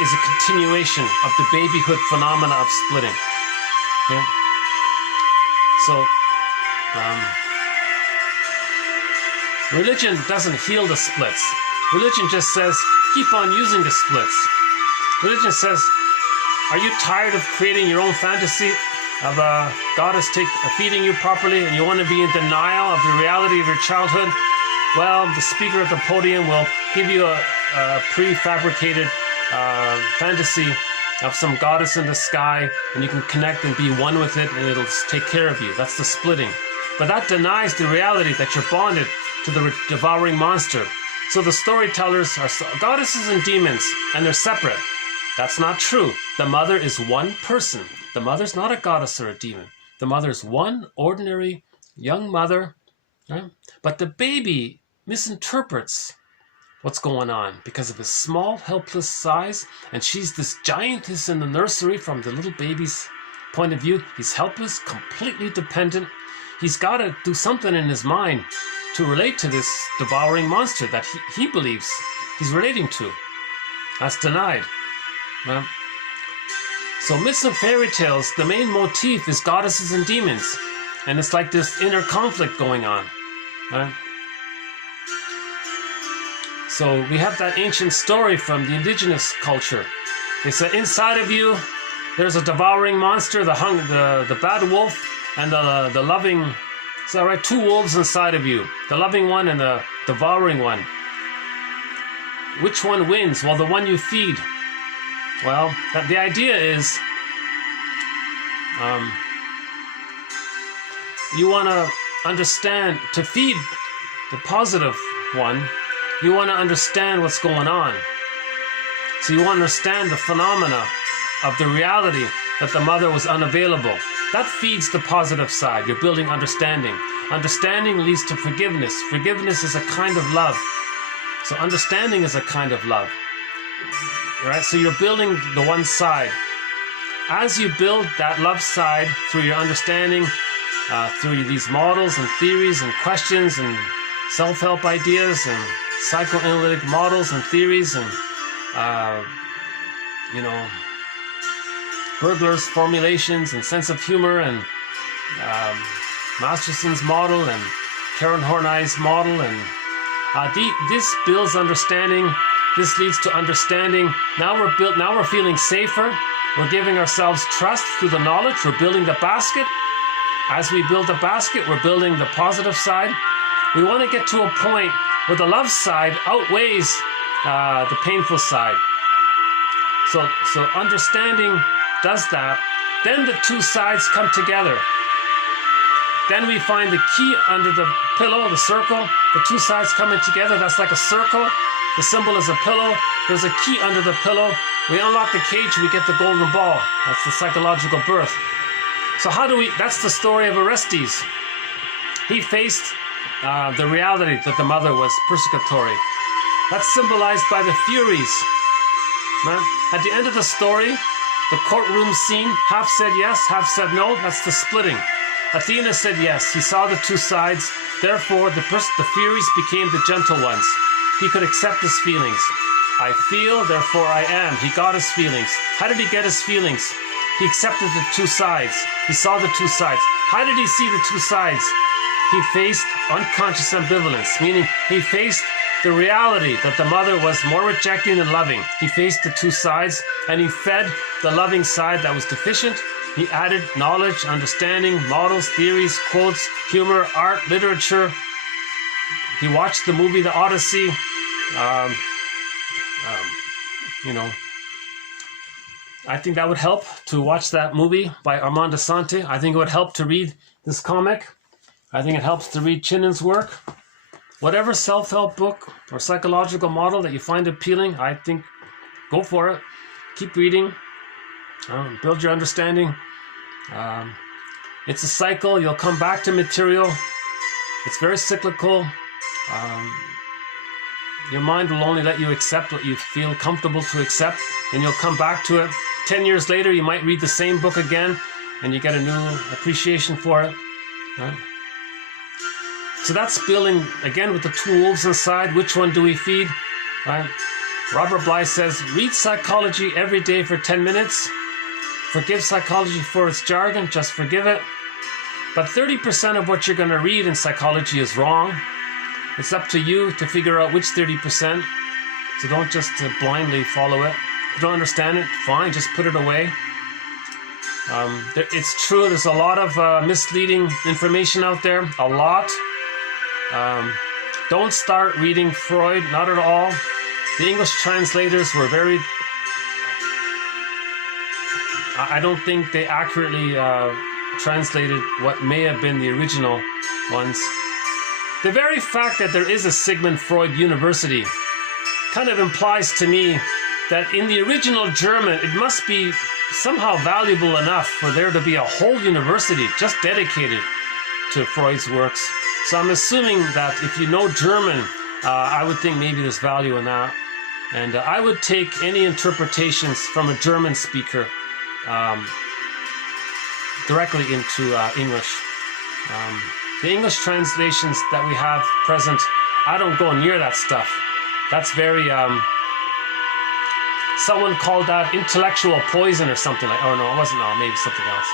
is a continuation of the babyhood phenomena of splitting. Okay? So, religion doesn't heal the splits. Religion just says, keep on using the splits. Religion says, are you tired of creating your own fantasy of a goddess feeding you properly, and you want to be in denial of the reality of your childhood? Well, the speaker at the podium will give you a prefabricated fantasy of some goddess in the sky, and you can connect and be one with it, and it'll take care of you. That's the splitting. But that denies the reality that you're bonded to the devouring monster. So the storytellers are goddesses and demons, and they're separate. That's not true. The mother is one person. The mother's not a goddess or a demon. The mother's one ordinary young mother, right? But the baby misinterprets what's going on because of his small, helpless size, and she's this giantess in the nursery from the little baby's point of view. He's helpless, completely dependent. He's got to do something in his mind to relate to this devouring monster that he believes he's relating to. That's denied. Right? So myths and fairy tales, the main motif is goddesses and demons. And it's like this inner conflict going on. Right? So we have that ancient story from the indigenous culture. They said inside of you, there's a devouring monster, the bad wolf, and the loving. So right, two wolves inside of you, the loving one and the devouring one. Which one wins? Well, the one you feed. Well, the idea is you want to understand, to feed the positive one, you want to understand what's going on. So you want to understand the phenomena of the reality that the mother was unavailable. That feeds the positive side. You're building understanding. Understanding leads to forgiveness. Forgiveness is a kind of love. So understanding is a kind of love. Right? So you're building the one side. As you build that love side through your understanding, through these models and theories and questions and self-help ideas and psychoanalytic models and theories and, burglars' formulations and sense of humor and Masterson's model and Karen Horney's model, and this builds understanding. This leads to understanding. Now we're feeling safer. We're giving ourselves trust through the knowledge. We're building the basket. As we build the basket, we're building the positive side. We want to get to a point where the love side outweighs the painful side. So understanding does that. Then the two sides come together. Then we find the key under the pillow, the circle. The two sides coming together, that's like a circle. The symbol is a pillow. There's a key under the pillow. We unlock the cage, we get the golden ball. That's the psychological birth. So that's the story of Orestes. He faced the reality that the mother was persecutory. That's symbolized by the Furies. Right? At the end of the story, the courtroom scene, half said yes, half said no. That's the splitting. Athena said yes. He saw the two sides. Therefore, the Furies became the gentle ones. He could accept his feelings. I feel, therefore I am. He got his feelings. How did he get his feelings? He accepted the two sides. He saw the two sides. How did he see the two sides? He faced unconscious ambivalence, meaning he faced the reality that the mother was more rejecting than loving. He faced the two sides, and he fed the loving side that was deficient. He added knowledge, understanding, models, theories, quotes, humor, art, literature. He watched the movie The Odyssey. I think that would help to watch that movie by Armand de Sante. I think it would help to read this comic. I think it helps to read Chinan's work. Whatever self-help book or psychological model that you find appealing, I think go for it. Keep reading. Build your understanding. It's a cycle. You'll come back to material. It's very cyclical. Your mind will only let you accept what you feel comfortable to accept, and you'll come back to it. 10 years later, you might read the same book again, and you get a new appreciation for it. Right? So that's building, again, with the two wolves inside. Which one do we feed? Right? Robert Bly says, read psychology every day for 10 minutes. Forgive psychology for its jargon. Just forgive it. But 30% of what you're going to read in psychology is wrong. It's up to you to figure out which 30%. So don't just blindly follow it. If you don't understand it, fine, just put it away. It's true, there's a lot of misleading information out there. A lot. Don't start reading Freud, not at all. The English translators were very... I don't think they accurately translated what may have been the original ones. The very fact that there is a Sigmund Freud University kind of implies to me that in the original German, it must be somehow valuable enough for there to be a whole university just dedicated to Freud's works. So I'm assuming that if you know German, I would think maybe there's value in that. And I would take any interpretations from a German speaker directly into English. The English translations that we have present, I don't go near that stuff. That's very, someone called that intellectual poison or something like, oh no, it wasn't, no, maybe something else.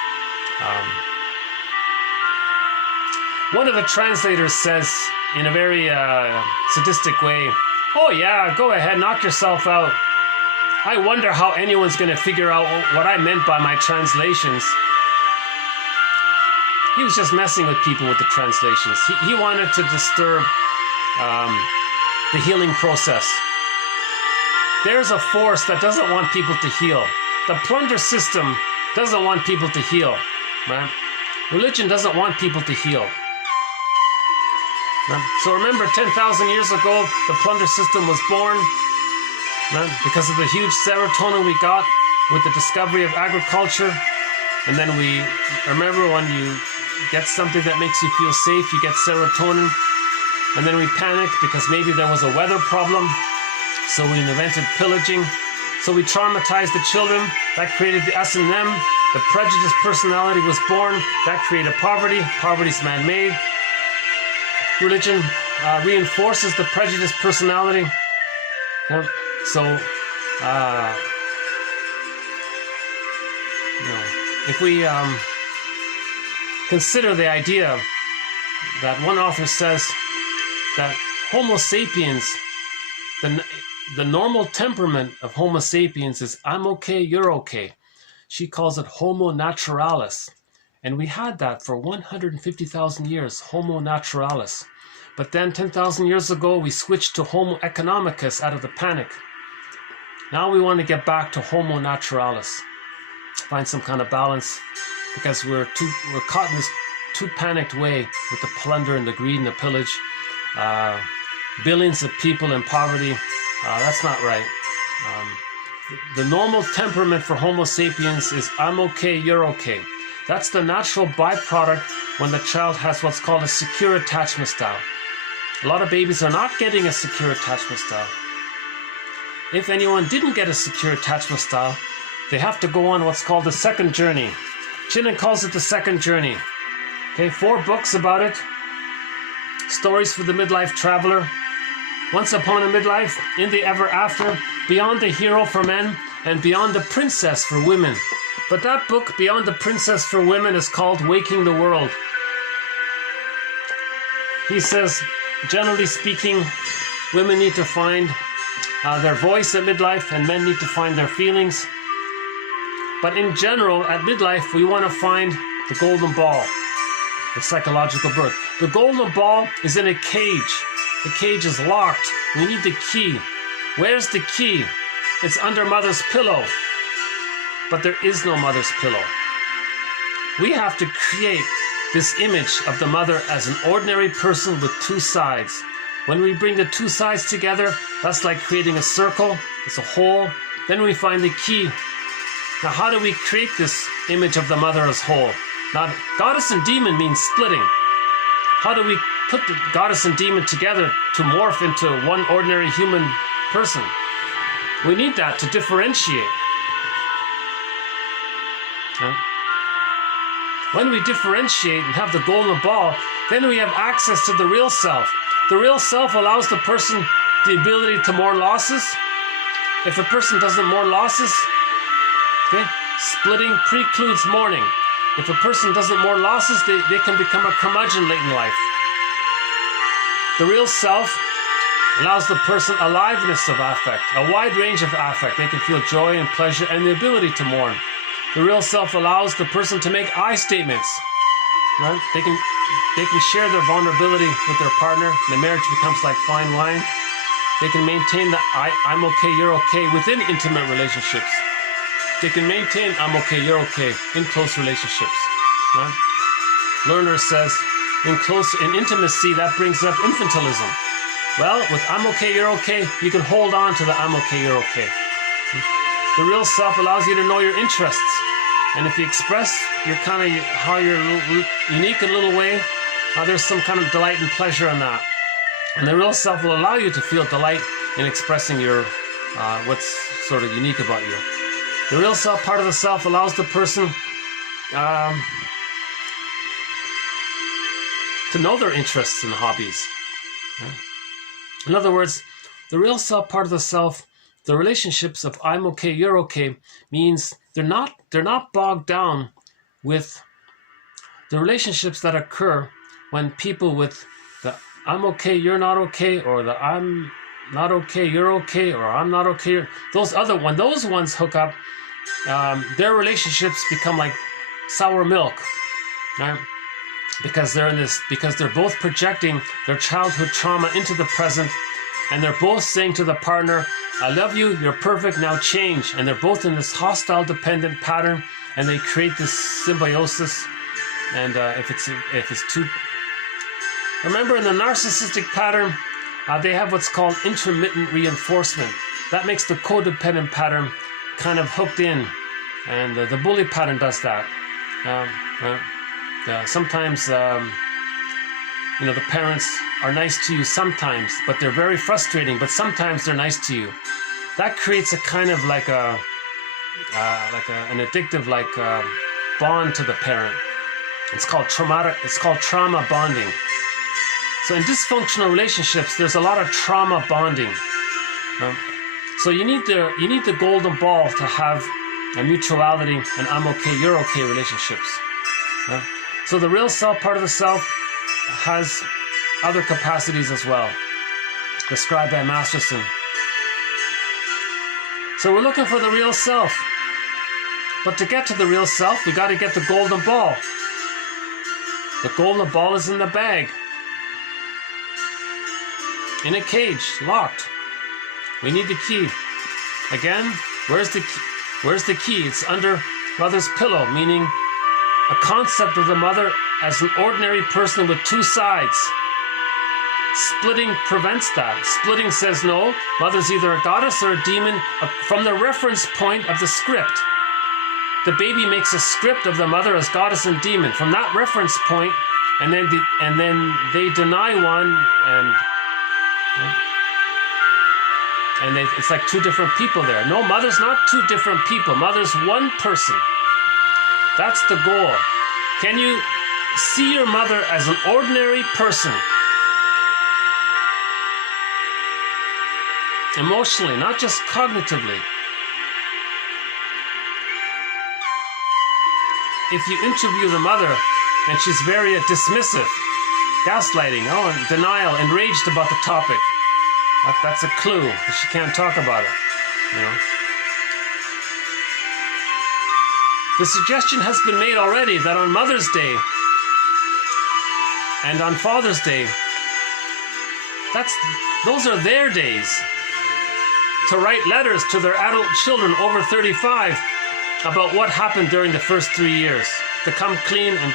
One of the translators says in a very sadistic way, oh yeah, go ahead, knock yourself out. I wonder how anyone's going to figure out what I meant by my translations. He was just messing with people with the translations. He wanted to disturb the healing process. There's a force that doesn't want people to heal. The plunder system doesn't want people to heal. Right? Religion doesn't want people to heal. Right? So remember, 10,000 years ago, the plunder system was born, right? Because of the huge serotonin we got with the discovery of agriculture. And then we remember when you get something that makes you feel safe, you get serotonin. And then we panicked because maybe there was a weather problem. So we invented pillaging. So we traumatized the children. That created the S&M. The prejudiced personality was born. That created poverty. Poverty's man-made. Religion reinforces the prejudiced personality. So, if we consider the idea that one author says that Homo sapiens, the normal temperament of Homo sapiens is I'm okay, you're okay. She calls it Homo naturalis. And we had that for 150,000 years, Homo naturalis. But then 10,000 years ago, we switched to Homo economicus out of the panic. Now we want to get back to Homo naturalis, find some kind of balance, because we're caught in this too panicked way with the plunder and the greed and the pillage. Billions of people in poverty. That's not right. The normal temperament for Homo sapiens is I'm okay, you're okay. That's the natural byproduct when the child has what's called a secure attachment style. A lot of babies are not getting a secure attachment style. If anyone didn't get a secure attachment style, they have to go on what's called the second journey. Chinnen calls it the second journey. Okay, 4 books about it. Stories for the midlife traveler. Once Upon a Midlife, In the Ever After, Beyond the Hero for Men, and Beyond the Princess for Women. But that book, Beyond the Princess for Women, is called Waking the World. He says, generally speaking, women need to find their voice at midlife, and men need to find their feelings. But in general, at midlife, we want to find the golden ball, the psychological birth. The golden ball is in a cage. The cage is locked. We need the key. Where's the key? It's under mother's pillow. But there is no mother's pillow. We have to create this image of the mother as an ordinary person with 2 sides. When we bring the 2 sides together, that's like creating a circle. It's a hole. Then we find the key. Now, how do we create this image of the mother as whole? Now, goddess and demon means splitting. How do we put the goddess and demon together to morph into one ordinary human person? We need that to differentiate. When we differentiate and have the golden ball, then we have access to the real self. The real self allows the person the ability to mourn losses. If a person doesn't mourn losses, okay, splitting precludes mourning. If a person doesn't mourn losses, they can become a curmudgeon late in life. The real self allows the person aliveness of affect, a wide range of affect. They can feel joy and pleasure and the ability to mourn. The real self allows the person to make I statements. Right? They can share their vulnerability with their partner. The marriage becomes like fine wine. They can maintain the I'm okay, you're okay within intimate relationships. They can maintain I'm okay, you're okay in close relationships. Right? Lerner says, in intimacy, that brings up infantilism. Well, with I'm okay, you're okay, you can hold on to the I'm okay, you're okay. The real self allows you to know your interests. And if you express how you're unique in a little way, there's some kind of delight and pleasure in that. And the real self will allow you to feel delight in expressing your what's sort of unique about you. The real self, part of the self, allows the person to know their interests and hobbies. In other words, the real self, part of the self, the relationships of I'm okay, you're okay, means they're not bogged down with the relationships that occur when people with the I'm okay, you're not okay, or the I'm not okay, you're okay, or I'm not okay. When those ones hook up, their relationships become like sour milk, right? Because they're both projecting their childhood trauma into the present, and they're both saying to the partner, I love you, you're perfect, now change. And they're both in this hostile dependent pattern, and they create this symbiosis. And if it's too... Remember, in the narcissistic pattern, they have what's called intermittent reinforcement. That makes the codependent pattern kind of hooked in. And the bully pattern does that. Sometimes, the parents are nice to you sometimes, but they're very frustrating, but sometimes they're nice to you. That creates a kind of like an addictive bond to the parent. It's called trauma bonding. So in dysfunctional relationships, there's a lot of trauma bonding. So you need the golden ball to have a mutuality and I'm okay, you're okay relationships. So the real self, part of the self, has other capacities as well, described by Masterson. So we're looking for the real self. But to get to the real self, we got to get the golden ball. The golden ball is in the bag, in a cage, locked. We need the key. Again, where's the key? Where's the key? It's under mother's pillow, meaning a concept of the mother as an ordinary person with two sides. Splitting prevents that. Splitting says no, mother's either a goddess or a demon from the reference point of the script. The baby makes a script of the mother as goddess and demon from that reference point, and then they deny one, and it's like two different people there. No, mother's not two different people. Mother's one person. That's the goal. Can you see your mother as an ordinary person? Emotionally, not just cognitively. If you interview the mother and she's very dismissive, gaslighting, and denial, enraged about the topic, that's a clue that she can't talk about it. The suggestion has been made already that on Mother's Day and on Father's Day, those are their days to write letters to their adult children over 35 about what happened during the first 3 years, to come clean and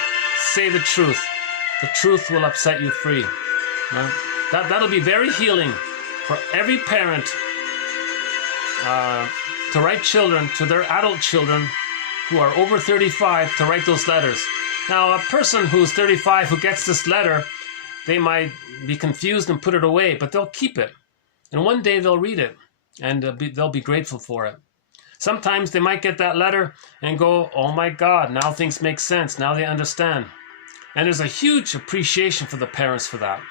say the truth. The truth will up set you free. Right? That'll be very healing for every parent to write children to their adult children who are over 35 to write those letters. Now, a person who's 35 who gets this letter, they might be confused and put it away, but they'll keep it. And one day they'll read it and they'll be grateful for it. Sometimes they might get that letter and go, oh my God, now things make sense. Now they understand. And there's a huge appreciation for the parents for that.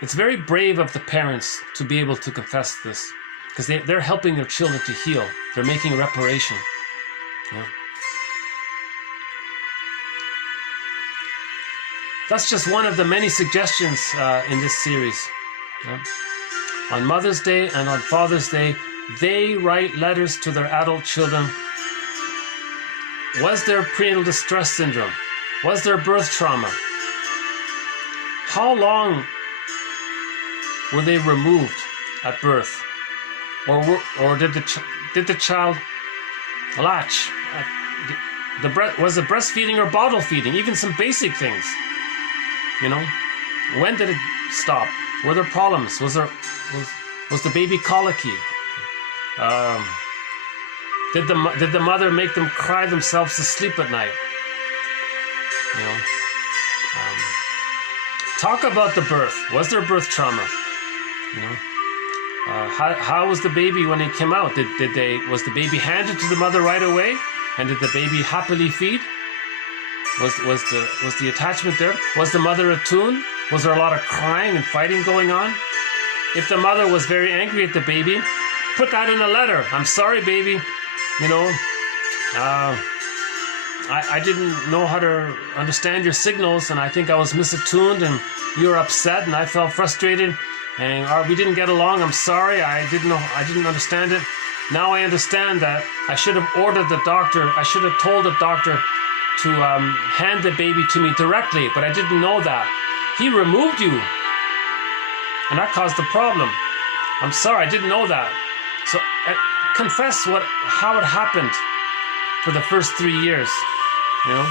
It's very brave of the parents to be able to confess this, because they're helping their children to heal. They're making reparation. Yeah. That's just one of the many suggestions in this series. Yeah. On Mother's Day and on Father's Day, they write letters to their adult children. Was there prenatal distress syndrome? Was there birth trauma? How long were they removed at birth? Or did the child latch? Was it breastfeeding or bottle feeding? Even some basic things. When did it stop? Were there problems? Was the baby colicky? Did the mother make them cry themselves to sleep at night? Talk about the birth. Was there birth trauma? How was the baby when he came out? Was the baby handed to the mother right away? And did the baby happily feed? Was the attachment there? Was the mother attuned? Was there a lot of crying and fighting going on? If the mother was very angry at the baby, put that in a letter. I'm sorry, baby. I didn't know how to understand your signals, and I think I was misattuned, and you were upset, and I felt frustrated, and we didn't get along. I'm sorry. I didn't understand it. Now I understand that I should have ordered the doctor. I should have told the doctor to hand the baby to me directly, but I didn't know that. He removed you, and that caused the problem. I'm sorry. I didn't know that. So confess how it happened for the first 3 years, And,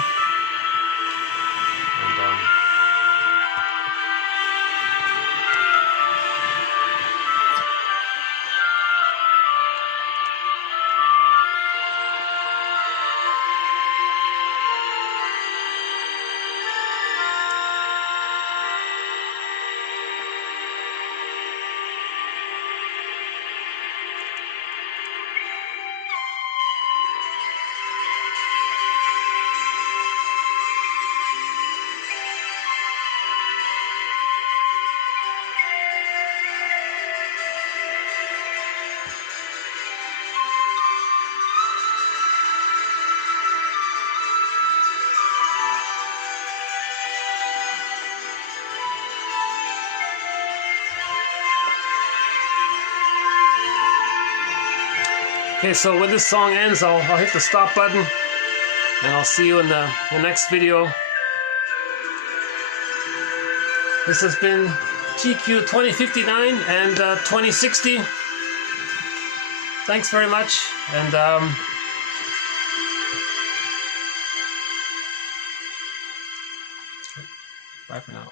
Okay, so when this song ends, I'll hit the stop button, and I'll see you in the next video. This has been TQ 2059 and 2060. Thanks very much, and bye for now.